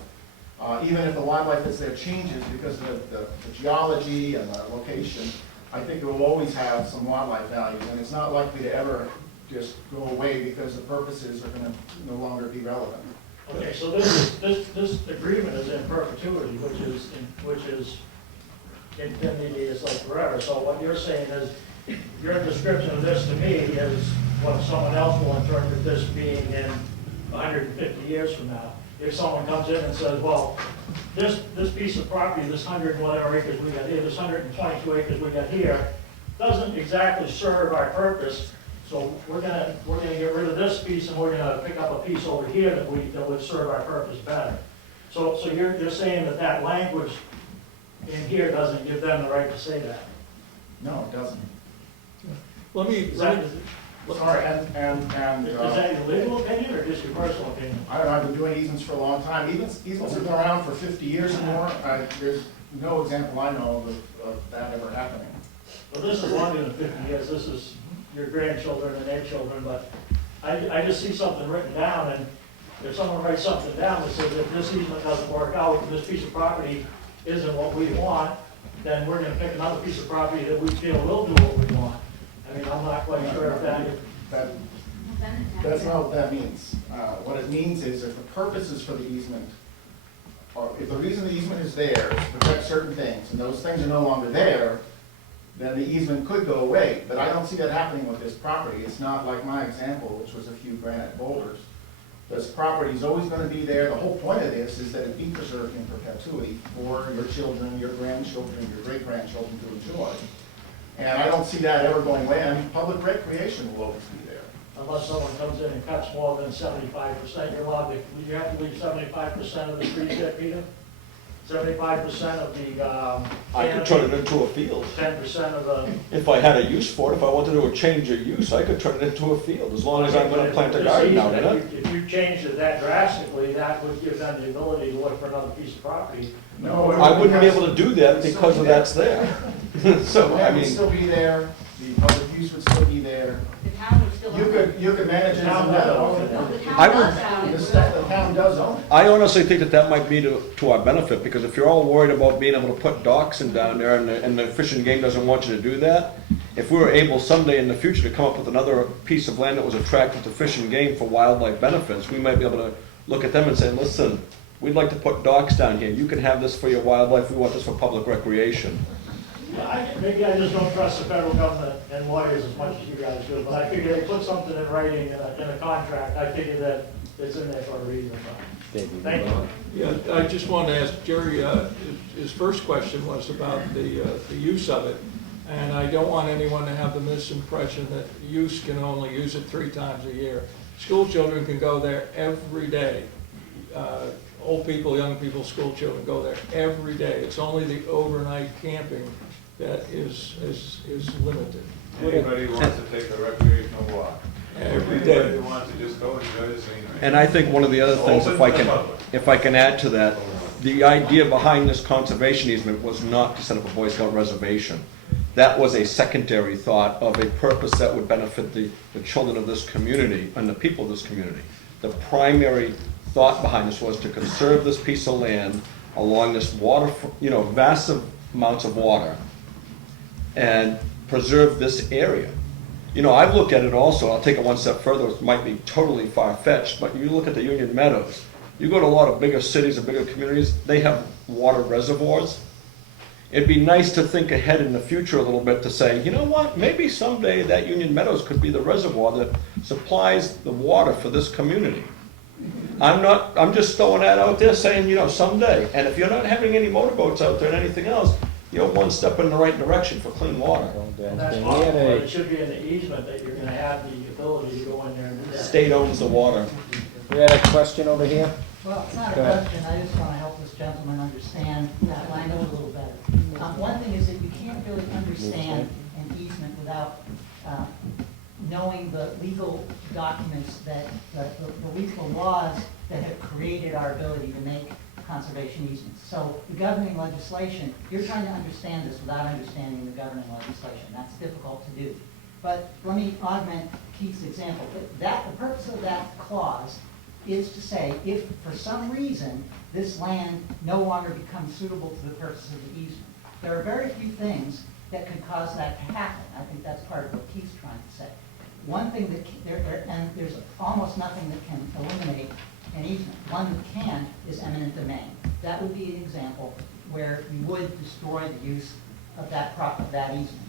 Even if the wildlife that's there changes because of the geology and the location, I think it will always have some wildlife values, and it's not likely to ever just go away because the purposes are going to no longer be relevant. Okay, so this agreement is in perpetuity, which is infinity is like forever. So what you're saying is, your description of this to me is what someone else will interpret this being in 150 years from now. If someone comes in and says, well, this piece of property, this 100 and whatever acres we got here, this 122 acres we got here, doesn't exactly serve our purpose. So we're gonna get rid of this piece, and we're gonna pick up a piece over here that would serve our purpose better. So you're saying that language in here doesn't give them the right to say that? No, it doesn't. Is that your legal opinion or just your personal opinion? I've been doing easements for a long time. Easements have been around for 50 years or more. There's no example I know of that ever happening. Well, this is longer than 50 years. This is your grandchildren and their children, but I just see something written down, and if someone writes something down that says if this easement doesn't work out, this piece of property isn't what we want, then we're gonna pick another piece of property that we feel will do what we want. I mean, I'm not quite sure if That's not what that means. What it means is if the purposes for the easement, or if the reason the easement is there is to protect certain things, and those things are no longer there, then the easement could go away. But I don't see that happening with this property. It's not like my example, which was a few granite boulders. This property is always going to be there. The whole point of this is that it be preserved in perpetuity for your children, your grandchildren, your great-grandchildren to enjoy. And I don't see that ever going away. I mean, public recreation will always be there. Unless someone comes in and cuts more than 75%, you're allowed to, you have to leave 75% of the trees there, Peter? 75% of the, I could turn it into a field. 10% of the. If I had a use for it, if I wanted to do a change of use, I could turn it into a field, as long as I'm gonna plant a garden out in it. If you changed it that drastically, that would give them the ability to look for another piece of property. No, I wouldn't be able to do that because of that's there. So, The I land would mean, still be there, the public use would still be there. The town would still. You could manage it as a meadow. I would- The town does own it. I honestly think that might be to our benefit, because if you're all worried about being able to put docks in down there, and the Fish and Game doesn't want you to do that, if we were able someday in the future to come up with another piece of land that was attractive to Fish and Game for wildlife benefits, we might be able to look at them and say, listen, we'd like to put docks down here, you can have this for your wildlife, we want this for public recreation. Maybe I just don't trust the federal government and lawyers as much as you guys do, but I figure they put something in writing in a contract, I figure that it's in there for a reason. Thank you. Yeah, I just wanted to ask Jerry, his first question was about the use of it. And I don't want anyone to have the misimpression that use can only use it 3 times a year. School children can go there every day. old people, young people, school children go there every day. It's only the overnight camping that is limited. Anybody who wants to take a recreational walk. Every day. Anybody who wants to just go enjoy the scenery. And I think one of the other things, Open if to the public. I can add to that, the idea behind this conservation easement was not to set up a Boy Scout reservation. That was a secondary thought of a purpose that would benefit the children of this community and the people of this community. The primary thought behind this was to conserve this piece of land along this water, vast amounts of water, and preserve this area. I've looked at it also, I'll take it one step further, it might be totally far-fetched, but you look at the Union Meadows, you go to a lot of bigger cities and bigger communities, they have water reservoirs. It'd be nice to think ahead in the future a little bit to say, you know what, maybe someday that Union Meadows could be the reservoir that supplies the water for this community. I'm just throwing that out there saying, someday. And if you're not having any motorboats out there and anything else, you're one step in the right direction for clean water. And that's possible, but it should be in the easement that you're gonna have the ability to go in there and do that. State owns the water. We had a question over here. Well, it's not a Go ahead. question, I just want to help this gentleman understand that language a little better. One thing is that you can't really understand an easement without knowing the legal documents that, the legal laws that have created our ability to make conservation easements. So the governing legislation, you're trying to understand this without understanding the governing legislation. That's difficult to do. But let me augment Keith's example. The purpose of that clause is to say, if for some reason this land no longer becomes suitable to the purpose of the easement, there are very few things that could cause that to happen. I think that's part of what Keith's trying to say. One thing that, and there's almost nothing that can eliminate an easement. One that can is eminent domain. That would be an example where you would destroy the use of that easement.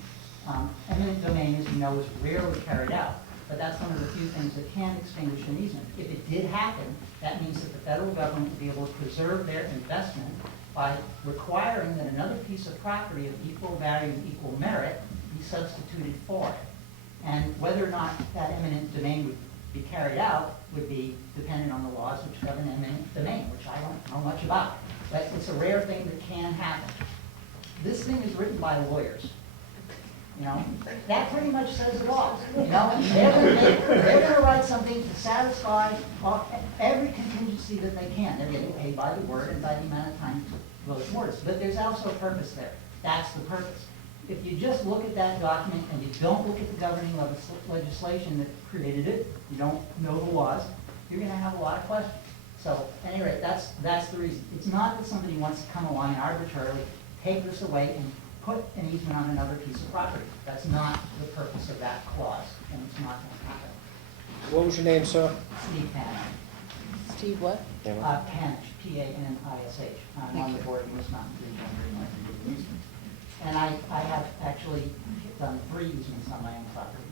Eminent domain, as you know, is rarely carried out. But that's one of the few things that can extinguish an easement. If it did happen, that means that the federal government would be able to preserve their investment by requiring that another piece of property of equal value and equal merit be substituted for it. And whether or not that eminent domain would be carried out would be dependent on the laws which govern eminent domain, which I don't know much about. But it's a rare thing that can happen. This thing is written by lawyers. That pretty much says it all. They're going to write something to satisfy every contingency that they can. They're getting paid by the word and by the amount of time to those words. But there's also a purpose there. That's the purpose. If you just look at that document and you don't look at the governing legislation that created it, you don't know the laws, you're going to have a lot of questions. So, at any rate, that's the reason. It's not that somebody wants to come along and arbitrarily take this away and put an easement on another piece of property. That's not the purpose of that clause, and it's not going to happen. What was your name, sir? Steve Panish. Steve what? Panish, P-A-N-I-S-H. I'm on the board of West Mountain Regional Easement. And I have actually done 3 easements on my own property.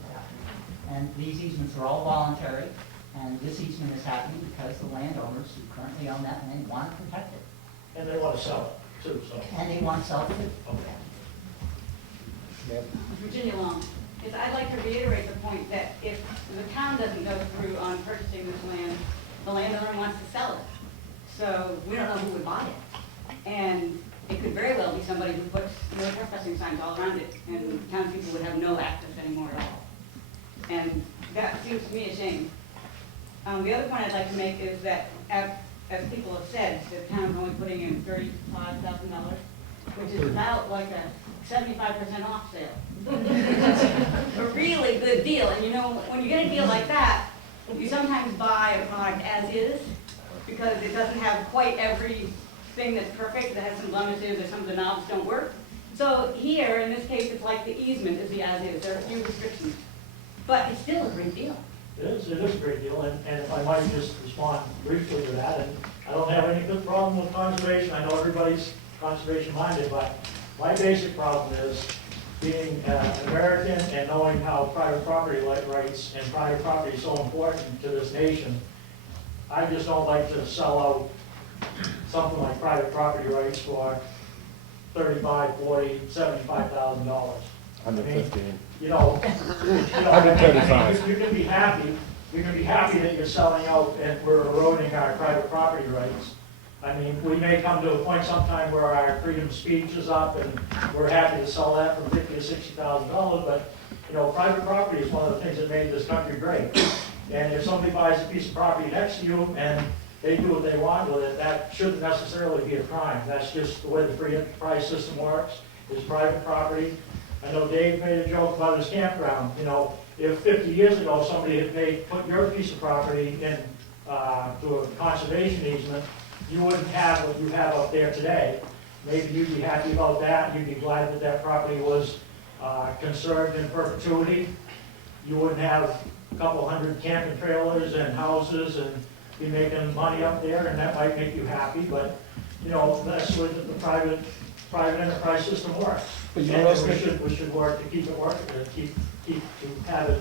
And these easements are all voluntary, and this easement is happening because the landowners who currently own that land want to protect it. And they want to sell it too, so. And they want to sell it too. Okay. Virginia Long, is I'd like to reiterate the point that if the town doesn't go through on purchasing this land, the landowner wants to sell it. So we don't know who would buy it. And it could very well be somebody who puts no trespassing signs all around it, and townspeople would have no access anymore at all. And that seems to me a shame. The other point I'd like to make is that, as people have said, the town's only putting in $35,000, which is about like a 75% off sale. A really good deal. And when you get a deal like that, you sometimes buy a product as is, because it doesn't have quite everything that's perfect. It has some blemishes, or some of the knobs don't work. So here, in this case, it's like the easement is the as is. There are a few restrictions. But it's still a great deal. It is a great deal, and if I might just respond briefly to that, and I don't have any good problem with conservation. I know everybody's conservation minded, but my basic problem is being an American and knowing how private property rights and private property is so important to this nation. I just don't like to sell out something like private property rights for $35,000, $40,000, $75,000. 115. You know, 135. you can be happy. You can be happy that you're selling out and we're eroding our private property rights. I mean, we may come to a point sometime where our freedom of speech is up and we're happy to sell that for $50,000 to $60,000, but, you know, private property is one of the things that made this country great. And if somebody buys a piece of property next to you and they do what they want with it, that shouldn't necessarily be a crime. That's just the way the free enterprise system works, is private property. I know Dave made a joke about his campground. You know, if 50 years ago somebody had put your piece of property in to a conservation easement, you wouldn't have what you have up there today. Maybe you'd be happy about that. You'd be glad that that property was conserved in perpetuity. You wouldn't have a couple hundred camping trailers and houses and be making money up there, and that might make you happy. But you know, that's the way that the private enterprise system works. But you And also- we should work to keep it working, to have it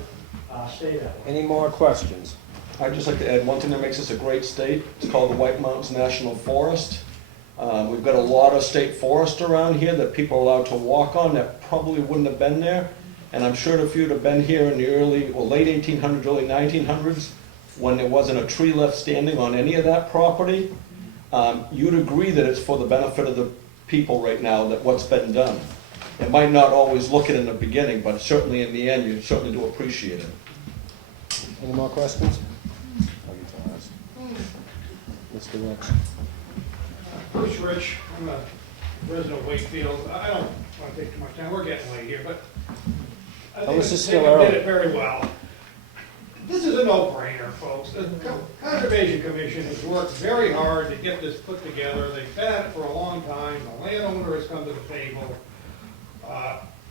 stay that way. Any more questions? I'd just like to add one thing that makes us a great state. It's called the White Mountains National Forest. We've got a lot of state forest around here that people are allowed to walk on that probably wouldn't have been there. And I'm sure if you'd have been here in the late 1800s, early 1900s, when there wasn't a tree left standing on any of that property, you'd agree that it's for the benefit of the people right now, that what's been done. It might not always look it in the beginning, but certainly in the end, you certainly do appreciate it. Any more questions? Mr. Rich. Bruce Rich, I'm a resident of Wakefield. I don't want to take too much time, we're getting late here, but I think this is they still did early. it very well. This is a no-brainer, folks. The Conservation Commission has worked very hard to get this put together. They've been at it for a long time. The landowner has come to the table.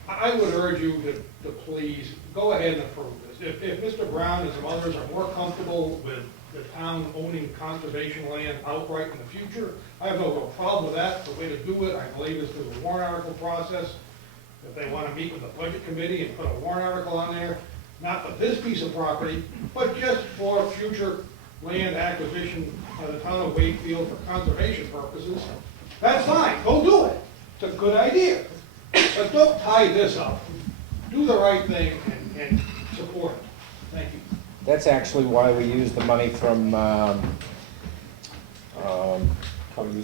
I would urge you to please go ahead and approve this. If Mr. Brown and some others are more comfortable with the town owning conservation land outright in the future, I have no real problem with that. The way to do it, I believe, is through the warrant article process. If they want to meet with the budget committee and put a warrant article on there, not for this piece of property, but just for future land acquisition by the town of Wakefield for conservation purposes, that's fine, go do it. It's a good idea. But don't tie this up. Do the right thing and support it. Thank you. That's actually why we use the money from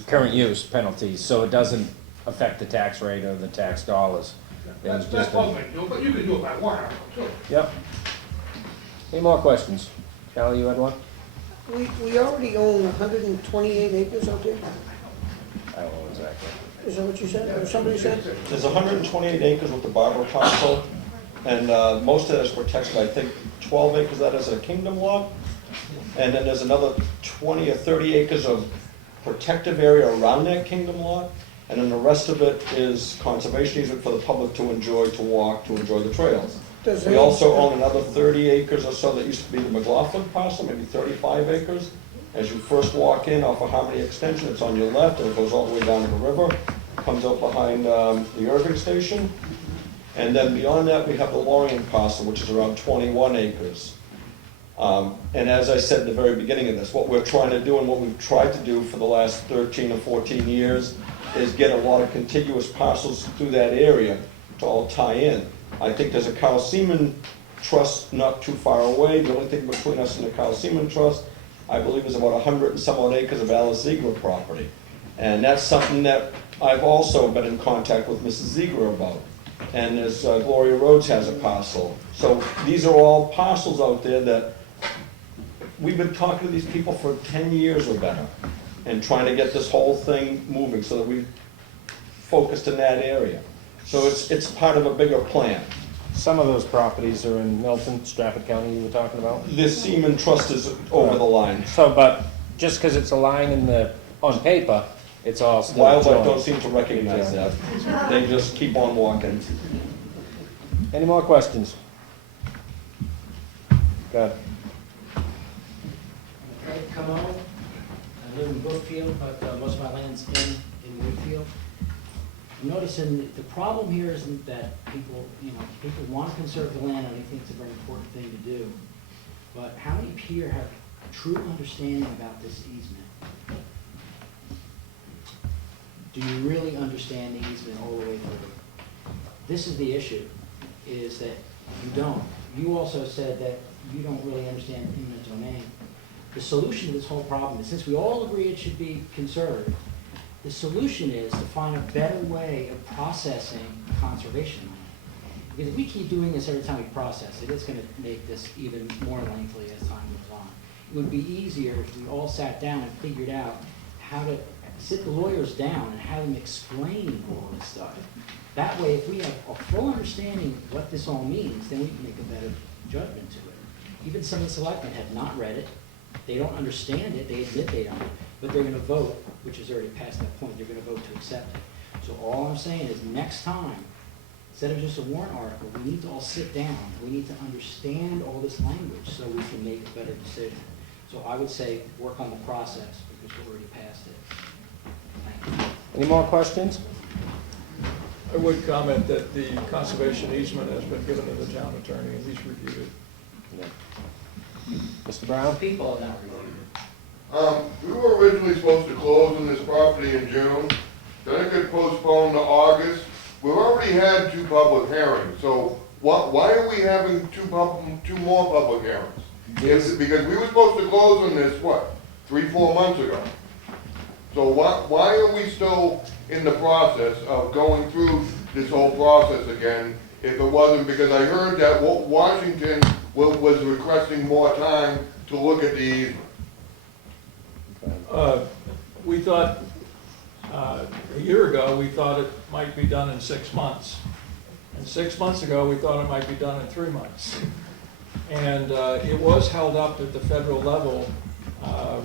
current use penalties, so it doesn't affect the tax rate or the tax dollars. It was That's just one way to do it, but you can do it by warrant article too. Yep. Any more questions? Charlie, you had one? We already own 128 acres out there? I don't know exactly. Is that what you said, or somebody said? There's 128 acres with the Barber parcel, and most of that is protected. I think 12 acres of that is a kingdom lot, and then there's another 20 or 30 acres of protective area around that kingdom lot, and then the rest of it is conservation easement for the public to enjoy, to walk, to enjoy the trails. We also own another 30 acres or so that used to be the McLaughlin parcel, maybe 35 acres. As you first walk in off of Harmony Extension, it's on your left, and it goes all the way down to the river, comes up behind the Irving Station. And then beyond that, we have the Lorien parcel, which is around 21 acres. And as I said at the very beginning of this, what we're trying to do and what we've tried to do for the last 13 or 14 years is get a lot of contiguous parcels through that area to all tie in. I think there's a Carl Seaman Trust not too far away. The only thing between us and the Carl Seaman Trust, I believe, is about 100 and some odd acres of Alice Ziegler property. And that's something that I've also been in contact with Mrs. Ziegler about. And there's Gloria Rhodes has a parcel. So these are all parcels out there that we've been talking to these people for 10 years or better and trying to get this whole thing moving so that we focused in that area. So it's part of a bigger plan. Some of those properties are in Milton, Stratford County you were talking about? The Seaman Trust is over the line. So, but just because it's a line on paper, it's all still Wildlife joint. don't seem to recognize that. They just keep on walking. Any more questions? Go ahead. Comeau. I live in Brookfield, but most of my land's in Wakefield. I'm noticing the problem here isn't that people want to conserve the land, and I think it's a very important thing to do. But how many here have true understanding about this easement? Do you really understand the easement all the way through? This is the issue, is that you don't. You also said that you don't really understand eminent domain. The solution to this whole problem is, since we all agree it should be conserved, the solution is to find a better way of processing conservation land. Because if we keep doing this every time we process it, it's gonna make this even more lengthy as time goes on. It would be easier if we all sat down and figured out how to sit the lawyers down and have them explain all this stuff. That way, if we have a full understanding of what this all means, then we can make a better judgment to it. Even some of the selectmen have not read it, they don't understand it, they admit they don't, but they're gonna vote, which is already past that point, they're gonna vote to accept it. So all I'm saying is, next time, instead of just a warrant article, we need to all sit down, we need to understand all this language so we can make a better decision. So I would say, work on the process, because we're already past it. Thank you. Any more questions? I would comment that the conservation easement has been given to the town attorney, and he's reviewed it. Mr. Brown? People are not reviewed. We were originally supposed to close on this property in June, then it got postponed to August. We've already had 2 public hearings, so why are we having two more public hearings? Because we were supposed to close on this, 3-4 months ago? So why are we still in the process of going through this whole process again, if it wasn't because I heard that Washington was requesting more time to look at the easement? We thought, a year ago, we thought it might be done in 6 months. And 6 months ago, we thought it might be done in 3 months. And it was held up at the federal level.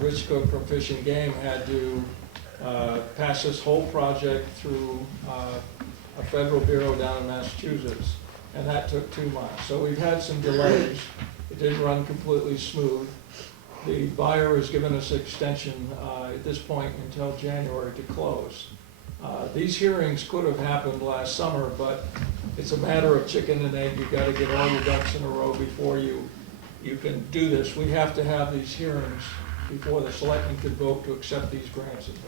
Rich Cook from Fish and Game had to pass this whole project through a federal bureau down in Massachusetts, and that took 2 months. So we've had some delays. It didn't run completely smooth. The buyer has given us an extension at this point until January to close. These hearings could have happened last summer, but it's a matter of chicken and egg. You've got to get all your ducks in a row before you can do this. We have to have these hearings before the selectmen can vote to accept these grants and those.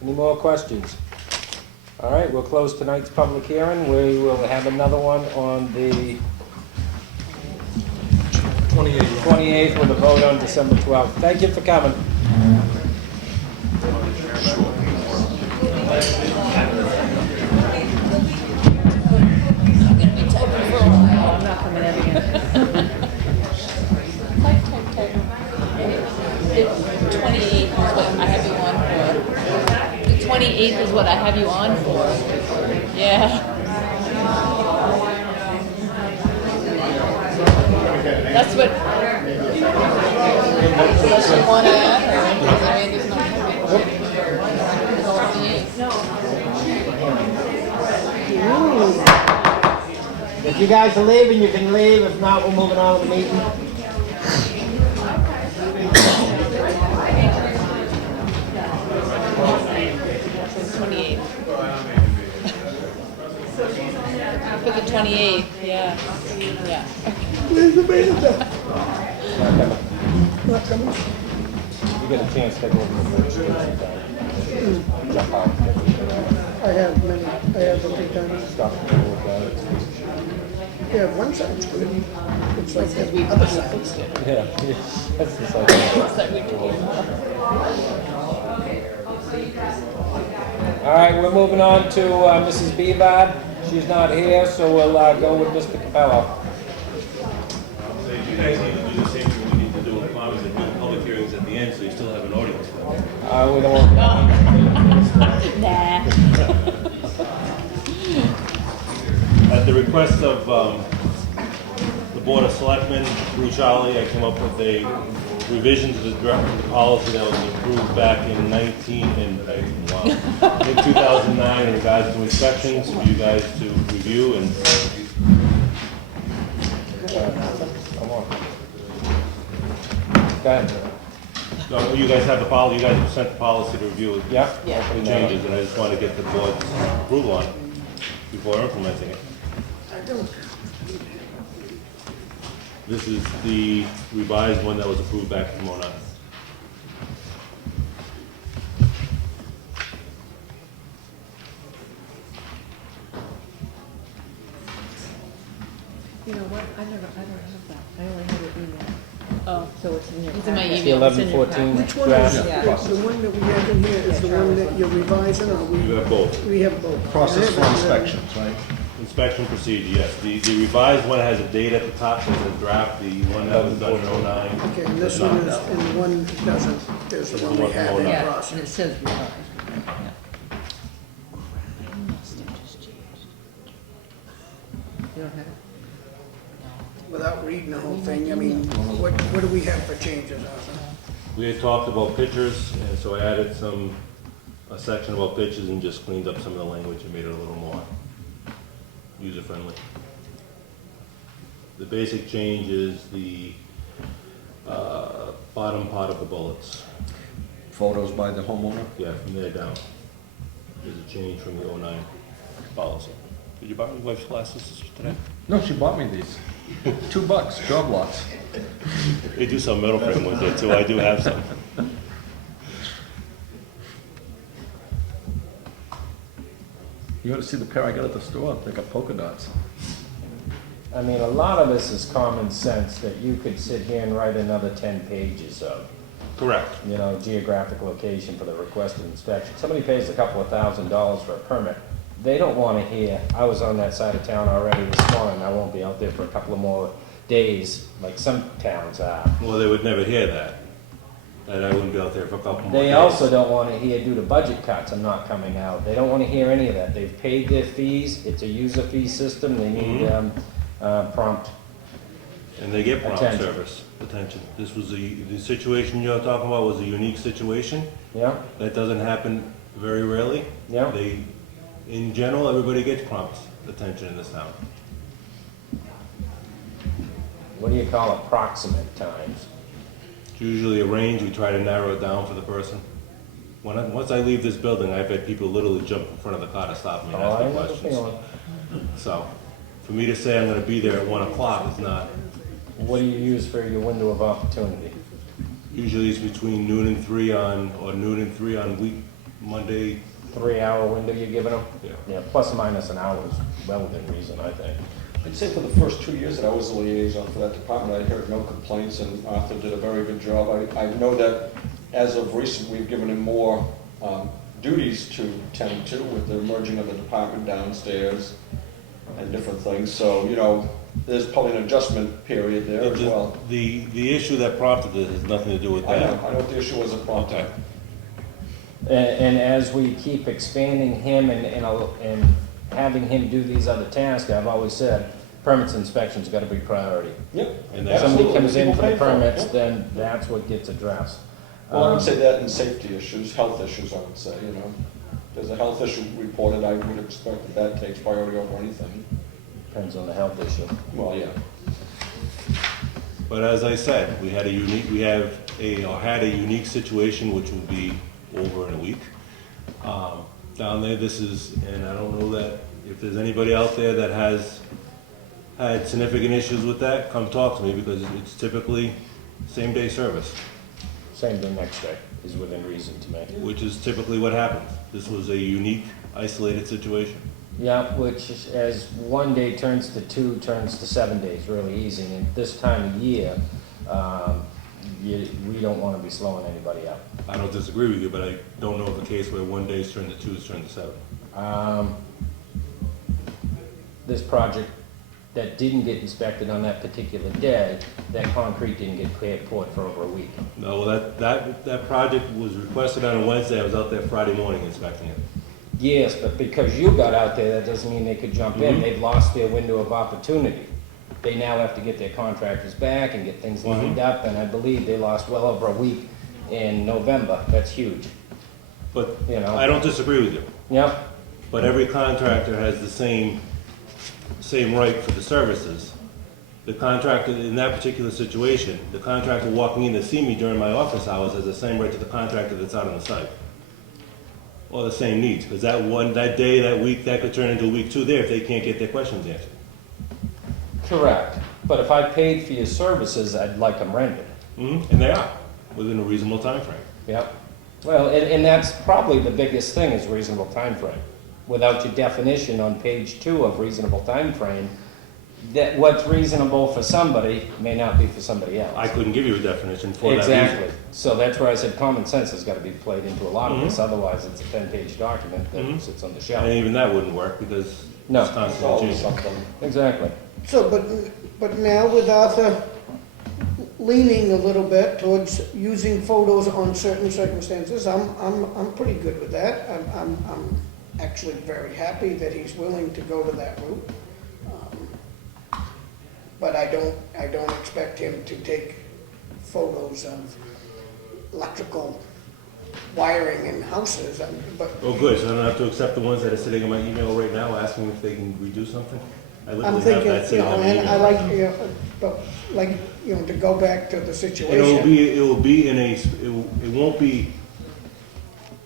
Any more questions? All right, we'll close tonight's public hearing. We will have another one on the 28th with a vote on December 12th. Thank you for coming. I'm not coming in again. The 28th is what I have you on for. The 28th is what I have you on for. Yeah. That's what. Unless you want to add her. I mean, there's no. If you guys are leaving, you can leave. If not, we're moving on with the meeting. For the 28th, yeah. Yeah. Where's the manager? Not coming. You get a chance to take a look at the first jump out. I have many. I have a big time. Stuff to look at. Yeah, one side's good. It's like the other side. Yeah, that's the side. All right, we're moving on to Mrs. Beavard. She's not here, so we'll go with Mr. Capello. So you guys need to do the same thing we need to do with farmers and do public hearings at the end, so you still have an audience. We don't want Nah. At the request of the Board of Selectmen, through Charlie, I came up with a revision to the policy that was approved back in 2009 in regards to inspections for you guys to review and. Go ahead. No, you guys have the policy. You guys have sent the policy to review. Yeah. The changes, and I just want to get the board's approval on it before implementing it. This is the revised one that was approved back in 2009. You know what? I don't have that. I only have your email. Oh, so it's in your. It's in my It's email. the It's in your 11-14 packet. Which one is, draft. the one that we have in here is the one that you're revising, or You have both. we have both? Process for I have it. inspections, right? Inspection procedure, yes. The revised one has a date at the top, so it's a draft. The one that was done in '09. Okay, and this does one not. is, and the one that doesn't, is the one we have in Yeah, process. and it says revised. You don't have it? Without reading the whole thing, I mean, what do we have for changes, Arthur? We had talked about pictures, and so I added a section about pictures and just cleaned up some of the language and made it a little more user-friendly. The basic change is the bottom part of the bullets. Photos by the homeowner? Yeah, from there down. There's a change from the '09 policy. Did you buy my wife's glasses today? No, she bought me these. $2, job lots. They do sell metal frame ones there too, I do have some. You ought to see the pair I got at the store, they got polka dots. I mean, a lot of this is common sense that you could sit here and write another 10 pages of. Correct. You know, geographic location for the requested inspection. Somebody pays a couple of $1,000s for a permit. They don't want to hear, I was on that side of town already this morning, I won't be out there for a couple of more days, like some towns are. Well, they would never hear that. That I wouldn't be out there for a couple more days. They also don't want to hear, due to budget cuts, I'm not coming out. They don't want to hear any of that. They've paid their fees, it's a user fee system, they need prompt. And they get prompt Attention. service, attention. This was the situation you're talking about was a unique situation. Yeah, That doesn't happen very rarely. yeah. In general, everybody gets prompt attention in this town. What do you call it, proximate times? It's usually a range, we try to narrow it down for the person. Once I leave this building, I've had people literally jump in front of the car to stop me and Oh, ask I me know the questions. feeling. So, for me to say I'm gonna be there at 1 o'clock is not, What do you use for your window of opportunity? usually it's between noon and 3 on week, Monday. 3-hour window you're giving them? Yeah. Yeah, plus or minus an hour is well within reason, I think. I'd say for the first 2 years that I was the liaison for that department, I heard no complaints, and Arthur did a very good job. I know that as of recent, we've given him more duties to tend to with the merging of the department downstairs and different things. So, you know, there's probably an adjustment period there as well. The issue that prompted it has nothing to do with I that. know what the issue was at prompting. Okay. And as we keep expanding him and having him do these other tasks, I've always said, permits and inspections got to be priority. Yep. And If somebody Absolutely. comes in People for the pay for it, permits, yeah. then that's what gets addressed. Well, I would say that and safety issues, health issues, I would say, you know. There's a health issue reported, I would expect that takes priority over anything. Depends on the health issue. Well, yeah. But as I said, we had a unique situation, which will be over in a week. Down there, and I don't know that, if there's anybody out there that has had significant issues with that, come talk to me, because it's typically same-day service, Same thing next day is within reason to me. which is typically what happens. This was a unique, isolated situation. Yeah, which is, as one day turns to 2, turns to 7 days, really easy. And this time of year, we don't want to be slowing anybody up. I don't disagree with you, but I don't know of a case where one day's turned to 2 is turned to 7. This project that didn't get inspected on that particular day, that concrete didn't get poured for over a week. No, that project was requested on a Wednesday. I was out there Friday morning inspecting it. Yes, but because you got out there, that doesn't mean they could jump in. They've lost their window of opportunity. They now have to get their contractors back and get things lined up, and I believe they lost well over a week in November. That's huge. But You know. I don't disagree with you. Yep. But every contractor has the same right for the services. The contractor, in that particular situation, the contractor walking in to see me during my office hours has the same right to the contractor that's out on the site. Or the same needs, because that day, that week, that could turn into week 2 there if they can't get their questions answered. Correct. But if I paid for your services, I'd like them rendered. And they are, within a reasonable time frame. Yep. Well, and that's probably the biggest thing is reasonable time frame. Without your definition on page 2 of reasonable time frame, that what's reasonable for somebody may not be for somebody else. I couldn't give you a definition for that reason. Exactly. So that's where I said common sense has got to be played into a lot of this, otherwise it's a 10-page document that sits on the shelf. And even that wouldn't work because No. it's constantly changing. Exactly. So, but now with Arthur leaning a little bit towards using photos on certain circumstances, I'm pretty good with that. I'm actually very happy that he's willing to go to that route. But I don't expect him to take photos of electrical wiring in houses, but. Oh, good, so I don't have to accept the ones that are sitting in my email right now, asking if they can redo something? I I'm literally have thinking, that sitting on my and I email. like, but like, to go back to the situation. It will be in a, it won't be,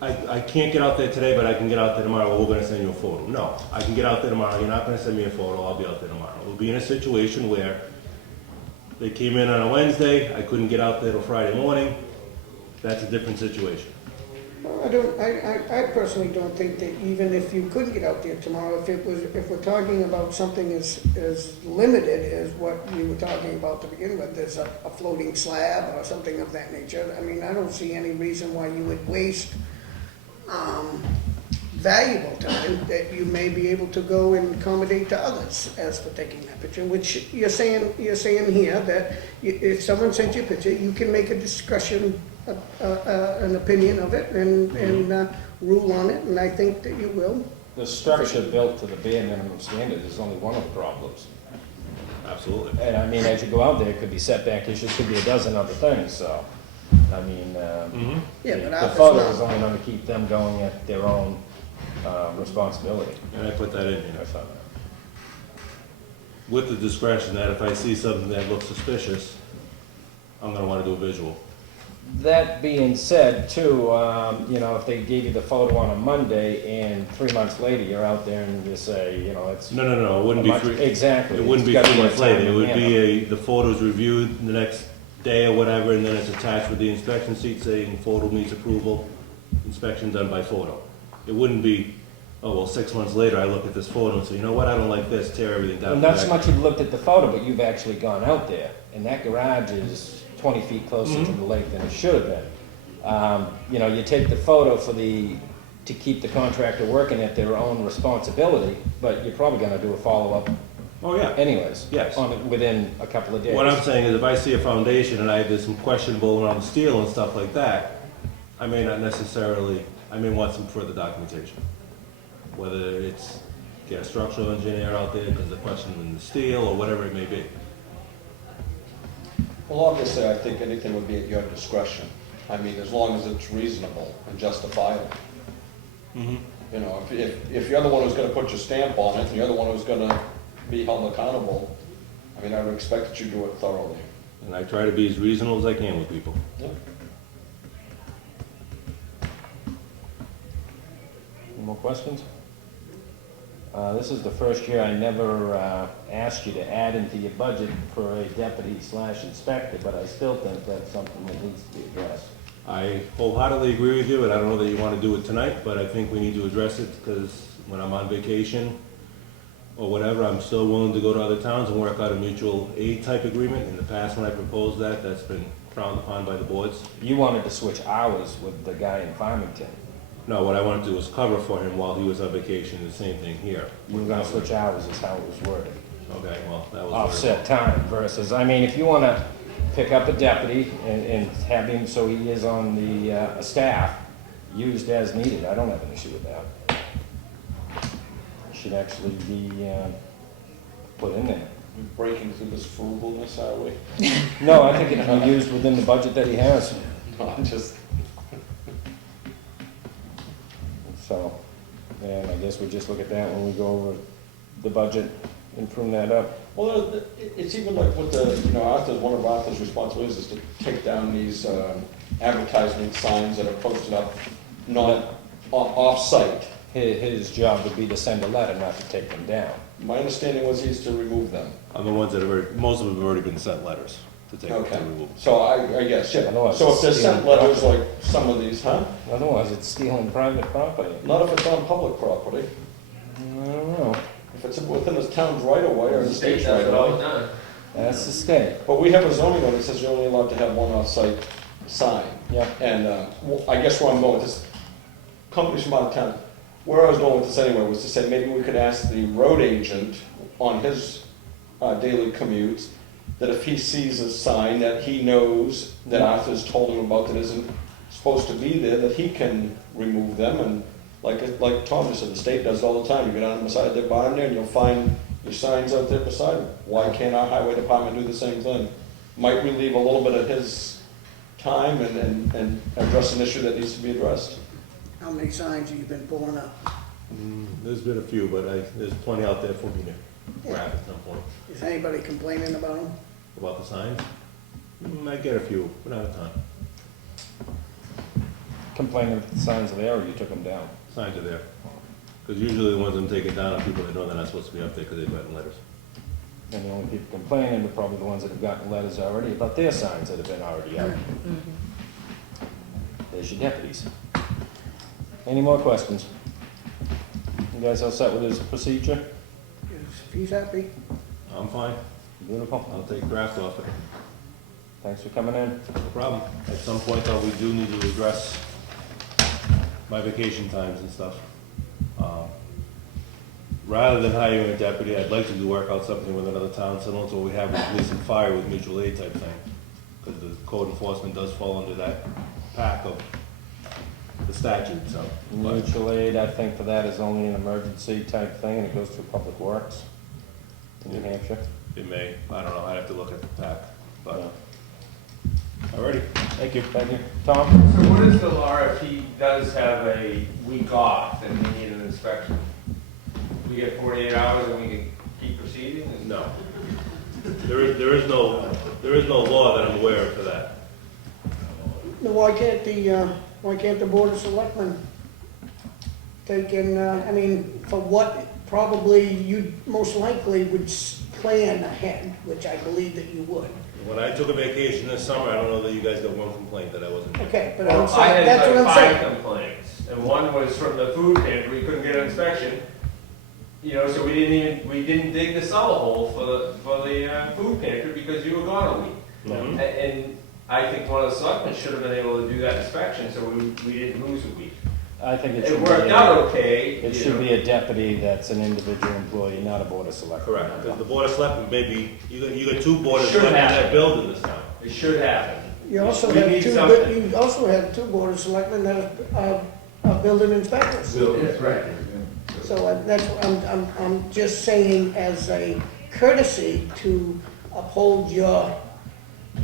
I can't get out there today, but I can get out there tomorrow, we're gonna send you a photo. No, I can get out there tomorrow, you're not gonna send me a photo, I'll be out there tomorrow. We'll be in a situation where they came in on a Wednesday, I couldn't get out there till Friday morning, that's a different situation. I personally don't think that even if you could get out there tomorrow, if we're talking about something as limited as what you were talking about to begin with, there's a floating slab or something of that nature, I mean, I don't see any reason why you would waste valuable time that you may be able to go and accommodate to others as for taking that picture, which you're saying here that if someone sent you a picture, you can make a discussion, an opinion of it and rule on it, and I think that you will. The structure built to the bare minimum standard is only one of the problems. Absolutely. And I mean, as you go out there, it could be setback issues, could be a dozen other things, so, I mean, Yeah, but the Arthur's photo not- is only gonna keep them going at their own responsibility. And I put that in I here. thought. With the discretion that if I see something that looks suspicious, I'm gonna wanna do a visual. That being said, too, if they gave you the photo on a Monday and 3 months later you're out there and you say, it's. No, it wouldn't be much- three. Exactly. It wouldn't be It's gotta 3 months a later, it timely would manner. be the photo's reviewed the next day or whatever, and then it's attached with the inspection sheet saying photo needs approval, inspection done by photo. It wouldn't be, 6 months later, I look at this photo and say, you know what, I don't like this, tear everything down. And not so much you've looked at the photo, but you've actually gone out there, and that garage is 20 feet closer to the lake than it should have been. You take the photo to keep the contractor working at their own responsibility, but you're probably gonna do a follow-up Oh, yeah. anyways. Yes. Within a couple of days. What I'm saying is if I see a foundation and there's some questionable around the steel and stuff like that, I may want some further documentation. Whether it's get a structural engineer out there because they're questioning the steel or whatever it may be. Well, obviously, I think anything would be at your discretion. I mean, as long as it's reasonable and justifiable. If you're the one who's gonna put your stamp on it and you're the one who's gonna be held accountable, I mean, I would expect that you do it thoroughly. And I try to be as reasonable as I can with people. Any more questions? This is the first year I never asked you to add into your budget for a deputy/inspector, but I still think that's something that needs to be addressed. I wholeheartedly agree with you, and I don't know that you want to do it tonight, but I think we need to address it because when I'm on vacation or whatever, I'm still willing to go to other towns and work out a mutual aid type agreement. In the past, when I proposed that, that's been frowned upon by the boards. You wanted to switch hours with the guy in Farmington. No, what I wanted to do was cover for him while he was on vacation, the same thing here. You were gonna switch hours is how it was worded. Okay, well, that was. Offset time versus, if you wanna pick up a deputy and have him so he is on the staff, used as needed, I don't have an issue with that. It should actually be put in there. We're breaking through this frugalness, are we? No, I think it can be used within the budget that he has. No, I'm just, So, and I guess we just look at that when we go over the budget and prune that up. well, it's even like with one of Arthur's responsibilities is to take down these advertisement signs that are posted up, not off-site. His job would be to send a letter, not to take them down. My understanding was he's to remove them. On the ones that most of them have already been sent letters to take Okay, to remove. so I guess, yeah. Otherwise So if it's they're sent stealing letters property. like some of these, Otherwise, it's stealing private property. Not if it's on public property. I don't know. If if it's within the town's right of way or the state's right does it all of the way. time. That's the state. But we have a zoning one that says you're only allowed to have one off-site sign. Yeah. And I guess where I'm going with this, companies from out of town, where I was going with this anyway was to say maybe we could ask the road agent on his daily commutes that if he sees a sign that he knows that Arthur's told him about that isn't supposed to be there, that he can remove them. And like Tom just said, the state does it all the time. You go down beside their barn there and you'll find your signs out there beside them. Why can't our highway department do the same thing? Might relieve a little bit of his time and address an issue that needs to be addressed. How many signs have you been pulling up? There's been a few, but there's plenty out there for me to grab at some point. Is anybody complaining about them? About the signs? I get a few, but not a ton. Complaining that the signs are there, or you took them down? Signs are there. Because usually the ones that take it down are people that know they're not supposed to be up there because they've gotten letters. And the only people complaining are probably the ones that have gotten letters already about their signs that have been already out. There's your deputies. Any more questions? You guys all set with his procedure? If he's happy. I'm fine. Beautiful. I'll take draft off it. Thanks for coming in. No problem. At some point though, we do need to address my vacation times and stuff. Rather than hiring a deputy, I'd like to work out something with another town, similar to what we have with police and fire with mutual aid type thing. Because the code enforcement does fall under that pack of the statute, so. Mutual aid, I think for that is only an emergency type thing, and it goes through Public Works in New Hampshire. It may, I don't know, I'd have to look at the pack, but. Yeah. Alrighty. Thank you. Thank you. Tom? So what is the law if he does have a week off and we need an inspection? We get 48 hours and we can keep proceeding? No. There is no law that I'm aware of for that. Now, why can't the Board of Selectmen take in, I mean, for what probably you most likely would plan ahead, which I believe that you would. When I took a vacation this summer, I don't know that you guys got one complaint that I wasn't. Okay, but Well, I'm saying, that's what I'm I saying. had like 5 complaints, and one was from the food pantry, we couldn't get an inspection. You know, so we didn't dig the cellar hole for the food pantry because you were gone a week. Mhm. And I think one of the selectmen should have been able to do that inspection, so we didn't lose a week. I think it It should be. worked out okay. It should be a deputy that's an individual employee, not a Board of Selectmen. Correct, because the Board of Selectmen, maybe, you got 2 Board of Should Selectmen happen. that build in this town. It should happen. You also We have need two, something. you also have 2 Board of Selectmen that are building inspectors. That's right. So that's, I'm just saying as a courtesy to uphold your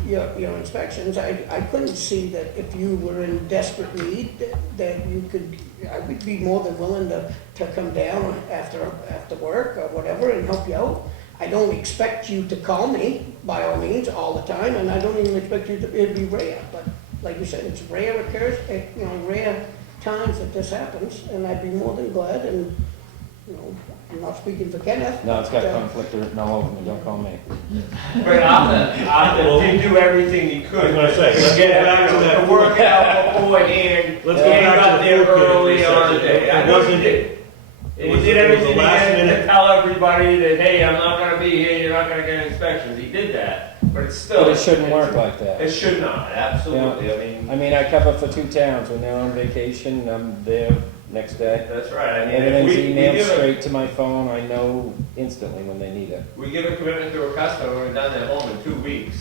inspections, I couldn't see that if you were in desperate need, that you could, I would be more than willing to come down after work or whatever and help you out. I don't expect you to call me, by all means, all the time, and I don't even expect you to, it'd be rare, but like you said, it's rare rare times that this happens, and I'd be more than glad, and, I'm not speaking for Kenneth. No, it's got but, conflict written all over me, don't call me. But Arthur did do everything he could. I was gonna say, let's get go back to that to work it out beforehand. Let's and go he back got to the there food pantry early on the section. day. I It know he wasn't- did. And was he did it- it was everything the he last had to minute. tell everybody that, hey, I'm not gonna be here, you're not gonna get inspections. He did that, but it's still. But it shouldn't work like that. It should not, absolutely. I mean, I cover for 2 towns. When they're on vacation, I'm there next day. That's right. I mean, if Everything's we emailed give straight to my phone. I know instantly when they need it. We give a commitment to a customer, we're done at home in 2 weeks.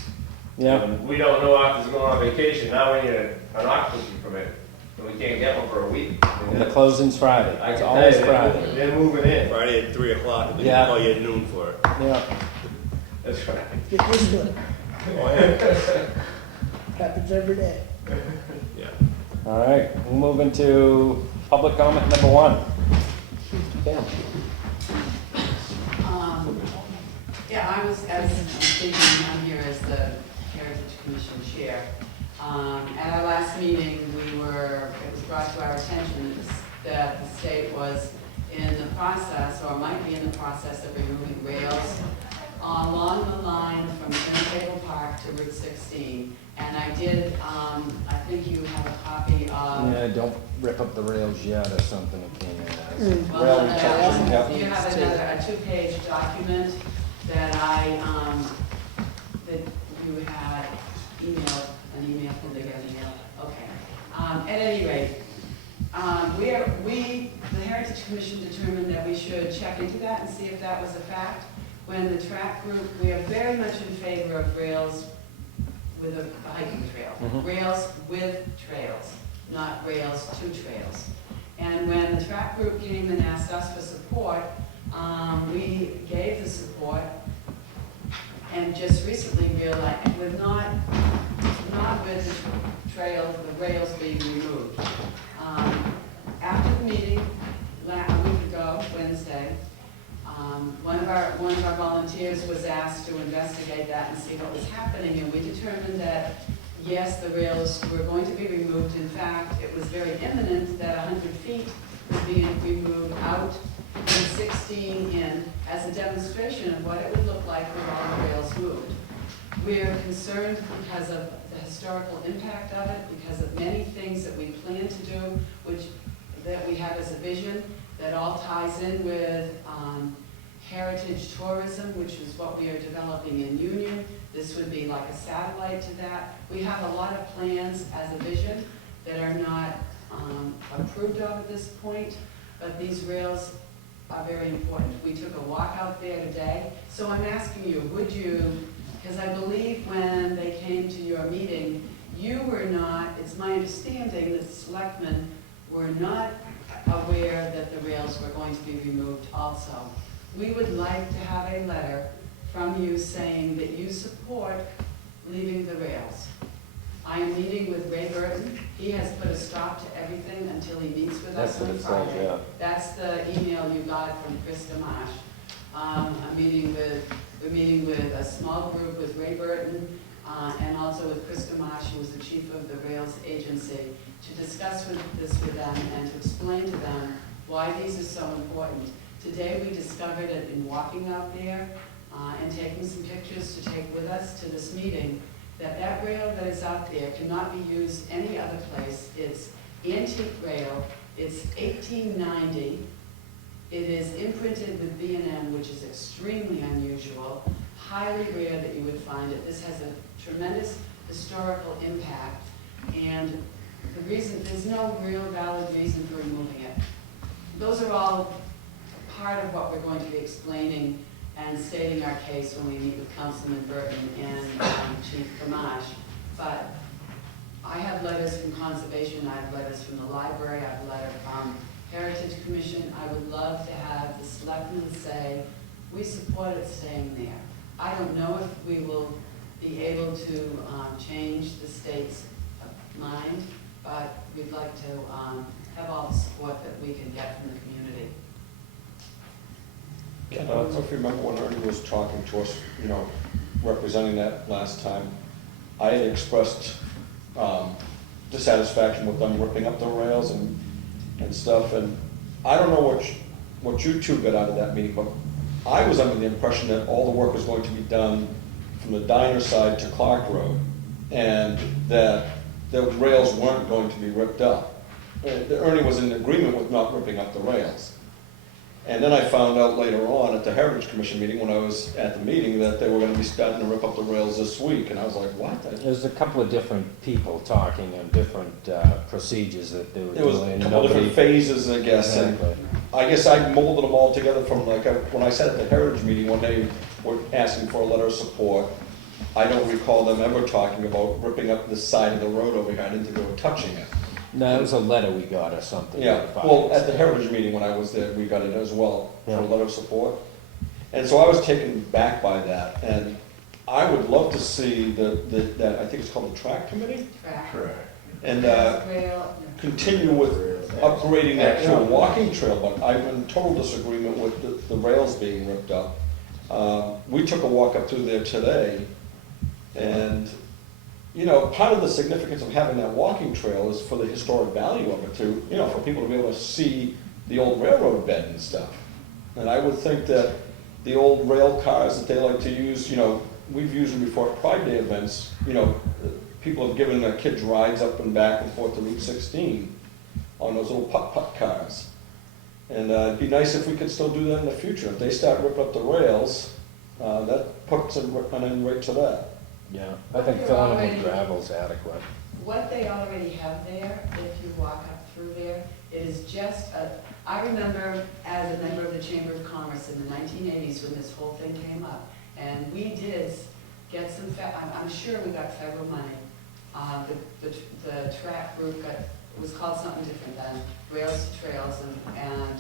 Yeah. We don't know Arthur's going on vacation, now we need an occupancy permit, and we can't get one for a week. And the closing's Friday. I It's can always tell you, Friday. they're moving in. Friday at 3 o'clock, and they Yeah. call you at noon for it. Yeah. That's right. Get used to it. Happens every day. Yeah. All right, we'll move into public comment number 1. Pam. Yeah, I was, as speaking, I'm here as the Heritage Commission Chair. At our last meeting, it was brought to our attention that the state was in the process, or might be in the process of removing rails along the line from Table Park to to Route 16. And I did, I think you have a copy of. Yeah, don't rip up the rails yet or something, it came in as. Well, Rail no, protection, yeah. you have another, a two-page document that that you had emailed, an email from the email, okay. At any rate, the Heritage Commission determined that we should check into that and see if that was a fact. When the track group, we are very much in favor of rails with a hiking trail. Rails with trails, not rails to trails. And when the track group came and asked us for support, we gave the support, and just recently realized, with not with the trail, the rails being removed. After the meeting, a week ago, Wednesday, one of our volunteers was asked to investigate that and see what was happening, and we determined that, yes, the rails were going to be removed. In fact, it was very imminent that 100 feet would be removed out and 16 in as a demonstration of what it would look like with all the rails moved. We're concerned because of the historical impact of it, because of many things that we plan to do, that we have as a vision, that all ties in with heritage tourism, which is what we are developing in Union. This would be like a satellite to that. We have a lot of plans as a vision that are not approved of at this point, but these rails are very important. We took a walk out there today, so I'm asking you, would you, because I believe when they came to your meeting, you were not, it's my understanding that the selectmen were not aware that the rails were going to be removed also. We would like to have a letter from you saying that you support leaving the rails. I am meeting with Ray Burton. He has put a stop to everything until he meets with us on Friday. Yeah. That's the email you got from Chris Gamache. We're meeting with a small group with Ray Burton and also with Chris Gamache, who is the chief of the Rails Agency, to discuss this with them and to explain to them why these are so important. Today we discovered it in walking out there and taking some pictures to take with us to this meeting, that rail that is out there cannot be used any other place. It's antique rail, it's 1890, it is imprinted with B&M, which is extremely unusual, highly rare that you would find it. This has a tremendous historical impact, and the reason, there's no real valid reason for removing it. Those are all part of what we're going to be explaining and stating our case when we meet with Councilman Burton and Chief Gamache. But I have letters from Conservation, I have letters from the library, I have a letter from Heritage Commission. I would love to have the selectmen say, we support it staying there. I don't know if we will be able to change the state's mind, but we'd like to have all the support that we can get from the community. I don't know if you remember when Ernie was talking to us, representing that last time, I had expressed dissatisfaction with them ripping up the rails and stuff, and I don't know what you two got out of that meeting, but I was under the impression that all the work was going to be done from the diner side to Clark Road, and that the rails weren't going to be ripped up. Ernie was in agreement with not ripping up the rails. And then I found out later on at the Heritage Commission meeting, when I was at the meeting, that they were going to be starting to rip up the rails this week, and I was like, what? There's a couple of different people talking on different procedures that they were doing. There was a couple different phases, I guess. Exactly. And I guess I molded them all together from when I sat at the Heritage meeting when they were asking for a letter of support. I don't recall them ever talking about ripping up the side of the road over here. I didn't think they were touching it. No, it was a letter we got or something. Yeah, well, at the Heritage meeting when I was there, we got it as well, for a letter of support. And so I was taken back by that, and I would love to see that, I think it's called the track committee? Track. And continue with upgrading that to a walking trail, but I'm in total disagreement with the rails being ripped up. We took a walk up through there today, and part of the significance of having that walking trail is for the historic value of it too, for people to be able to see the old railroad bed and stuff. And I would think that the old rail cars that they like to use, we've used them before at Pride Day events, you know, people have given their kids rides up and back and forth to Route 16 on those little putt-putt cars. And it'd be nice if we could still do that in the future. If they start ripping up the rails, that puts an end right to that. Yeah, I think filling them with gravel's adequate. What they already have there, if you walk up through there, it is just I remember as a member of the Chamber of Commerce in the 1980s when this whole thing came up, and we did get some, I'm sure we got federal money. The track group got, it was called something different then, Rails to Trails, and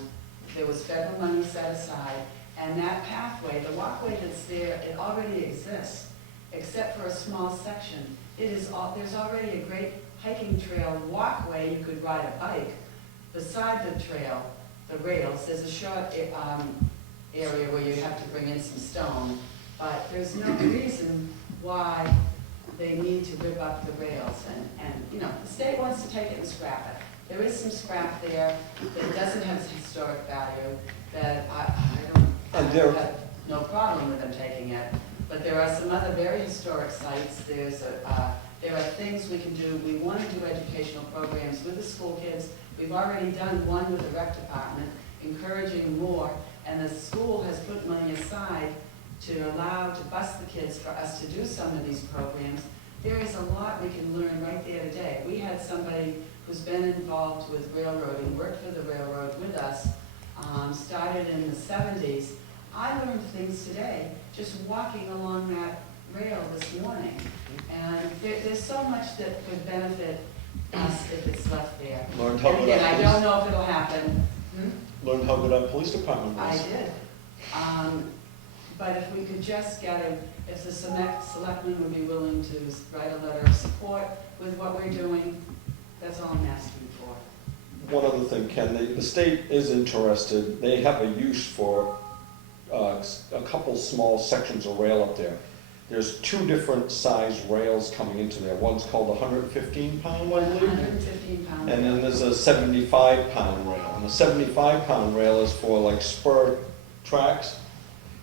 there was federal money set aside, and that pathway, the walkway that's there, it already exists, except for a small section. It is there's already a great hiking trail walkway. You could ride a bike beside the trail, the rails. There's a short area where you have to bring in some stone, but there's no reason why they need to rip up the rails. And you know, the state wants to take it and scrap it. There is some scrap there that doesn't have historic value, that I have no problem with them taking it. But there are some other very historic sites. There are things we can do. We want to do educational programs with the school kids. We've already done one with the rec department, encouraging more, and the school has put money aside to allow to bus the kids for us to do some of these programs. There is a lot we can learn right there today. We had somebody who's been involved with railroading, worked for the railroad with us, started in the 70s. I learned things today just walking along that rail this morning. And there's so much that could benefit us if it's left there. Learned how and again, I don't know if it'll happen. Learned how good our police department was. I did. But if we could just get if the selectmen would be willing to write a letter of support with what we're doing, that's all I'm asking for. One other thing, Ken, the state is interested. They have a use for a couple small sections of rail up there. There's two different size rails coming into there. One's called 115 pound, I believe. 115 pound. And then there's a 75 pound rail. And the 75 pound rail is for like spur tracks,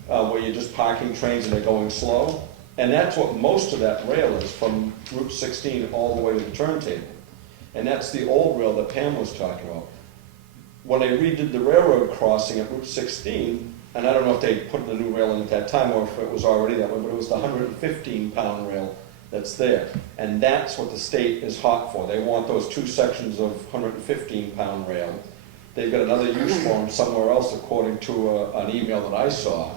where you're just parking trains and they're going slow. And that's what most of that rail is, from Route 16 all the way to the turntable. And that's the old rail that Pam was talking about. When they redid the railroad crossing at Route 16, and I don't know if they put the new rail in at that time or if it was already that way, but it was the 115 pound rail that's there. And that's what the state is hot for. They want those two sections of 115 pound rail. They've got another use for them somewhere else, according to an email that I saw.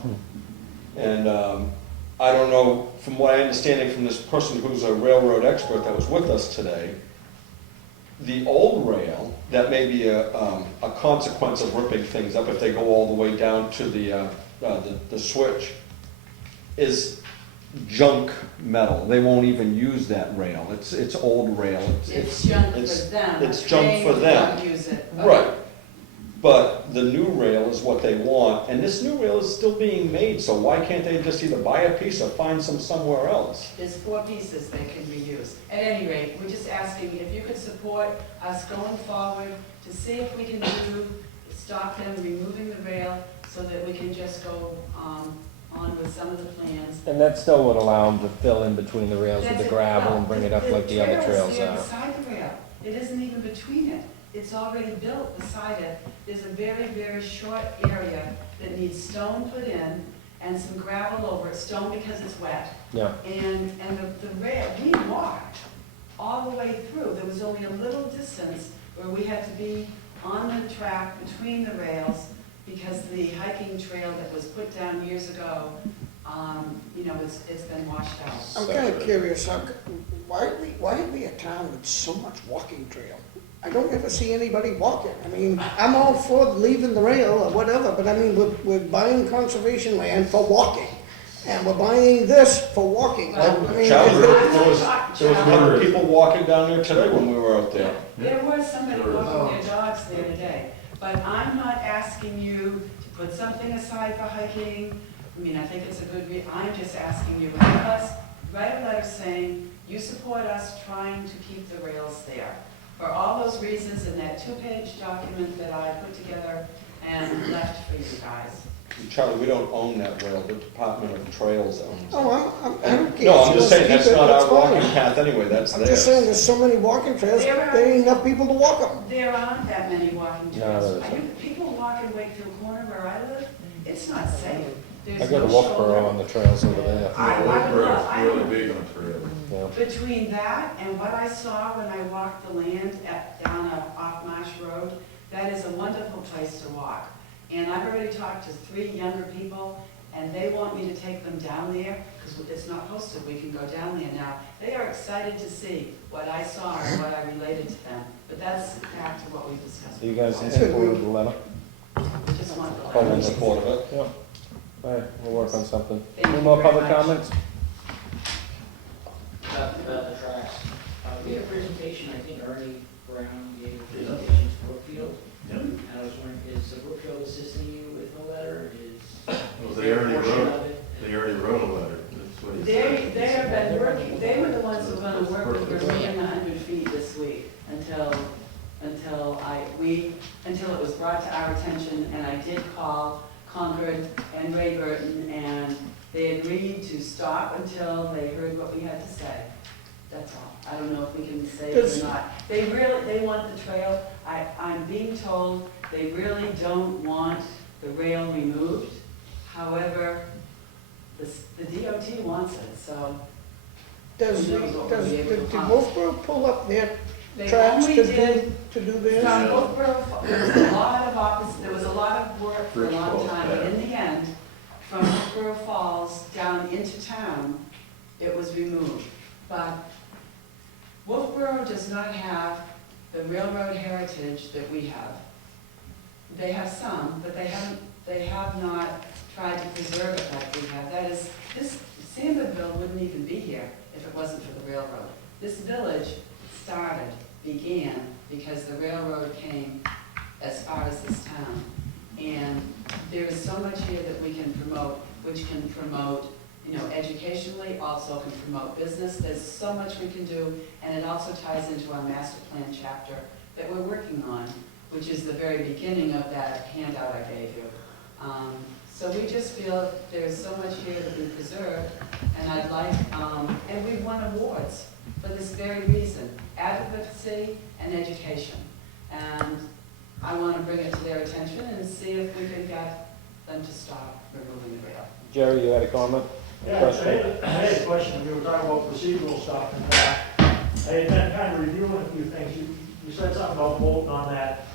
And I don't know, from what I understand from this person who's a railroad expert that was with us today, the old rail, that may be a consequence of ripping things up if they go all the way down to the switch, is junk metal. They won't even use that rail. It's old rail. It's junk for them. It's junk for them. Don't use it. Okay. Right. But the new rail is what they want, and this new rail is still being made, so why can't they just either buy a piece or find some somewhere else? There's 4 pieces they can reuse. At any rate, we're just asking if you could support us going forward to see if we can stop them removing the rail so that we can just go on with some of the plans. And that still would allow them to fill in between the rails with the gravel and bring it up like the other trails The trail are. is there beside the rail. It isn't even between it. It's already built beside it. There's a very, very short area that needs stone put in and some gravel over it, stone because it's wet. Yeah. And the rail, we walked all the way through. There was only a little distance where we had to be on the track between the rails because the hiking trail that was put down years ago, you know, it's been washed out. I'm kind of curious, why are we a town with so much walking trail? I don't ever see anybody walking. I mean, I'm all for leaving the rail or whatever, but I mean, we're buying conservation land for walking. And we're buying this for walking. I mean, There was people walking down there today when we were out there. There was somebody walking their dogs there today. But I'm not asking you to put something aside for hiking. I mean, I think it's a good I'm just asking you to help us write a letter saying you support us trying to keep the rails there. For all those reasons in that 2-page document that I put together and left for you guys. Charlie, we don't own that rail, the Department of Trails owns it. Oh, I don't care. No, I'm She just wants to saying, keep that's it, not that's our walking fine. path anyway, that's I'm theirs. just saying, there's so many walking trails, there ain't enough people to walk them. There aren't that many walking No, trails. there isn't. People walk in Wakefield Corner where I live, it's not safe. There's I go to no Wolfboro shoulder. on the trails over there. I love, Really big on trails. Yeah. between that and what I saw when I walked the land down off Marsh Road, that is a wonderful place to walk. And I've already talked to 3 younger people, and they want me to take them down there, because it's not posted, we can go down there now. They are excited to see what I saw and what I related to them, but that's back to what we discussed. You guys before. in support of the letter? Just want the All in letter. support of it? Yeah. All right, we'll work on something. Thank Any you more very public much. comments? About the tracks. We had a presentation, I think Ernie Brown gave a presentation to Brookfield. Yep. And I was wondering, is Brookfield assisting you with the letter? Well, they already wrote a letter, that's what he said. They have been working, they were the ones who were gonna work with us within 100 feet this week until it was brought to our attention, and I did call Concord and Rayburton, and they agreed to stop until they heard what we had to say. That's all. I don't know if we can say it or not. They want the trail. I'm being told they really don't want the rail removed. However, the DOT wants it, so. Does, who knows what we'll be able to did accomplish. Wolfboro pull up their They tracks only to did do theirs? From Wolfboro, there was a lot of there was a lot of work for a long time, but in the end, from Wolfboro Falls down into town, it was removed. But Wolfboro does not have the railroad heritage that we have. They have some, but they have not tried to preserve it like we have. That is, Sanfordville wouldn't even be here if it wasn't for the railroad. This village began because the railroad came as far as this town. And there is so much here that we can promote, which can promote, educationally, also can promote business. There's so much we can do, and it also ties into our master plan chapter that we're working on, which is the very beginning of that handout I gave you. So we just feel there's so much here to be preserved, and I'd like, and we've won awards for this very reason, advocacy and education. And I want to bring it to their attention and see if we can get them to stop removing the rail. Jerry, you had a comment? Yeah, I had a question. We were talking about procedural stuff, and I had been kind of reviewing a few things. You said something about voting on that,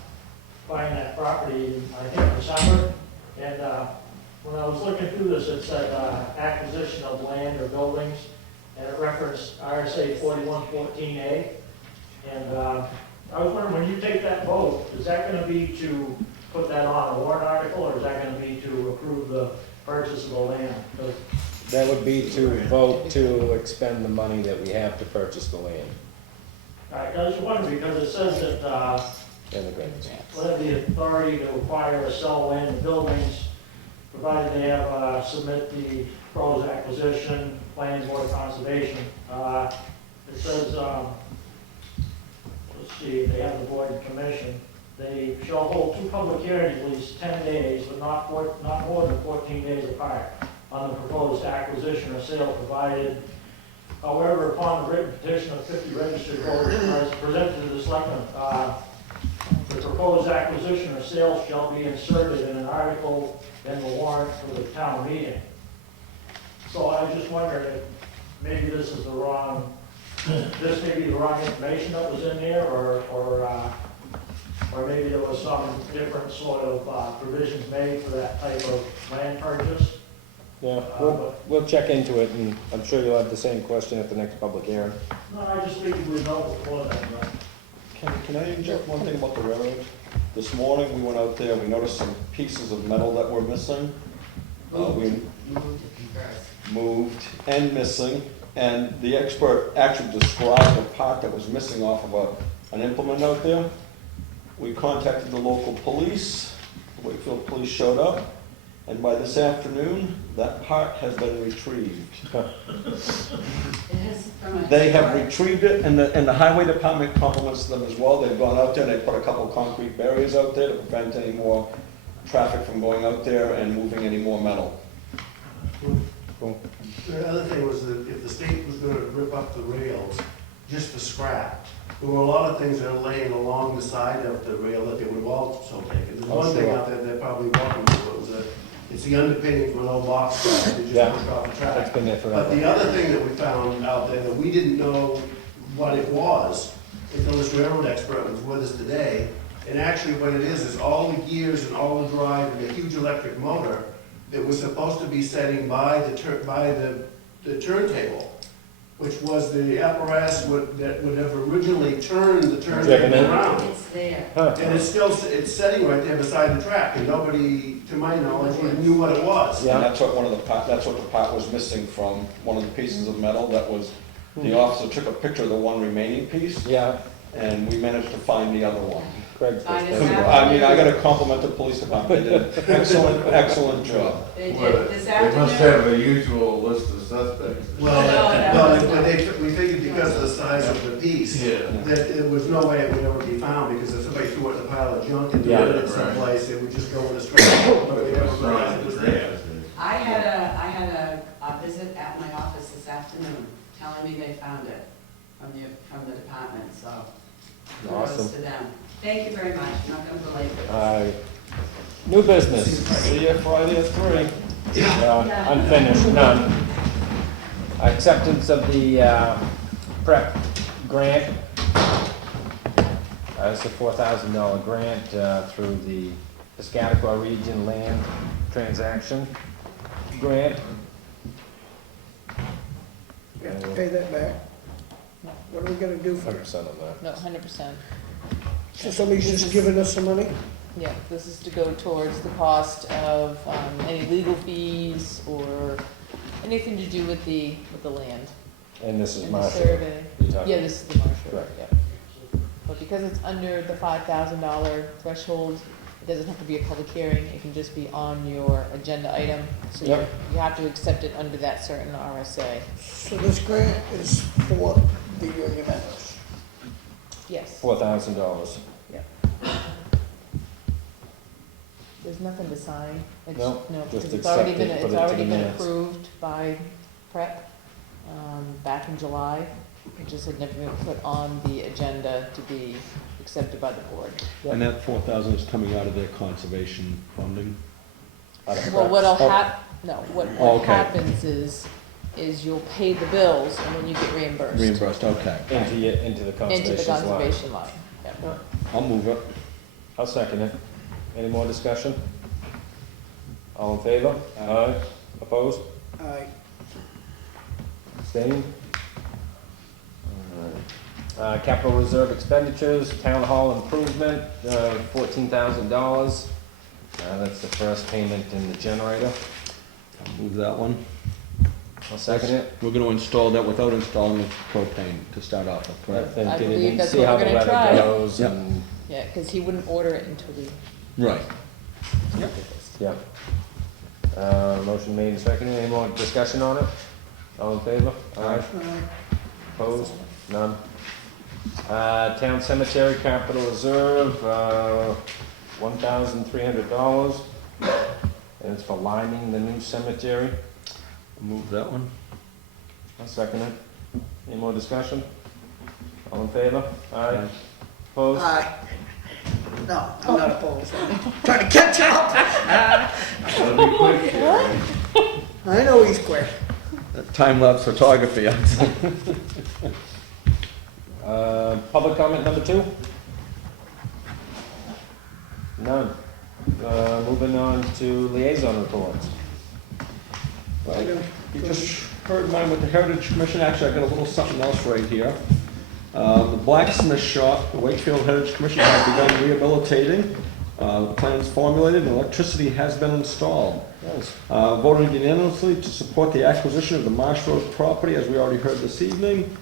buying that property, in, I think, December. And when I was looking through this, it said acquisition of land or buildings, and it referenced RSA 4114A. And I was wondering, when you take that vote, is that going to be to put that on a warrant article, or is that going to be to approve the purchase of the land? Because That would be to vote to expend the money that we have to purchase the land I was wondering, because it says that and the grants. we'll have the authority to acquire or sell land and buildings, provided they have submit the proposed acquisition, plan board conservation. It says, let's see, they have the board and commission. They shall hold 2 public hearings at least 10 days, but not more than 14 days apart on the proposed acquisition or sale, provided, however, upon the written petition of 50 registered voters as presented to the selectmen, the proposed acquisition or sale shall be inserted in an article in the warrant for the town meeting. So I was just wondering if maybe this is the wrong, this may be the wrong information that was in there, or maybe there was some different sort of provisions made for that type of land purchase. Yeah, we'll check into it, and I'm sure you'll have the same question at the next public hearing. No, I just figured we'd know before that, but. Can I interject one thing about the railroad? This morning, we went out there, we noticed some pieces of metal that were missing. We moved and missing, and the expert actually described the part that was missing off of an implement out there. We contacted the local police, the Wakefield police showed up, and by this afternoon, that part has been retrieved. They have retrieved it, and the highway department compliments them as well. They've gone out there and they put a couple concrete barriers out there to prevent any more traffic from going out there and moving any more metal. Cool. The other thing was that if the state was gonna rip up the rails just for scrap, there were a lot of things that are laying along the side of the rail that they would have also taken. There's Oh, one thing sure. out there they're probably walking through, it was it's the underpinning from an old box truck, they Yeah. just pushed off the track. It's been there forever. But the other thing that we found out there that we didn't know what it was until this railroad expert was with us today. And actually what it is all the gears and all the drive and the huge electric motor that was supposed to be setting by the turntable, which was the apparatus that would have originally turned the turntable around. It's there. And it's setting right there beside the track, and nobody, to my knowledge, knew what it was. And that's what that's what the part was missing from one of the pieces of metal that was, the officer took a picture of the one remaining piece. Yeah. And we managed to find the other one. Craig's I just first. I mean, I gotta compliment the police department, they did an excellent job. They Well, did this they must afternoon. have the usual list of suspects. We figured because of the size of the piece, Yeah. that there was no way it would ever be found, because if somebody threw it in a pile of junk and Yeah, dumped it right. someplace, it would just go in the street. Nobody ever realized it was there. I had a visit at my office this afternoon, telling me they found it from the department, so kudos Awesome. to them. Thank you very much, I'm not gonna belabor this. New business. See you Friday at 3. Unfinished, none. Acceptance of the prep grant. It's a $4,000 grant through the Piscataqua Region Land Transaction Grant. We have to pay that back. What are we gonna do for it? 100% on that. No, 100%. So somebody's just giving us some money? Yeah, this is to go towards the cost of any legal fees or anything to do with the land. And this is And the Marshall. survey. You're talking- Yeah, this is the Marshall, Correct. yeah. But because it's under the $5,000 threshold, it doesn't have to be a public hearing, it can just be on your agenda item. So Yep. you have to accept it under that certain RSA. So this grant is for the union members. Yes. $4,000. Yeah. There's nothing to sign. It's- No, because just it's already accept been, it, put it's it to already the been minutes. approved by PrEP, back in July. It just had never been put on the agenda to be accepted by the board. And that 4,000 is coming out of their conservation funding? Well, what'll what Okay. happens is you'll pay the bills and then you get reimbursed. Reimbursed, okay. Into the conservation line. conservation line, yeah. I'll move it. I'll second it. Any more discussion? All in favor? Aye. Opposed? Aye. Abstained? Capital reserve expenditures, town hall improvement, $14,000. That's the first payment in the generator. I'll move that one. I'll second it. We're gonna install that without installing the propane to start off with, correct? Then I get it believe in, that's see what how we're the gonna try. weather goes Yep. and, Yeah, because he wouldn't order it until we. Right. yeah. Motion made and seconded. Any more discussion on it? All in favor? Aye. Opposed? None. Town cemetery capital reserve, $1,300. And it's for lining the new cemetery. I'll move that one. I'll second it. Any more discussion? All in favor? Aye. Opposed? Aye. No, I'm not opposed. I'm trying to catch up. That'll be quick here. I know he's quick. Time-lapse photography. Public comment number 2? None. Moving on to liaison reports. Well, you just heard mine with the Heritage Commission. Actually, I got a little something else right here. The blacksmith shop, the Wakefield Heritage Commission has begun rehabilitating. The plans formulated, and electricity has been installed. Nice. Voted unanimously to support the acquisition of the Marsh Road property, as we already heard this evening.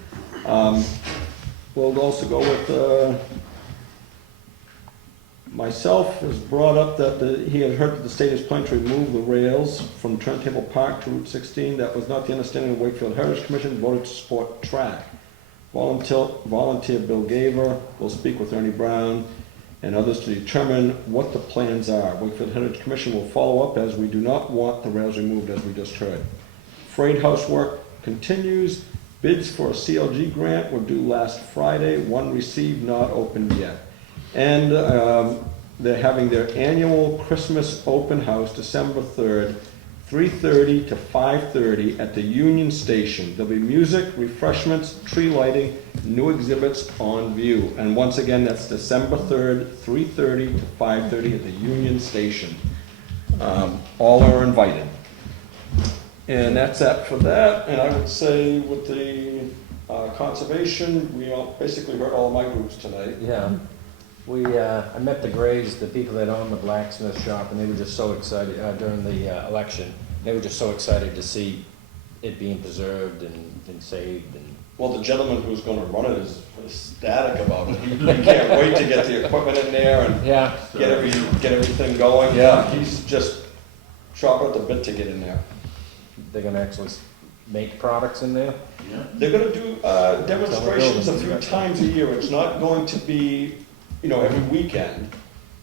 We'll also go with, myself has brought up that he had heard that the state is planning to remove the rails from Turntable Park to Route 16. That was not the understanding of the Wakefield Heritage Commission, voted to support track. Volunteer Bill Gaver will speak with Ernie Brown and others to determine what the plans are. Wakefield Heritage Commission will follow up as we do not want the rails removed, as we just heard. Freight house work continues. Bids for a CLG grant were due last Friday. One received, not opened yet. And they're having their annual Christmas open house, December 3rd, 3:30 to 5:30 at the Union Station. There'll be music, refreshments, tree lighting, new exhibits on view. And once again, that's December 3rd, 3:30 to 5:30 at the Union Station. All are invited. And that's it for that. And I would say with the conservation, we all basically heard all of my groups tonight. Yeah. I met the Grays, the people that own the blacksmith shop, and they were just so excited during the election. They were just so excited to see it being preserved and saved. And well, the gentleman who's going to run it is ecstatic about it. He can't wait to get the equipment in there and get everything going. Yeah. He's just chopping at the bit to get in there. They're going to actually make products in there? Yeah. They're going to do demonstrations a few times a year. It's not going to be, every weekend,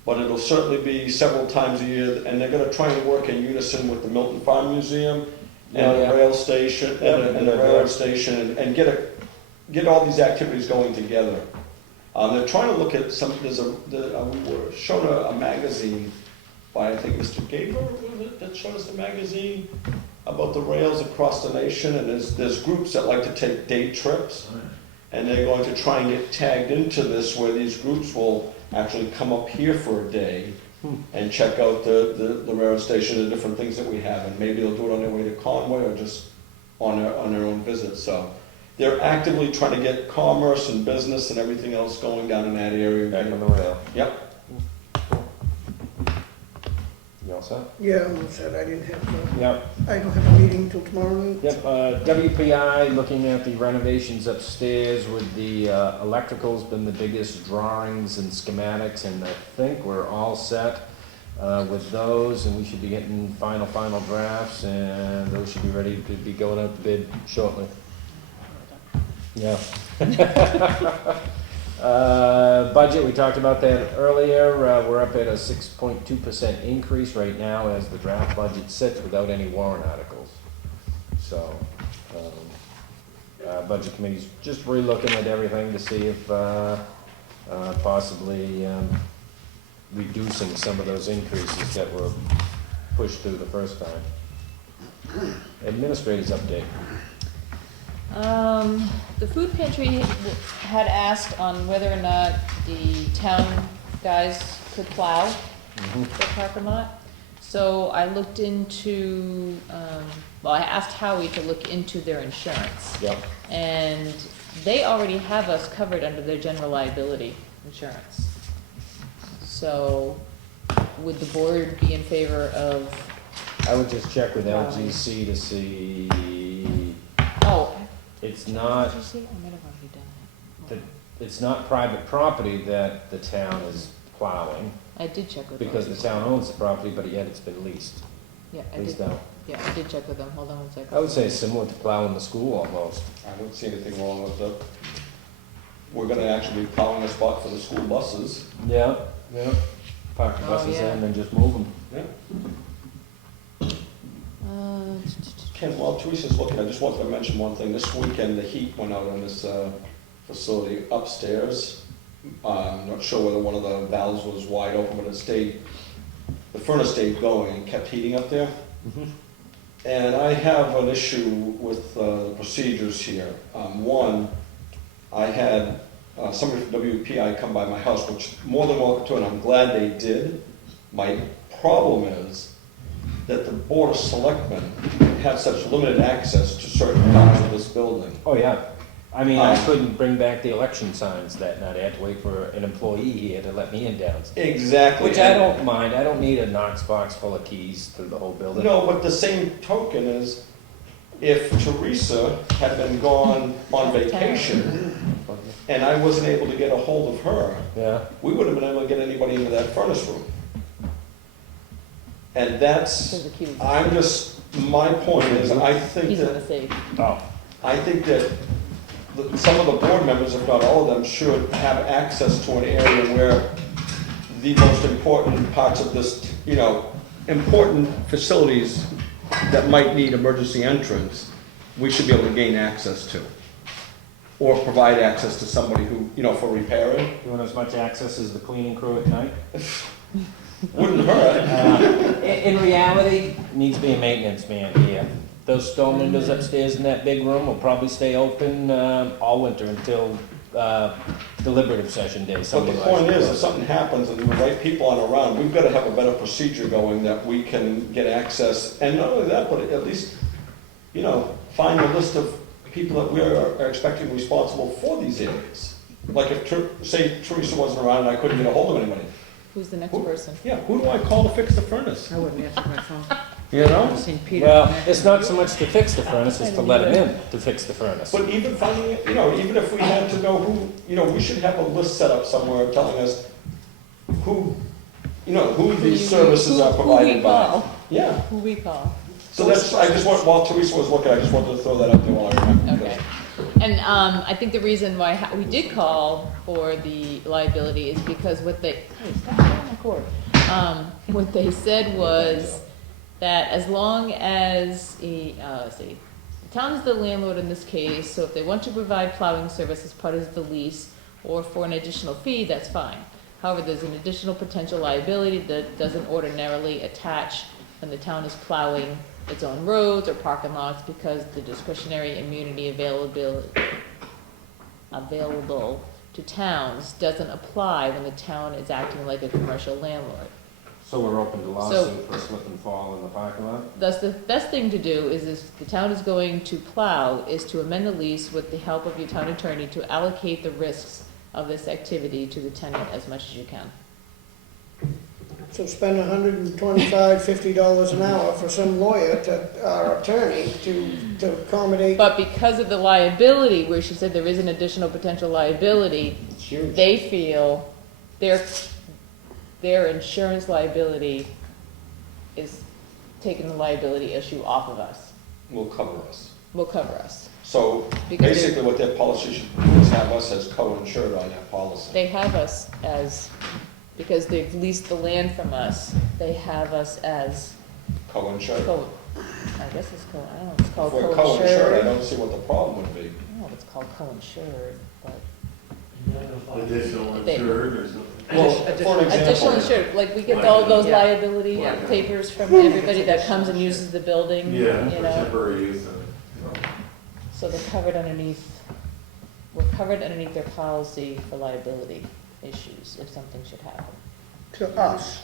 but it'll certainly be several times a year, and they're going to try and work in unison with the Milton Farm Museum and the rail station and the railroad station, and get all these activities going together. They're trying to look at some. We were shown a magazine by, I think, Mr. Gaber, was it, that showed us the magazine about the rails across the nation, and there's groups that like to take day trips. And they're going to try and get tagged into this, where these groups will actually come up here for a day and check out the railroad station and different things that we have. And maybe they'll do it on their way to Conway or just on their own visit. So they're actively trying to get commerce and business and everything else going down in that area. Back on the rail. Yep. You all set? Yeah, I'm all set. I didn't have, Yep. I don't have a meeting till tomorrow night. Yep, WPI, looking at the renovations upstairs with the electrical's been the biggest drawings and schematics, and I think we're all set with those, and we should be getting final drafts, and those should be ready to be going out to bid shortly. Yeah. Budget, we talked about that earlier. We're up at a 6.2% increase right now as the draft budget sits without any warrant articles. So, budget committee's just re-looking at everything to see if possibly reducing some of those increases that were pushed through the first time. Administrator's update. The food pantry had asked on whether or not the town guys could plow the parking lot. So I looked into, I asked Howie to look into their insurance. Yep. And they already have us covered under their general liability insurance. So would the board be in favor of? I would just check with LGC to see. Oh. It's not, Did you see? I might have already done it. it's not private property that the town is plowing, I did check with them. because the town owns the property, but yet it's been leased. Yeah, I Leased did. out. Yeah, I did check with them. Hold on one second. I would say it's similar to plowing the school almost. I don't see anything wrong with it. We're going to actually be plowing a spot for the school buses. Yeah, yeah. Park the buses in and just move them. Yeah. Ken, while Teresa's looking, I just wanted to mention one thing. This weekend, the heat went out on this facility upstairs. I'm not sure whether one of the valves was wide open, but the furnace stayed going and kept heating up there. And I have an issue with the procedures here. One, I had somebody from WPI come by my house, which more than welcome to, and I'm glad they did. My problem is that the Board of Selectmen have such limited access to certain parts of this building. Oh, yeah. I mean, I couldn't bring back the election signs that night. I had to wait for an employee here to let me in downstairs. Exactly. Which I don't mind. I don't need a Knox box full of keys through the whole building. No, but the same token is, if Teresa had been gone on vacation and I wasn't able to get a hold of her, we would have been able to get anybody into that furnace room. And that's, my point is, I think that some of the board members, if not all of them, should have access to an area where the most important parts of this, you know, important facilities that might need emergency entrance, we should be able to gain access to. Or provide access to somebody who, you know, for repairing. You want as much access as the cleaning crew at night? Wouldn't hurt. In reality, needs to be a maintenance man here. Those storm windows upstairs in that big room will probably stay open all winter until deliberative session day. But the point is, if something happens and the right people aren't around, we've got to have a better procedure going that we can get access. And not only that, but at least, you know, find a list of people that we are expecting responsible for these areas. Like if, say, Teresa wasn't around and I couldn't get a hold of anybody. Who's the next person? Yeah, who do I call to fix the furnace? I wouldn't answer my phone. You know? I've seen Peter. Well, it's not so much to fix the furnace, it's to let him in to fix the furnace. But even finding, you know, even if we had to know who, you know, we should have a list set up somewhere telling us who, you know, who these services are provided by. Yeah. Who we call. So that's, I just want, while Teresa was looking, I just wanted to throw that up there while I remember. Okay. And I think the reason why we did call for the liability is because what they, hey, stop pulling the cord. What they said was that as long as, let's see, the town is the landlord in this case, so if they want to provide plowing service as part of the lease or for an additional fee, that's fine. However, there's an additional potential liability that doesn't ordinarily attach when the town is plowing its own roads or parking lots because the discretionary immunity available to towns doesn't apply when the town is acting like a commercial landlord. So we're open to lawsuit for slip and fall in the parking lot? Thus, the best thing to do is if the town is going to plow, is to amend the lease with the help of your town attorney to allocate the risks of this activity to the tenant as much as you can. So spend $125–50 an hour for some lawyer to, our attorney, to accommodate. But because of the liability, where she said there is an additional potential liability, they feel their insurance liability is taking the liability issue off of us. Will cover us. Will cover us. So Because basically what their policy should do is have us as co-insured on that policy. They have us as, because they've leased the land from us, they have us as Co-insured. I guess it's called, I don't know, it's called If we're co-insured, I don't see what the problem would be. I don't know if it's called co-insured, but. Additional They- insured or something? Well, for an example. Additional insured, like we get all those Yeah. liability Yeah. papers from everybody that comes and uses the building, you Yeah, for know. temporary use of it. So they're covered underneath, we're covered underneath their policy for liability issues if something should happen. To us.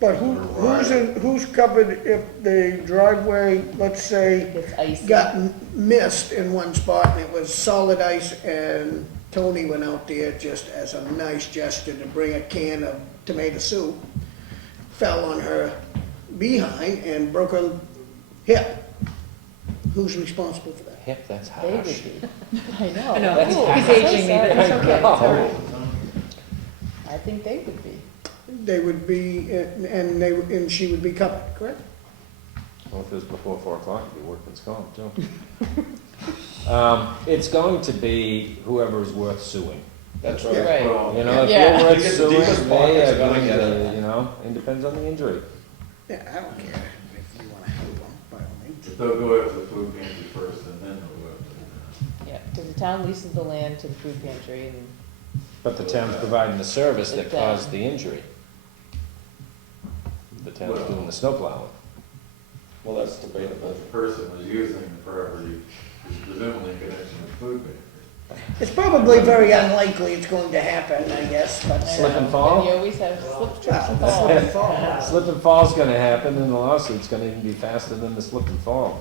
But who's covered if the driveway, let's say, It's icy. got missed in one spot and it was solid ice and Tony went out there just as a nice gesture to bring a can of tomato soup, fell on her behind and broke her hip. Who's responsible for that? Hip, that's They harsh. would be. I know. I know, That's he's so aging me, sorry. but it's okay, it's all right. I think they would be. They would be, and she would be covered, correct? Well, if it was before 4 o'clock, it'd be workman's comp too. It's going to be whoever's worth suing. That's right. Right. Well, You know, if Yeah. you're They worth get the suing, deepest pockets, they they're are gonna going get to, it. you know, it depends on the injury. Yeah, I don't care if you wanna help them, by all means. But they'll go after the food pantry first and then they'll go after Yeah, because the town leases the land to the food pantry and But the town's providing the service that It caused the injury. The town's Well- doing the snow plowing. Well, that's the debatable. But the person was using the property is presumably in connection with food pantry. It's probably very unlikely it's going to happen, I guess, but. Slip and fall? you always have slip, trips, and Well, falls. slip and fall. Slip and fall's gonna happen, and the lawsuit's gonna even be faster than the slip and fall.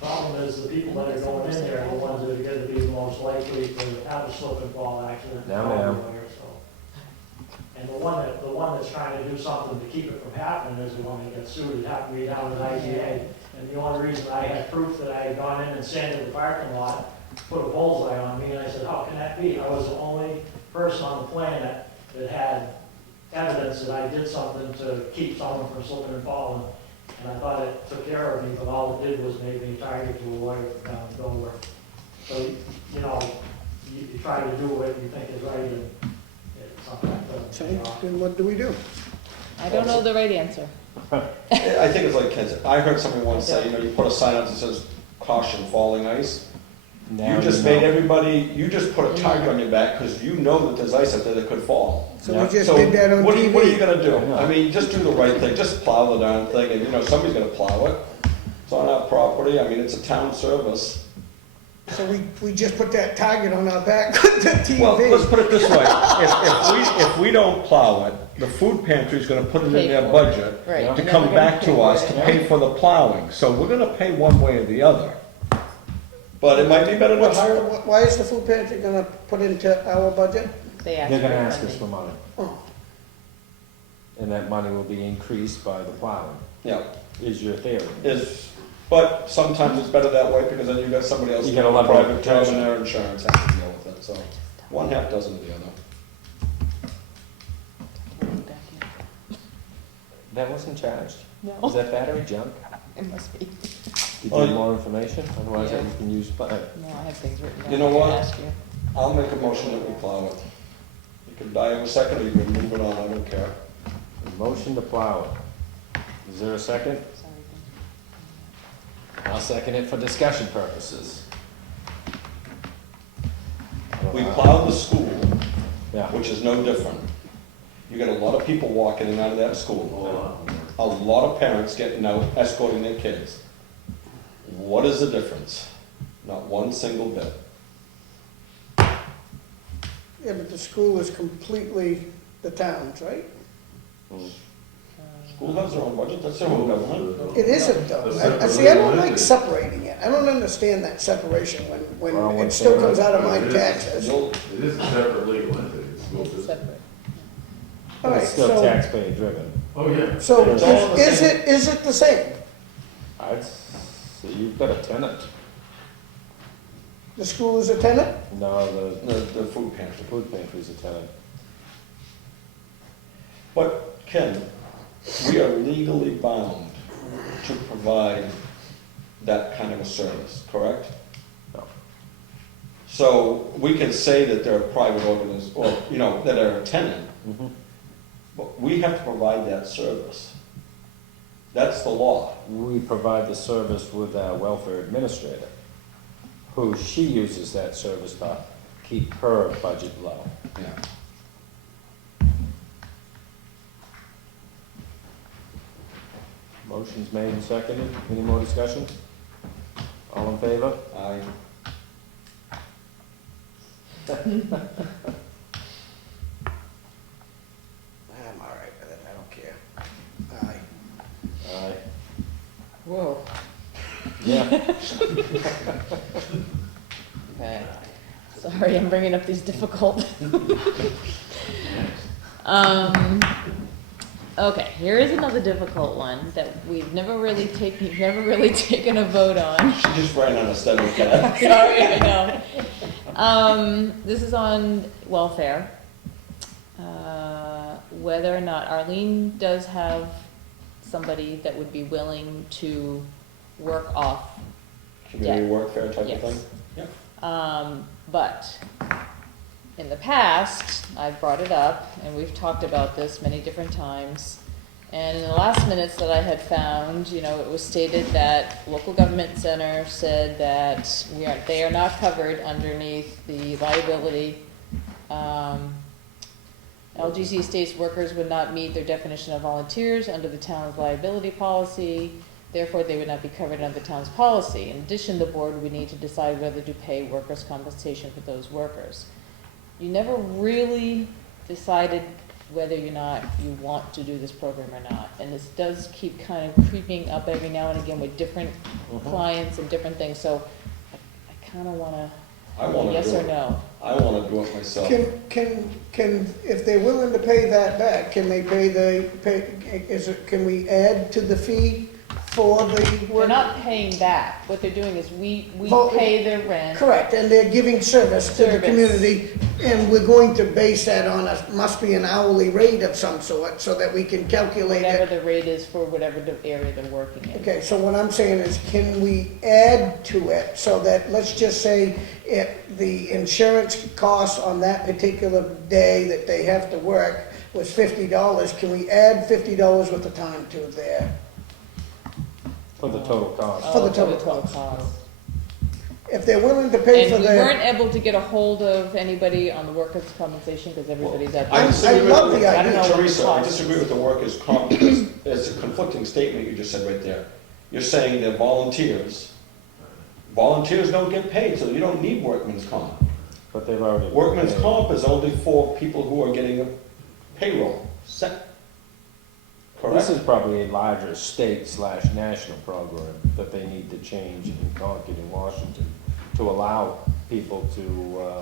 Problem is, the people that are going in there are the ones that are gonna be the most likely to have a slip and fall accident. Now, ma'am. And the one that's trying to do something to keep it from happening is the one that gets sued. It happened to me down at IGA. And the only reason I had proof that I had gone in and sanded the parking lot, put a bullseye on me, and I said, how can that be? I was the only person on the planet that had evidence that I did something to keep someone from slipping and falling. And I thought it took care of me, but all it did was make me a target to a lawyer down in Delaware. So, you know, you try to do what you think is right, and So, then what do we do? I don't know the right answer. I think it's like Ken said, I heard somebody once say, you put a sign up that says caution falling ice. Now You just know. made everybody, you just put a target on your back because you know that there's ice out there that could fall. So we just did that on what are you TV. gonna do? I mean, just do the right thing, just plow the darn thing, and somebody's gonna plow it. It's on our property, I mean, it's a town service. So we just put that target on our back with the TV. Well, let's put it this way, if we don't plow it, the food pantry's gonna put it in Pay their for it. budget Right. to And then come we're gonna back pay to for us it. to pay for the plowing. So we're gonna pay one way or the other. But it might be better to hire. Why is the food pantry gonna put into our budget? They asked They're gonna for ask us funding. for money. Oh. And that money will be increased by the plowing, Yeah, is your theory. but sometimes it's better that way because then you got somebody else. You in get a a level of private job protection. and their insurance has to deal with it, so one half dozen of the other. That wasn't charged? No. Is that battery junk? It must be. Did you need more information? Otherwise, Yeah. you can use, No, I have things written down. You know I can what? ask you. I'll make a motion that we plow it. You can die in a second or you can move it on, I don't care. a motion to plow it. Is there a second? I'll second it for discussion purposes. We plow the school, Yeah. which is no different. You get a lot of people walking in and out of that school. A lot of parents getting out escorting their kids. What is the difference? Not one single bit. Yeah, but the school is completely the town's, right? School has their own budget, that's their own government. It isn't though. I don't like separating it. I don't understand that separation when it still comes out of my taxes. It is a separate legal entity, it's school district. Separate. All But right, it's still so, taxpayer driven. Oh, yeah. so It's all the is same. it the same? I'd say you've got a tenant. The school is a tenant? No, The food the pantry. food pantry's a tenant. But Ken, we are legally bound to provide that kind of a service, correct? No. So we can say that they're a private organization, or, that they're a tenant, Mhm. but we have to provide that service. That's the law. We provide the service with our welfare administrator, who she uses that service to keep her budget low. Yeah. Motion's made and seconded. Any more discussion? All in favor? I, I'm all right with it. I don't care. Aye. Aye. Whoa. Yeah. Okay. Sorry, I'm bringing up these difficult. Okay, here is another difficult one that we've never really taken a vote on. she just ran on a study cat. Sorry, I know. This is on welfare. Whether or not Arlene does have somebody that would be willing to work off. Community workfare type of Yes. thing? Yeah. But in the past, I've brought it up, and we've talked about this many different times. And in the last minutes that I had found, it was stated that local government center said that they are not covered underneath the liability. LGC states workers would not meet their definition of volunteers under the town's liability policy. Therefore, they would not be covered under the town's policy. In addition, the board would need to decide whether to pay workers' compensation for those workers. You never really decided whether or not you want to do this program or not. And this does keep kind of creeping up every now and again with different clients and different things. So I kind of want I to, wanna yes do or it. no. I wanna do it myself. Can, if they're willing to pay that back, can they can we add to the fee for the We're work. not paying back. What they're doing is we Well, pay their rent. Correct, and they're giving service to the Service. community, and we're going to base that on must be an hourly rate of some sort, so that we can calculate Whatever it. the rate is for whatever the area they're working in. Okay, so what I'm saying is, can we add to it, so that, let's just say, if the insurance cost on that particular day that they have to work was $50, can we add $50 worth of time to there? For the total cost. For the total cost. If they're willing to pay for And we weren't their, able to get a hold of anybody on the workers' compensation because everybody's at. I disagree with- love the I don't know what the Teresa, I cost disagree is. with the workers' comp, because it's a conflicting statement you just said right there. You're saying they're volunteers. Volunteers don't get paid, so you don't need workman's comp. But they've already. Workman's comp is only for people who are getting a payroll set. This Correct? is probably a larger state/national program that they need to change in Concord and Washington to allow people to,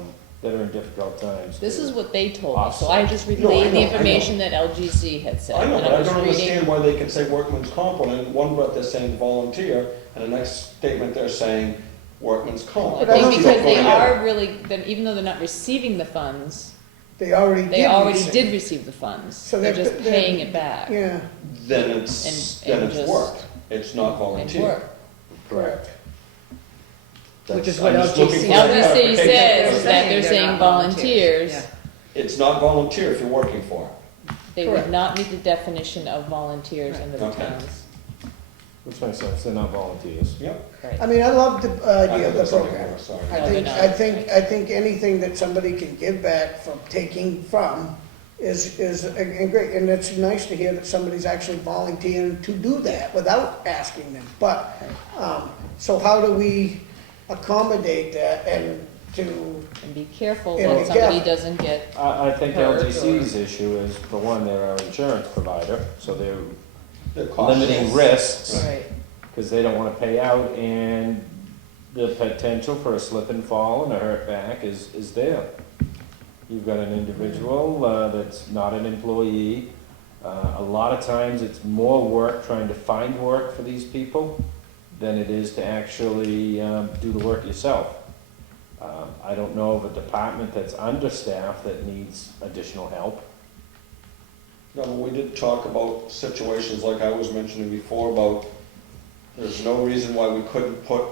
that are in difficult times. This to is what they told me, so I offset. just No, I relayed the know, I know. information that LGC had said. I know, and but I was don't reading- understand why they can say workman's comp, when in one breath they're saying volunteer, and the next statement they're saying workman's comp. I But I think don't because Don't they go together. are really, then even though they're not receiving the funds, they already did. they already receive. did receive the funds. So They're they're- just they're- paying it back. Yeah, Then it's, And- then and it's just- work, it's not And volunteer. work. correct. Which is That's- what I'm just looking LGC for says, clarification. is that they're saying volunteers. It's not volunteer if you're working for it. They Correct. would not meet the definition of volunteers under the Okay. towns. Which makes sense, they're not volunteers. Yep. Right. I mean, I love the I idea of the think something program. more, sorry. I No, think, they're I not. think, I think anything that somebody can give back from taking from is and great. And it's nice to hear that somebody's actually volunteering to do that without asking them. But, so how do we accommodate that and to, And be careful Yeah, that be somebody careful. doesn't get, I think Hurt LGC's issue is, for one, they're our insurance provider, so they're They're cautious. limiting risks, right, because they don't wanna pay out, and the potential for a slip and fall and a hurt back is there. You've got an individual that's not an employee. A lot of times, it's more work trying to find work for these people than it is to actually do the work yourself. I don't know of a department that's understaffed that needs additional help. No, but we did talk about situations like I was mentioning before about, there's no reason why we couldn't put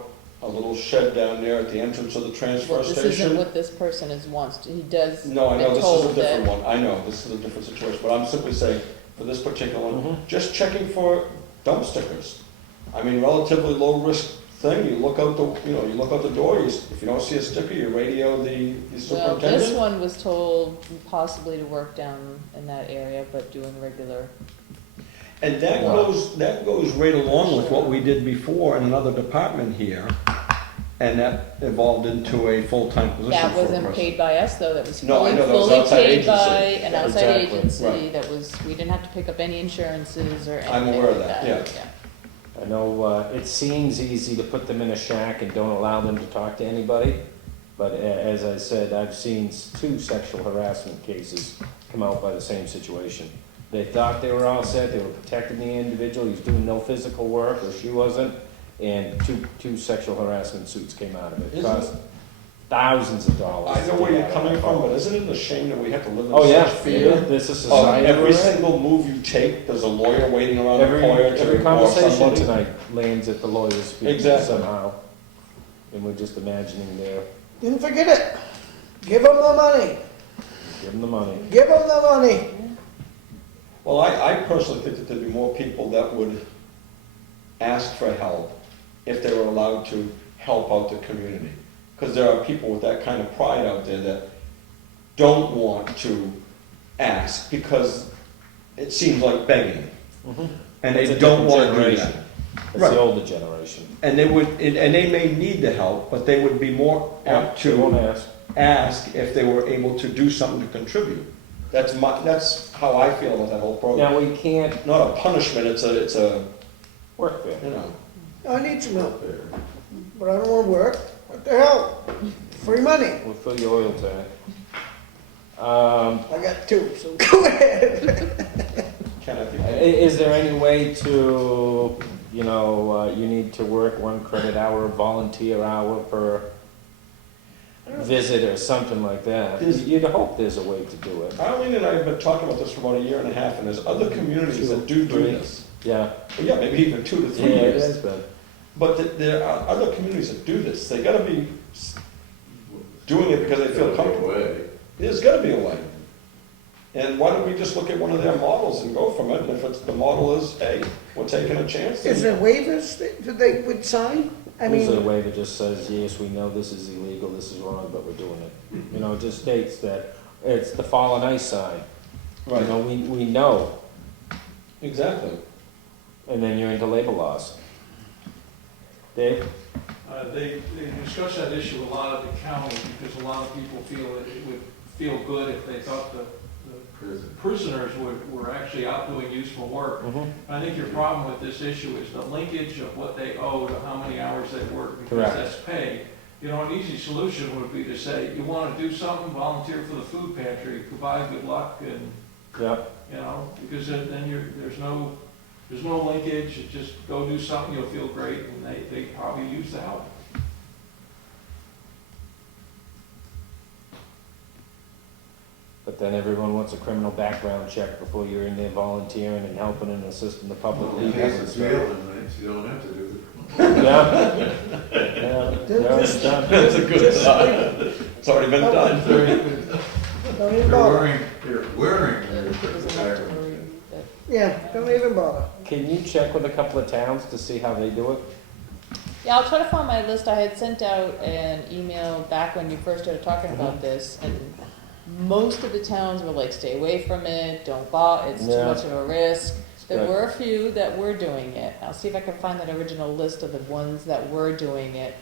a little shed down there at the entrance of the transfer well, this isn't station. what this person is wants to, he does, No, I know, been this is a told different that. one, I know, this is a different situation, but I'm simply saying, for this particular one, Mhm. just checking for dump stickers. I mean, relatively low risk thing, you look out the, you know, you look out the door, if you don't see a sticker, you radio the Well, superintendent. this one was told possibly to work down in that area, but doing regular. And that goes right along with what we did before in another department here, and that evolved into a full-time position That for a wasn't person. paid by us, though, that was No, I fully, know, that was fully outside paid by agency. an Yeah, outside exactly, agency, right. that was, we didn't have to pick up any insurances or anything I'm aware of like that, yeah. I know it seems easy to put them in a shack and don't allow them to talk to anybody, but as I said, I've seen 2 sexual harassment cases come out by the same situation. They thought they were all set, they were protecting the individual, he was doing no physical work, or she wasn't, and two sexual harassment suits came out of it. It Isn't cost thousands of dollars. I know to where get you're out of coming that from, but problem. isn't it a shame that we have to live Oh, in yeah, such fear? there's a Of society. every we're in. single move you take, there's a lawyer waiting around the corner to Every or conversation somebody. tonight lands at the lawyer's feet Exactly. somehow. And we're just imagining there, didn't forget it. Give them the money. give them the money. Give them the money. Well, I personally think that there'd be more people that would ask for help if they were allowed to help out the community. Because there are people with that kind of pride out there that don't want to ask because it seems like begging. And It's they a don't different want to do generation. that. It's Right. the older generation. And they would, and they may need the help, but they would be more apt They won't to ask. ask if they were able to do something to contribute. That's how I feel about that whole program. Now, we can't Not a punishment, it's a, work there. you know. I need some help, but I don't wanna work. What the hell? Free money. We'll fill your oil tank. I got 2, so go ahead. Can I be? Is there any way to you know, you need to work 1 credit hour, volunteer hour per visit or something like that. There's- You'd hope there's a way to do it. Arlene and I have been talking about this for about 1.5 years, and there's other communities that do this. Yeah. Well, yeah, maybe even 2 to 3 Yeah, it years. has been. But there are other communities that do this. They gotta be doing it because they feel comfortable. There's gotta be a way. And why don't we just look at one of their models and go from it? And if it's, the model is, hey, we're taking a chance. Is there waivers that they would sign? I This is a mean, waiver just says, yes, we know this is illegal, this is wrong, but we're doing it. You know, it just states that it's the fallen ice sign. You Right. know, we know, Exactly. and then you're into labor laws. Dave? They discussed that issue a lot at the county, because a lot of people feel that it would feel good if they thought the prisoners were actually out doing useful work. I think your problem with this issue is the linkage of what they owe to how many hours they work, because Correct. that's pay. You know, an easy solution would be to say, you want to do something, volunteer for the food pantry, goodbye, good luck, and, Yep. you know, because then there's no linkage, you just go do something, you'll feel great, and they probably use the help. But then everyone wants a criminal background check before you're in there volunteering and helping and assisting the public. In case it's failing, right, you don't have to do it. Yeah. Yeah. Just- That's a good thought. It's already been done. don't even bother. You're wearing Yeah, don't even bother. Can you check with a couple of towns to see how they do it? Yeah, I'll try to find my list. I had sent out an email back when you first started talking about this, and most of the towns were like, stay away from it, don't buy, it's too Yeah. much of a risk. There Good. were a few that were doing it. I'll see if I can find that original list of the ones that were doing it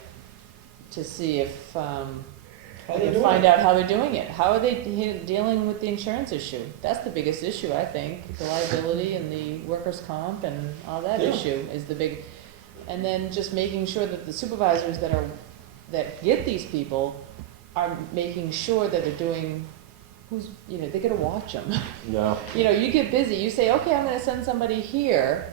to see if, I can find out how they're doing it. How are they dealing with the insurance issue? That's the biggest issue, I think. The liability and the workers' comp and all that Yeah. issue is the big, and then just making sure that the supervisors that get these people are making sure that they're doing, they gotta watch them. No. You know, you get busy, you say, okay, I'm gonna send somebody here,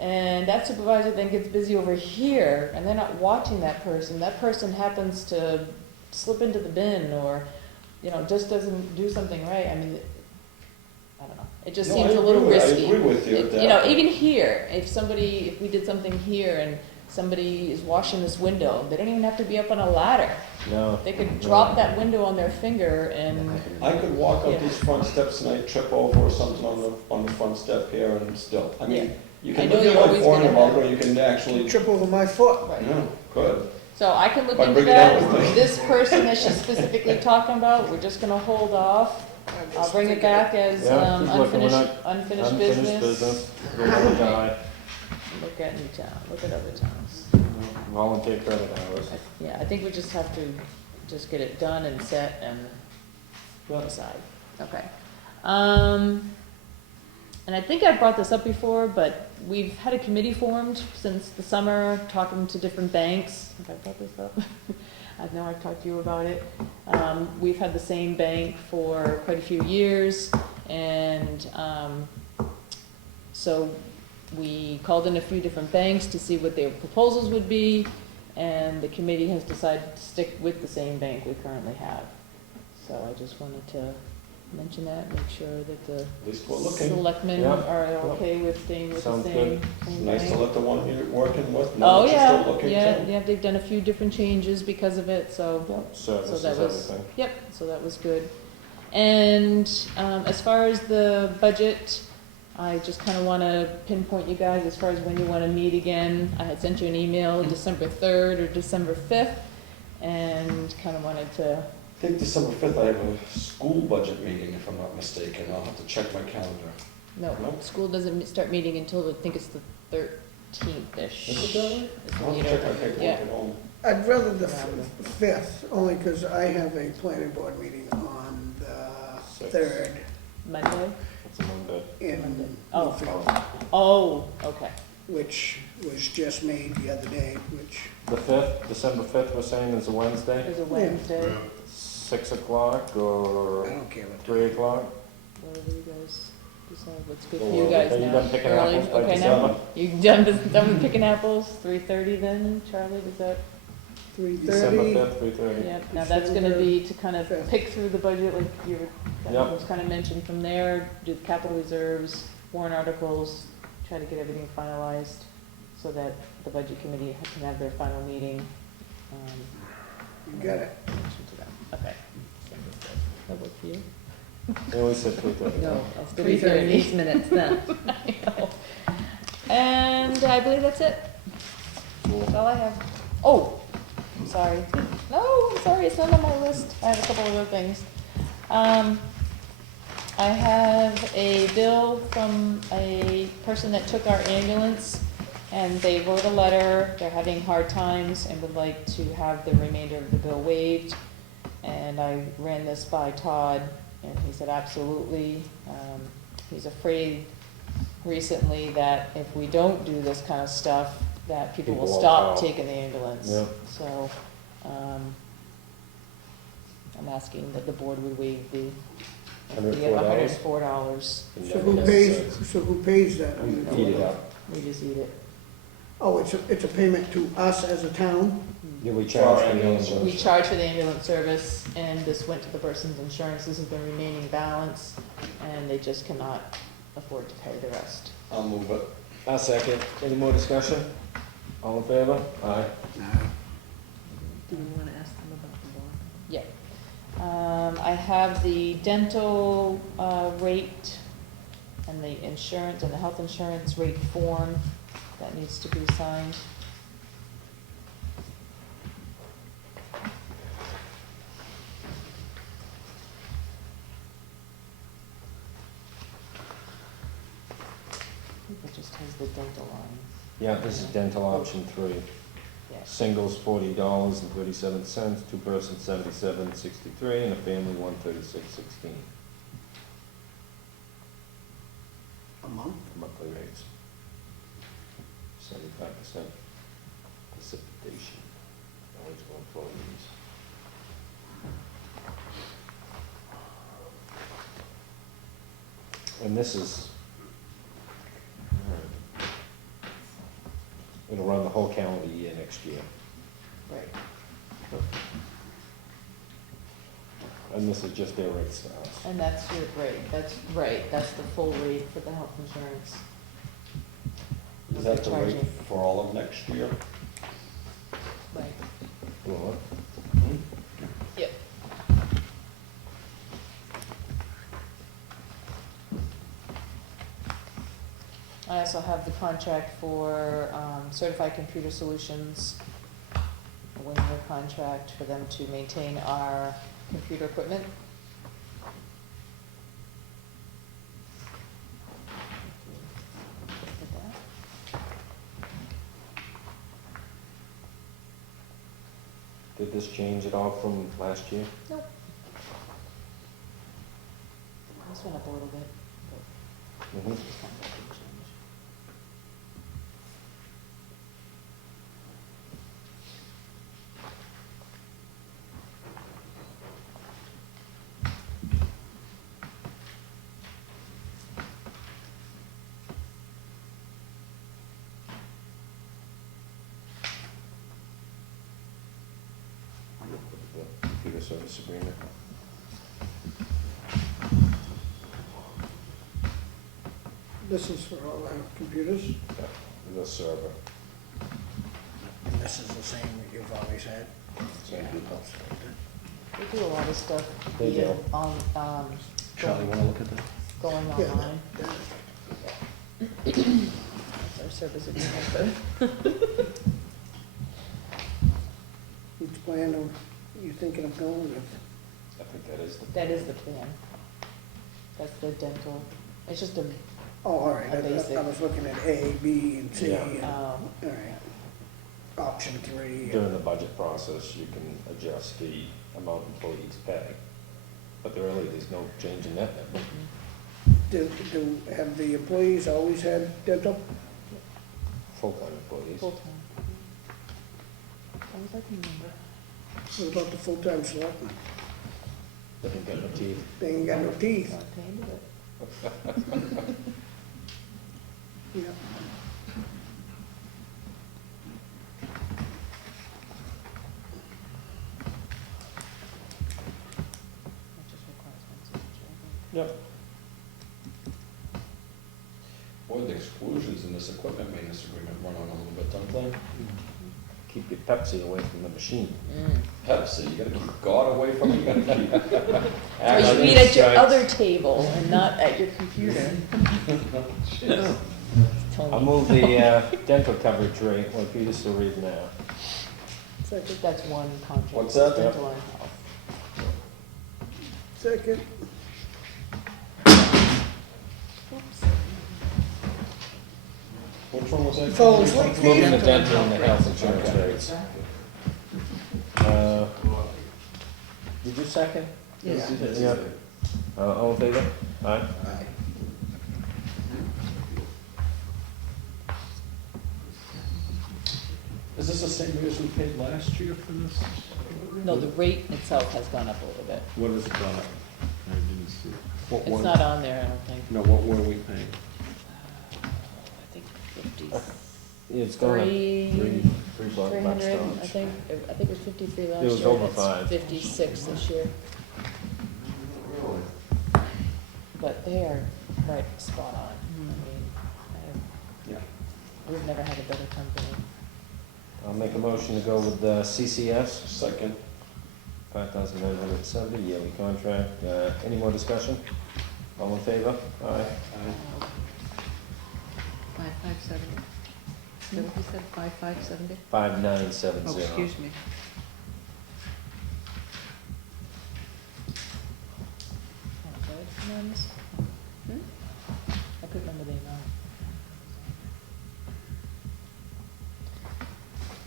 and that supervisor then gets busy over here, and they're not watching that person. That person happens to slip into the bin, or, just doesn't do something right. I mean, I don't know. It just seems a little risky. I agree with you. Even here, if we did something here and somebody is washing this window, they don't even have to be up on a ladder. No. They could drop that window on their finger and. I could walk up Yeah. these front steps and I trip over or something on the front step here and still, I mean, you I can know look you're at my always phone gonna about have- it, or you can actually, Trip over my foot. yeah, good. So I can look If I into bring it out that. with me. This person that she's specifically talking about, we're just gonna hold off. I'll bring it back as Yeah, keep looking. We're not- unfinished business. We're gonna die. Look at Newtown, look at other towns. Volunteer credit hours. Yeah, I think we just have to just get it done and set and decide. Okay. And I think I brought this up before, but we've had a committee formed since the summer, talking to different banks. Have I brought this up? I know I've talked to you about it. We've had the same bank for quite a few years, and so we called in a few different banks to see what their proposals would be, and the committee has decided to stick with the same bank we currently have. So I just wanted to mention that, make sure that the least we're looking. selectmen Yeah. are okay with staying with the Sounds same It's nice to bank. let the one you're working with know Oh, that you're yeah, still looking yeah, too. yeah, they've done a few different changes because of it, so. Service So is that was, everything. yep, so that was good. And as far as the budget, I just kind of want to pinpoint you guys as far as when you want to meet again. I had sent you an email December 3rd or December 5th, and kind of wanted to, I think December 5th I have a school budget meeting, if I'm not mistaken. I'll have to check my calendar. no, school doesn't start meeting until, I think it's the 13th-ish. Is it that way? I'll have to check my paperwork Yeah. at home. I'd rather the 5th, only because I have a planning board meeting on the 3rd Monday? It's a Monday. in Oh. Wakefield, Oh, okay. which was just made the other day, which, The 5th, December 5th, we're saying is a Wednesday, There's a Wednesday, 6 o'clock I or don't care what. 3 o'clock? whatever you guys. So what's good So, for you guys are you now? done picking Early? apples by Okay, December? now, you done with picking apples? 3:30 then, Charlie, does that? December 3:30. 5th, 3:30. Yep, now that's gonna be to kind of December pick through the budget, like you were, that Yep. was kind of mentioned from there, do the capital reserves, warrant articles, try to get everything finalized so that the budget committee can have their final meeting. You got it. Okay. That work for you? They always said 3:30. No, that's 3:30. 3:30 minutes then. I know. And I believe that's it. That's all I have. Oh, I'm sorry. No, I'm sorry, it's not on my list. I have a couple of other things. I have a bill from a person that took our ambulance, and they wrote a letter. They're having hard times and would like to have the remainder of the bill waived. And I ran this by Todd, and he said absolutely. He's afraid recently that if we don't do this kind of stuff, that people will People won't stop call. taking the ambulance. Yeah. So, I'm asking that the board would waive the $104? $104. So who pays that? Eat it up. We just eat it. Oh, it's a payment to us as a town? Yeah, we charge for the We ambulance. charge for the ambulance service, and this went to the person's insurance. This is the remaining balance, and they just cannot afford to pay the rest. I'll move it. I'll second. Any more discussion? All in favor? Aye. Do you wanna ask them about the bond? Yeah. I have the dental, rate and the insurance and the health insurance rate form that needs to be signed. I think it just has the dental line. Yeah, this is dental option 3. Yeah. Singles $40.37, two-person $77.63, and a family $136.16. A month? Monthly rates. 75% precipitation. Eligible employees. And this is, it'll run the whole calendar year next year. Right. And this is just their rates to us. And that's your rate, that's right, that's the full rate for the health insurance. Is that the rate for all of next year? Right. What? Yep. I also have the contract for Certified Computer Solutions, a one-year contract for them to maintain our computer equipment. Look at that. Did this change at all from last year? Nope. This went up a little bit, but Mm-hmm. it's kind of a big change. The computer service agreement. This is for all our computers? Yeah, the server. And this is the same that you've always had? Same people. They do a lot of stuff They via, do. on, Charlie, wanna look at that? going Yeah, online. That's our service agreement, but Which plan are you thinking of going with? I think that is the. that is the plan. That's the dental, it's just a, Oh, all right, A I basic. was looking at A, B, and C, Yeah. and, all right. Option 3. During the budget process, you can adjust the amount employees pay. But there's no change in that number. Have the employees always had dental? Full-time employees. full-time. As long as I can remember. What about the full-time selectmen? They don't get no teeth. They ain't got no teeth. Not paying to it. Yeah. Yep. Boy, the exclusions in this equipment maintenance agreement run on a little bit, don't they? Keep your Pepsi away from the machine. Pepsi, you gotta keep God away from it, you gotta keep. Or Actually, you eat at your strikes. other table and not at your computer. Jeez. I'll move the dental coverage rate, what Peter's still reading now. So I think that's one contract. What's that? Dental and health. Second. Which one was that? Falling asleep. Moving the dental and the health insurance rates. Did you second? Yeah. Yeah. All in favor? Aye. Aye. Is this the same rate as we paid last year for this? No, the rate itself has gone up a little bit. What is it gone up? I didn't see. What It's one? not on there, I don't think. No, what were we paying? I think 50. It's going up three bucks 300, down. I think it was 53 last year. It was over It's 5. 56 this year. But they are right spot on. I mean, Yeah. we've never had a better company. I'll make a motion to go with the CCS, Second. 5,970 yearly contract. Any more discussion? All in favor? Aye. 5570. Is that what you said, 5570? 5970. Oh, excuse me. I couldn't remember the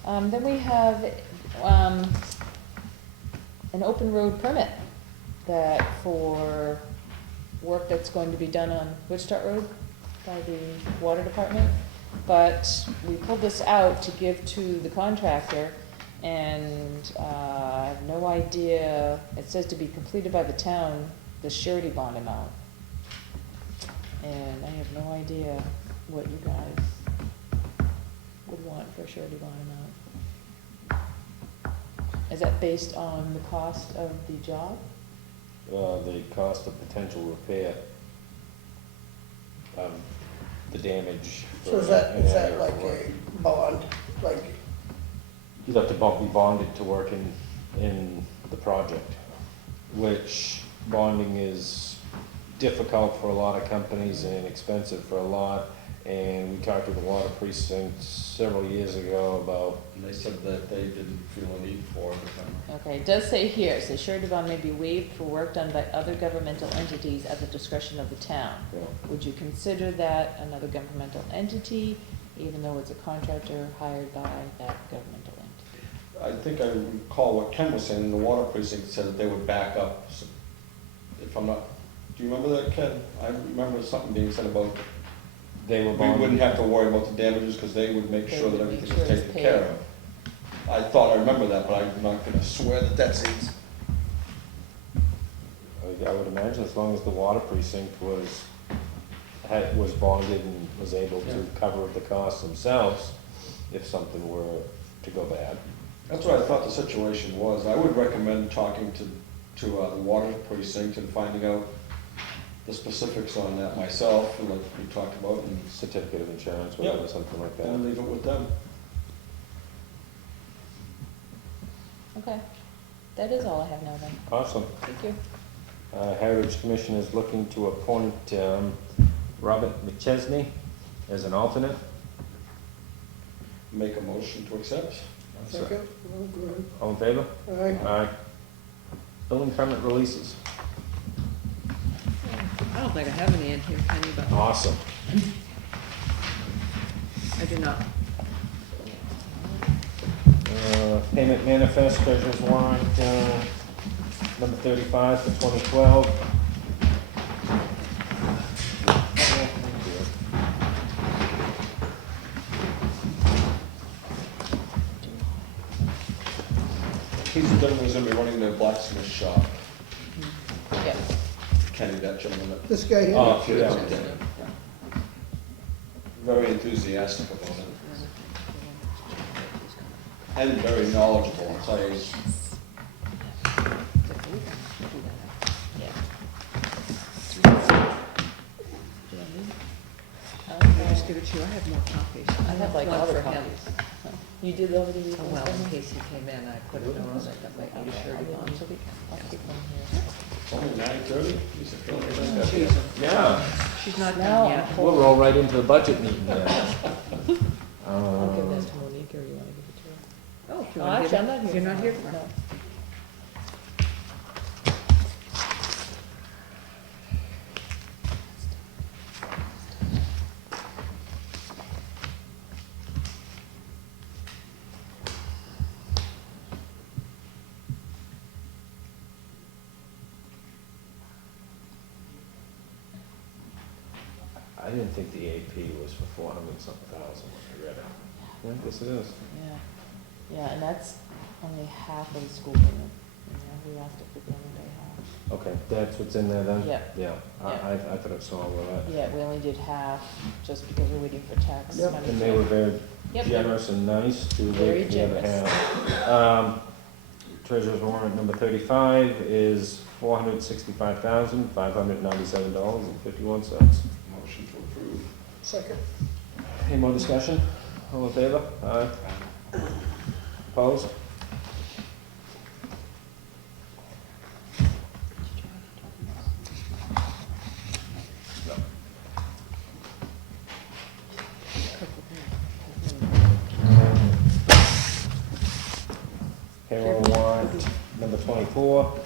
amount. Then we have an open road permit that for work that's going to be done on Woodstock Road by the water department. But we pulled this out to give to the contractor, and I have no idea, it says to be completed by the town, the surety bond amount. And I have no idea what you guys would want for a surety bond amount. Is that based on the cost of the job? The cost of potential repair. The damage. So is that like a bond, like, You'd have to be bonded to work in the project, which bonding is difficult for a lot of companies and expensive for a lot. And we talked with the water precinct several years ago about. And they said that they didn't feel a need for it. Okay, it does say here, it says surety bond may be waived for work done by other governmental entities at the discretion of the town. Yeah. Would you consider that another governmental entity, even though it's a contractor hired by that governmental entity? I think I recall what Ken was saying, the water precinct said that they would back up, if I'm not, do you remember that, Ken? I remember something being said about They were we bonded. wouldn't have to worry about the damages because they would make They sure that would make everything sure was it's taken paid. care of. I thought I remember that, but I'm not gonna swear that that's it. I would imagine as long as the water precinct was bonded and was able to cover the costs themselves, if something were to go bad. That's what I thought the situation was. I would recommend talking to the water precinct and finding out the specifics on that myself, and like we talked about, and Certificate of insurance, whatever, something like that. leave it with them. Okay, that is all I have now then. Awesome. Thank you. Heritage Commission is looking to appoint Robert McChesney as an alternate. Make a motion to accept. second? Oh, good. All in favor? Aye. Aye. Building permit releases. I don't think I have any in here, Kenny, but Awesome. I do not. Payment manifest, treasurer's warrant, number 35 for 2012. He's the gentleman who's gonna be running the blacksmith shop. Yep. Kenny, that gentleman. This guy here? Oh, yeah. Very enthusiastic about it. And very knowledgeable, I'll tell you. I'll just give it to you, I have more copies. I have like one other for him. copies. You did over the Oh, well, in case he came in, I put it on, I got my E30 on. I'll keep one here. Only 9:30? He's a killer. Yeah, She's not No, done yet. we'll roll right into the budget meeting there. I'll give Um, that to Monique, or you wanna give it to her? Oh, if you Oh, wanna actually, give I'm it- not here. You're not here? No. I didn't think the AP was for 400-something thousand when I read it. Yeah, I guess it is. Yeah, yeah, and that's only half of the school payment. We asked if we could only pay half. Okay, that's what's in there then? Yeah. Yeah, Yeah. I thought I saw all of that. Yeah, we only did half, just because we're waiting for tax Yep, money. and they were very Yep. generous and nice to Very wait for the other generous. half. Treasurer's warrant number 35 is $465,597.51. Motion to approve. Second. Any more discussion? All in favor? Aye. Opposed? Payroll warrant number 24,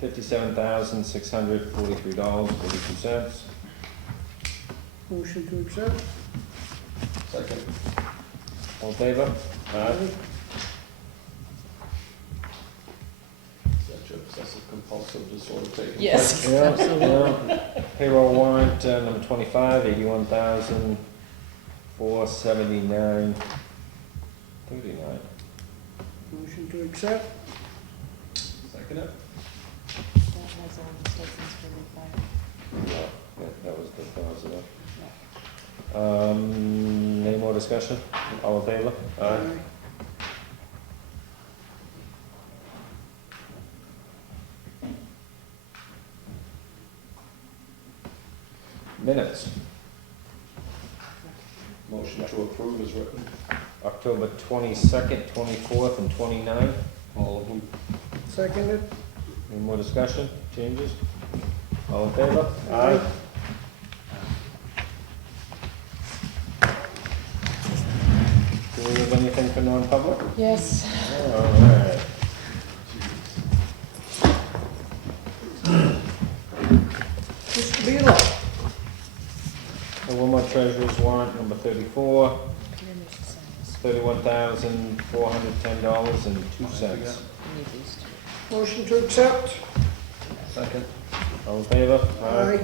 $57,643.42. Motion to accept? Second. All in favor? Aye. Is that your obsessive compulsive disorder taking Yes. place? Yeah, Absolutely. yeah. Payroll warrant number 25, $81,479.39. Motion to accept? Second it. That has all the stipends for the fire. Yeah, that was the positive. Any more discussion? All in favor? Aye. Minutes, Motion to approve is written. October 22nd, 24th, and 29th. All of them. Seconded? Any more discussion, changes? All in favor? Aye. Do we have anything for non-public? Yes. All right. Mr. Beal? And one more treasurer's warrant, number 34, $31,410.02. We need these two. Motion to accept? Second. All in favor? Aye.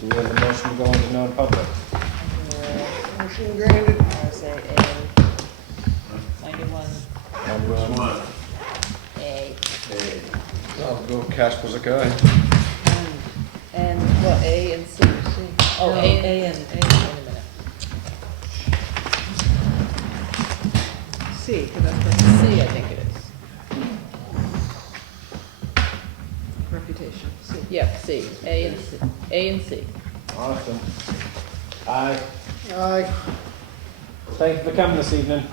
Do we have a motion to go into non-public? Motion granted. RSA A 91 Number A. I'll go Casper's a guy. And, well, A and C. Oh, No, A and, and wait a minute. C, 'cause that's for C, I think it is. reputation, C. Yep, C, A and C, A and C. Awesome. Aye. Aye. Thank you for coming this evening.